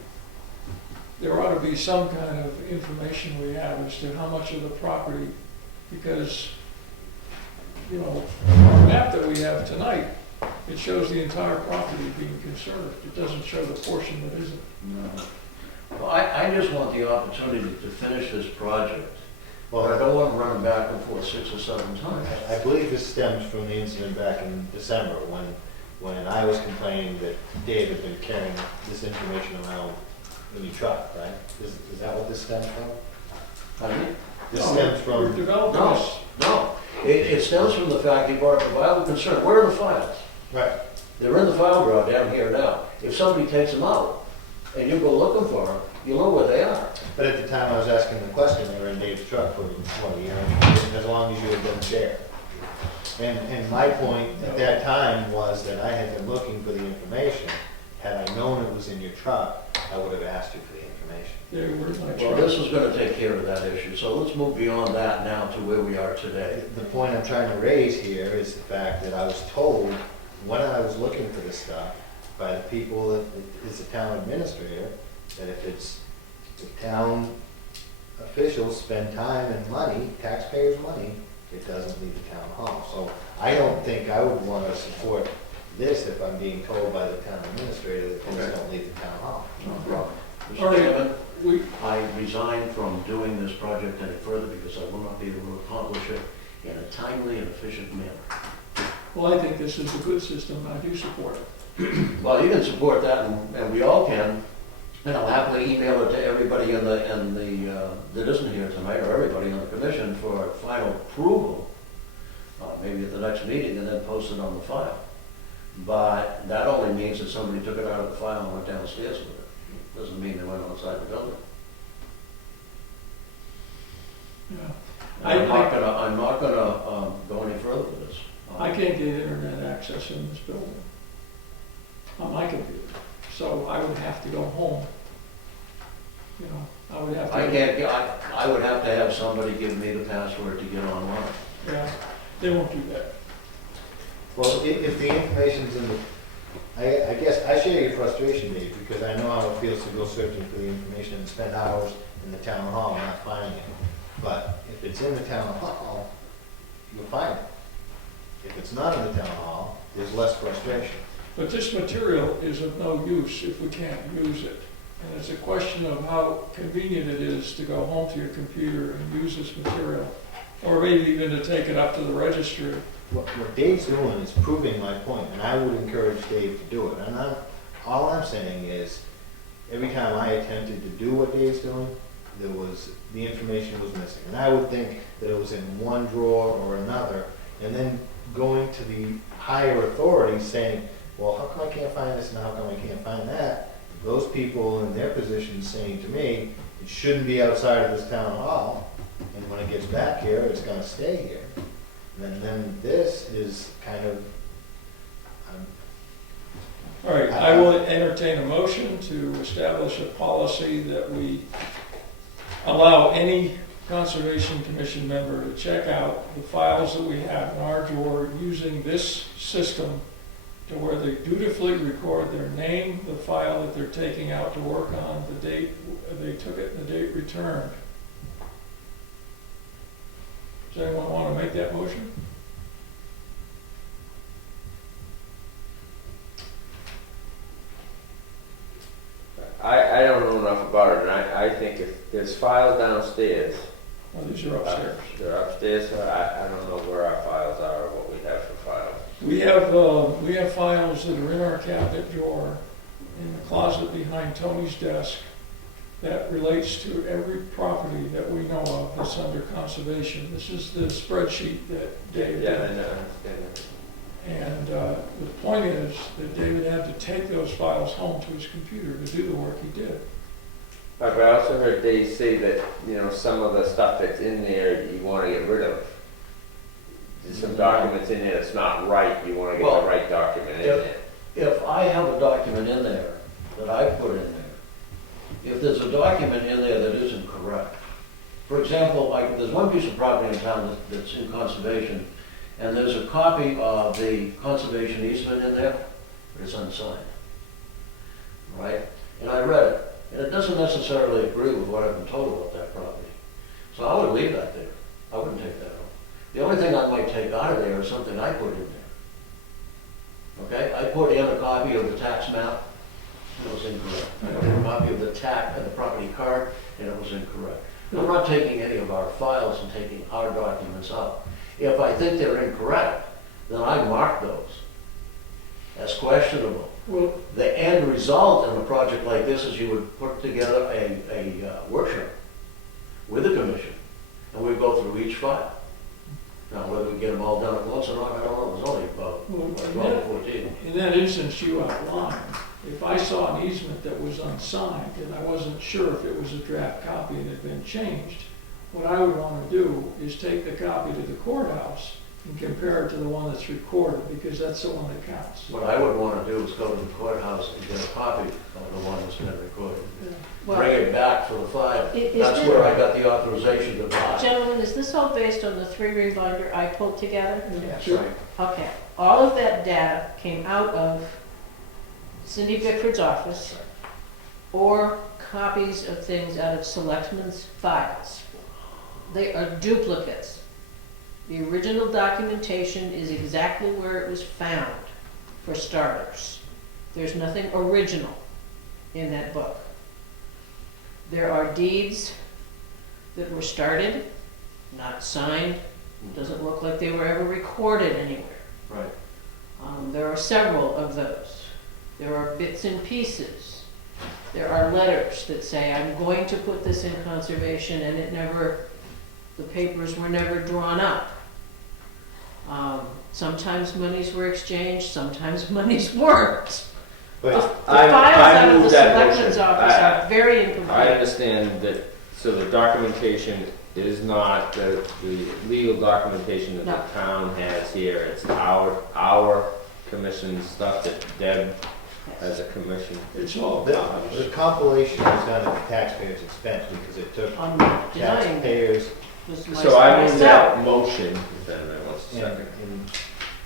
there ought to be some kind of information we have as to how much of the property, because, you know, our map that we have tonight, it shows the entire property being conserved. It doesn't show the portion that isn't. No. Well, I just want the opportunity to finish this project. Well, But I don't want to run back and forth 6 or 7 times. I believe this stems from the incident back in December when I was complaining that Dave had been carrying this information around in your truck, right? Is that what this stems from? I mean, This No, stems We're from, developing no, this. no. It stems from the fact he brought up a viable concern. Where are the files? right, They're in the file drawer down here now. If somebody takes them out and you go looking for them, you'll know where they are. but at the time I was asking the question, they were in Dave's truck for, what, a year, as long as you had been there. And my point at that time was that I had been looking for the information. Had I known it was in your truck, I would have asked you for the information. They were in my Well, truck. this is going to take care of that issue. So let's move beyond that now to where we are today. The point I'm trying to raise here is the fact that I was told, when I was looking for this stuff, by the people that is the town administrator, that if it's the town officials spend time and money, taxpayers' money, it doesn't leave the town hall. So I don't think I would want to support this if I'm being told by the town administrator that things don't leave the town hall. No problem. All Mr. right. Chairman, We, I resign from doing this project any further because I will not be able to accomplish it in a timely and efficient manner. well, I think this is a good system. I do support it. Well, you can support that, and we all can, and I'll happily email it to everybody that isn't here tonight, or everybody on the commission for final approval, maybe at the next meeting, and then post it on the file. But that only means that somebody took it out of the file and went downstairs with it. Doesn't mean they went outside the building. Yeah. I'm not gonna go any further with this. I can't get internet access in this building on my computer, so I would have to go home. You know, I would have to. I would have to have somebody give me the password to get online. Yeah, they won't do that. Well, if the information's in the, I guess I share your frustration, Dave, because I know how it feels to go searching for the information and spend hours in the town hall and not finding it. But if it's in the town hall, you'll find it. If it's not in the town hall, there's less frustration. But this material is of no use if we can't use it. And it's a question of how convenient it is to go home to your computer and use this material, or maybe even to take it up to the registry. What Dave's doing is proving my point, and I would encourage Dave to do it. And all I'm saying is, every time I attempted to do what Dave's doing, the information was missing. And I would think that it was in one drawer or another, and then going to the higher authorities saying, well, how come I can't find this and how come I can't find that? Those people in their positions saying to me, it shouldn't be outside of this town hall, and when it gets back here, it's gonna stay here. And then this is kind of, All right, I will entertain a motion to establish a policy that we allow any Conservation Commission member to check out the files that we have in our drawer using this system to where they dutifully record their name, the file that they're taking out to work on, the date they took it, and the date returned. Does anyone want to make that motion? I don't know enough about it, and I think if there's files downstairs, Well, these are upstairs. they're upstairs, so I don't know where our files are or what we have for files. We have files that are in our cabinet drawer in the closet behind Tony's desk that relates to every property that we know of that's under conservation. This is the spreadsheet that Dave Yeah, did. I know, I understand that. And the point is that David had to take those files home to his computer to do the work he did. But I also heard Dave say that, you know, some of the stuff that's in there you want to get rid of. There's some documents in there that's not right, you want to get the right document in there. If I have a document in there that I put in there, if there's a document in there that isn't correct, for example, like, there's one piece of property in town that's in conservation, and there's a copy of the conservation easement in there, but it's unsigned, right? And I read it, and it doesn't necessarily agree with what I've been told about that property. So I would leave that there. I wouldn't take that out. The only thing I might take out of there is something I put in there. Okay? I put in a copy of the tax map, and it was incorrect. I put in a copy of the the property card, and it was incorrect. I'm not taking any of our files and taking our documents out. If I think they're incorrect, then I mark those as questionable. Well, The end result in a project like this is you would put together a workshop with the commission, and we'd go through each file. Now, whether we get them all done at once or not, I don't know. It was only about 12 or 14. in that instance you outlined, if I saw an easement that was unsigned and I wasn't sure if it was a draft copy and had been changed, what I would want to do is take the copy to the courthouse and compare it to the one that's recorded, because that's the one that counts. What I would want to do is go to the courthouse and get a copy of the one that's been recorded. Well, Bring it back for the file. Is That's it- where I got the authorization to buy. Gentlemen, is this all based on the three-ring binder I pulled together? That's right. Okay, all of that data came out of Cindy Bickford's office or copies of things out of selectmen's files. They are duplicates. The original documentation is exactly where it was found, for starters. There's nothing original in that book. There are deeds that were started, not signed. It doesn't look like they were ever recorded anywhere. Right. There are several of those. There are bits and pieces. There are letters that say, I'm going to put this in conservation, and the papers were never drawn up. Sometimes monies were exchanged, sometimes monies weren't. The But files out of the move that selectmen's motion. office are very I incomplete. understand that, so the documentation is not the legal documentation that No. the town has here. It's our commission stuff that Deb as a commission. It's all the copies. compilation was done at the taxpayer's expense because it took I'm not denying that. taxpayers. Was So I move myself. that motion, if anyone wants to second. And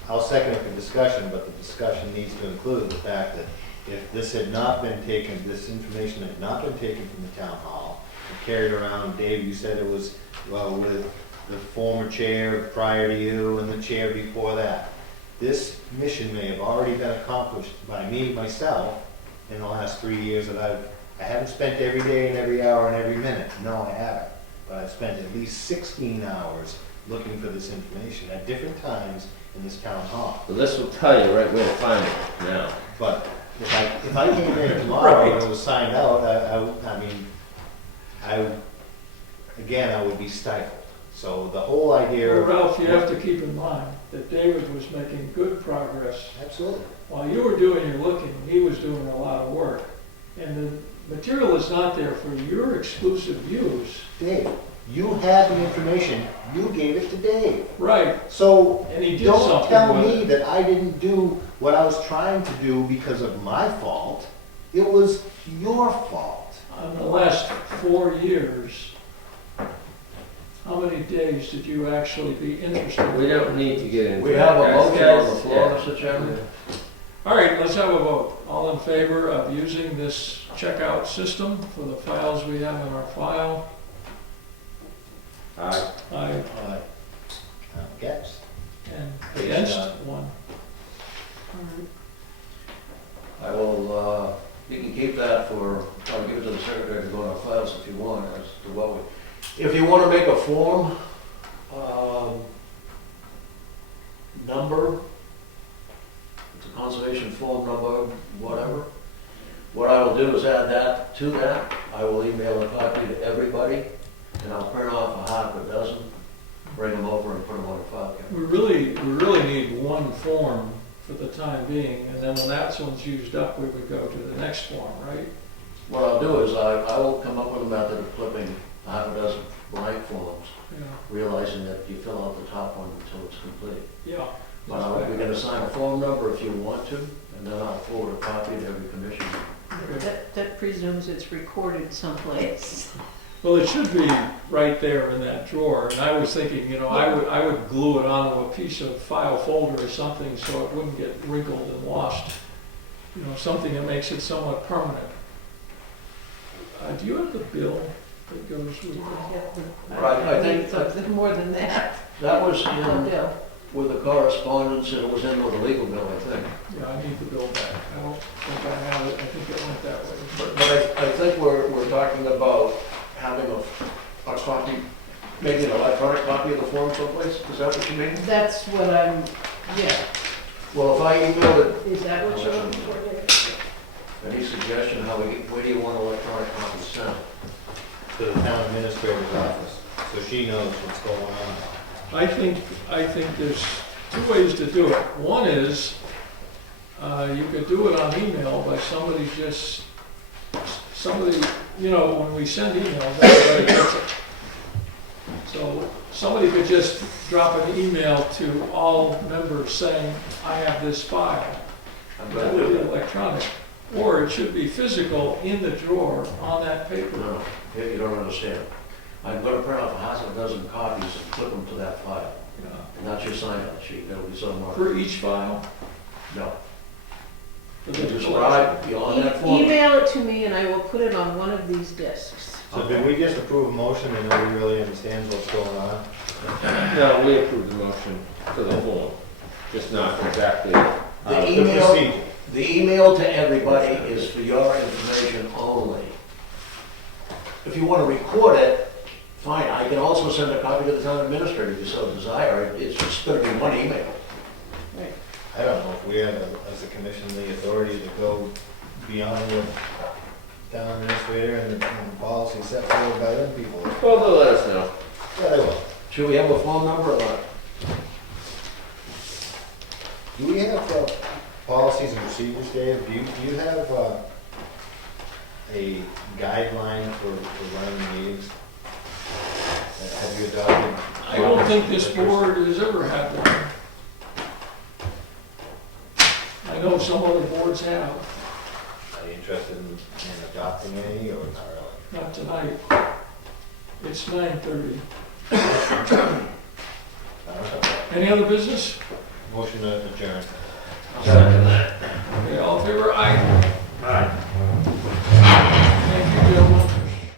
I'll second it for discussion, but the discussion needs to include the fact that if this had not been taken, this information had not been taken from the town hall and carried around, Dave, you said it was, well, with the former chair prior to you and the chair before that. This mission may have already been accomplished by me, myself, in the last 3 years that I haven't spent every day and every hour and every minute. No, I haven't. But I've spent at least 16 hours looking for this information at different times in this town hall. Well, this will tell you right where to find it now. But if I came in tomorrow and it was signed out, I would be stifled. So the whole idea Well, of. Ralph, you have to keep in mind that David was making good progress. Absolutely. While you were doing your looking, he was doing a lot of work. And the material is not there for your exclusive use. Dave, you had the information, you gave it to Dave. Right, So and he did don't something tell with me it. that I didn't do what I was trying to do because of my fault. It was your fault. In the last 4 years, how many days did you actually be interested? We don't need to get into We that, have a guys. motion on the Guys, floor, yeah. Mr. Chairman. All right, let's have a vote. All in favor of using this checkout system for the files we have in our file? Aye. Aye. Yes. And against? One. I will, you can keep that for, I'll give it to the secretary to go in our files if you want, as to what we, if you want to make a form, number, it's a conservation form number, whatever. What I will do is add that to that. I will email a copy to everybody, and I'll print off a half a dozen, bring them over and put them on a file cabinet. We really need one form for the time being, and then when that one's used up, we would go to the next form, right? What I'll do is I will come up with a method of clipping a half a dozen blank forms, Yeah. realizing that you fill out the top one until it's complete. Yeah. But we're going to assign a phone number if you want to, and then I'll forward a copy to every commissioner. Okay. That presumes it's recorded someplace. Well, it should be right there in that drawer, and I was thinking, I would glue it onto a piece of file folder or something so it wouldn't get wrinkled and lost. Something that makes it somewhat permanent. Do you have the bill that goes with it? I think Something more than that. that was Oh, in Bill. with the correspondence, and it was in with the legal bill, I think. Yeah, I need the bill back. I don't think I have it. I think it went that way. But I think we're talking about having a copy, maybe an electronic copy of the form someplace. Is that what you mean? That's what I'm, yeah. Well, if I email it, Is that what you're looking for there? any suggestion where do you want electronic copies sent? To the town administrator's office, so she knows what's going on. I think there's two ways to do it. One is, you could do it on email by somebody, when we send emails, everybody gets it. So somebody could just drop an email to all members saying, I have this file. I'm That going would to be do that. electronic. Or it should be physical in the drawer on that paper. No, you don't understand. I'm going to print off a half a dozen copies and clip them to that file. Yeah. And that's your sign-out sheet. That'll be so marked. For each file? No. For You the just collection. write on that form. Email it to me and I will put it on one of these discs. So did we just approve a motion and nobody really understands what's going on? No, we approved the motion for the form, just not exactly. The The procedure. email, the email to everybody is for your information only. If you want to record it, fine. I can also send a copy to the town administrator if you so desire. It's just going to be one email. I don't know if we have, as a commission, the authority to go beyond what town administrator and the policy set forward by them people. Well, they'll let us know. Yeah, they will. Should we have a phone number or not? Do we have policies and procedures, Dave? Do you have a guideline for running meetings? Have you adopted? I don't think this board has ever had one. I know some other boards have, Are you interested in adopting any or not really? not tonight. It's 9:30. I don't know. Any other business? Motion to adjourn. Second that.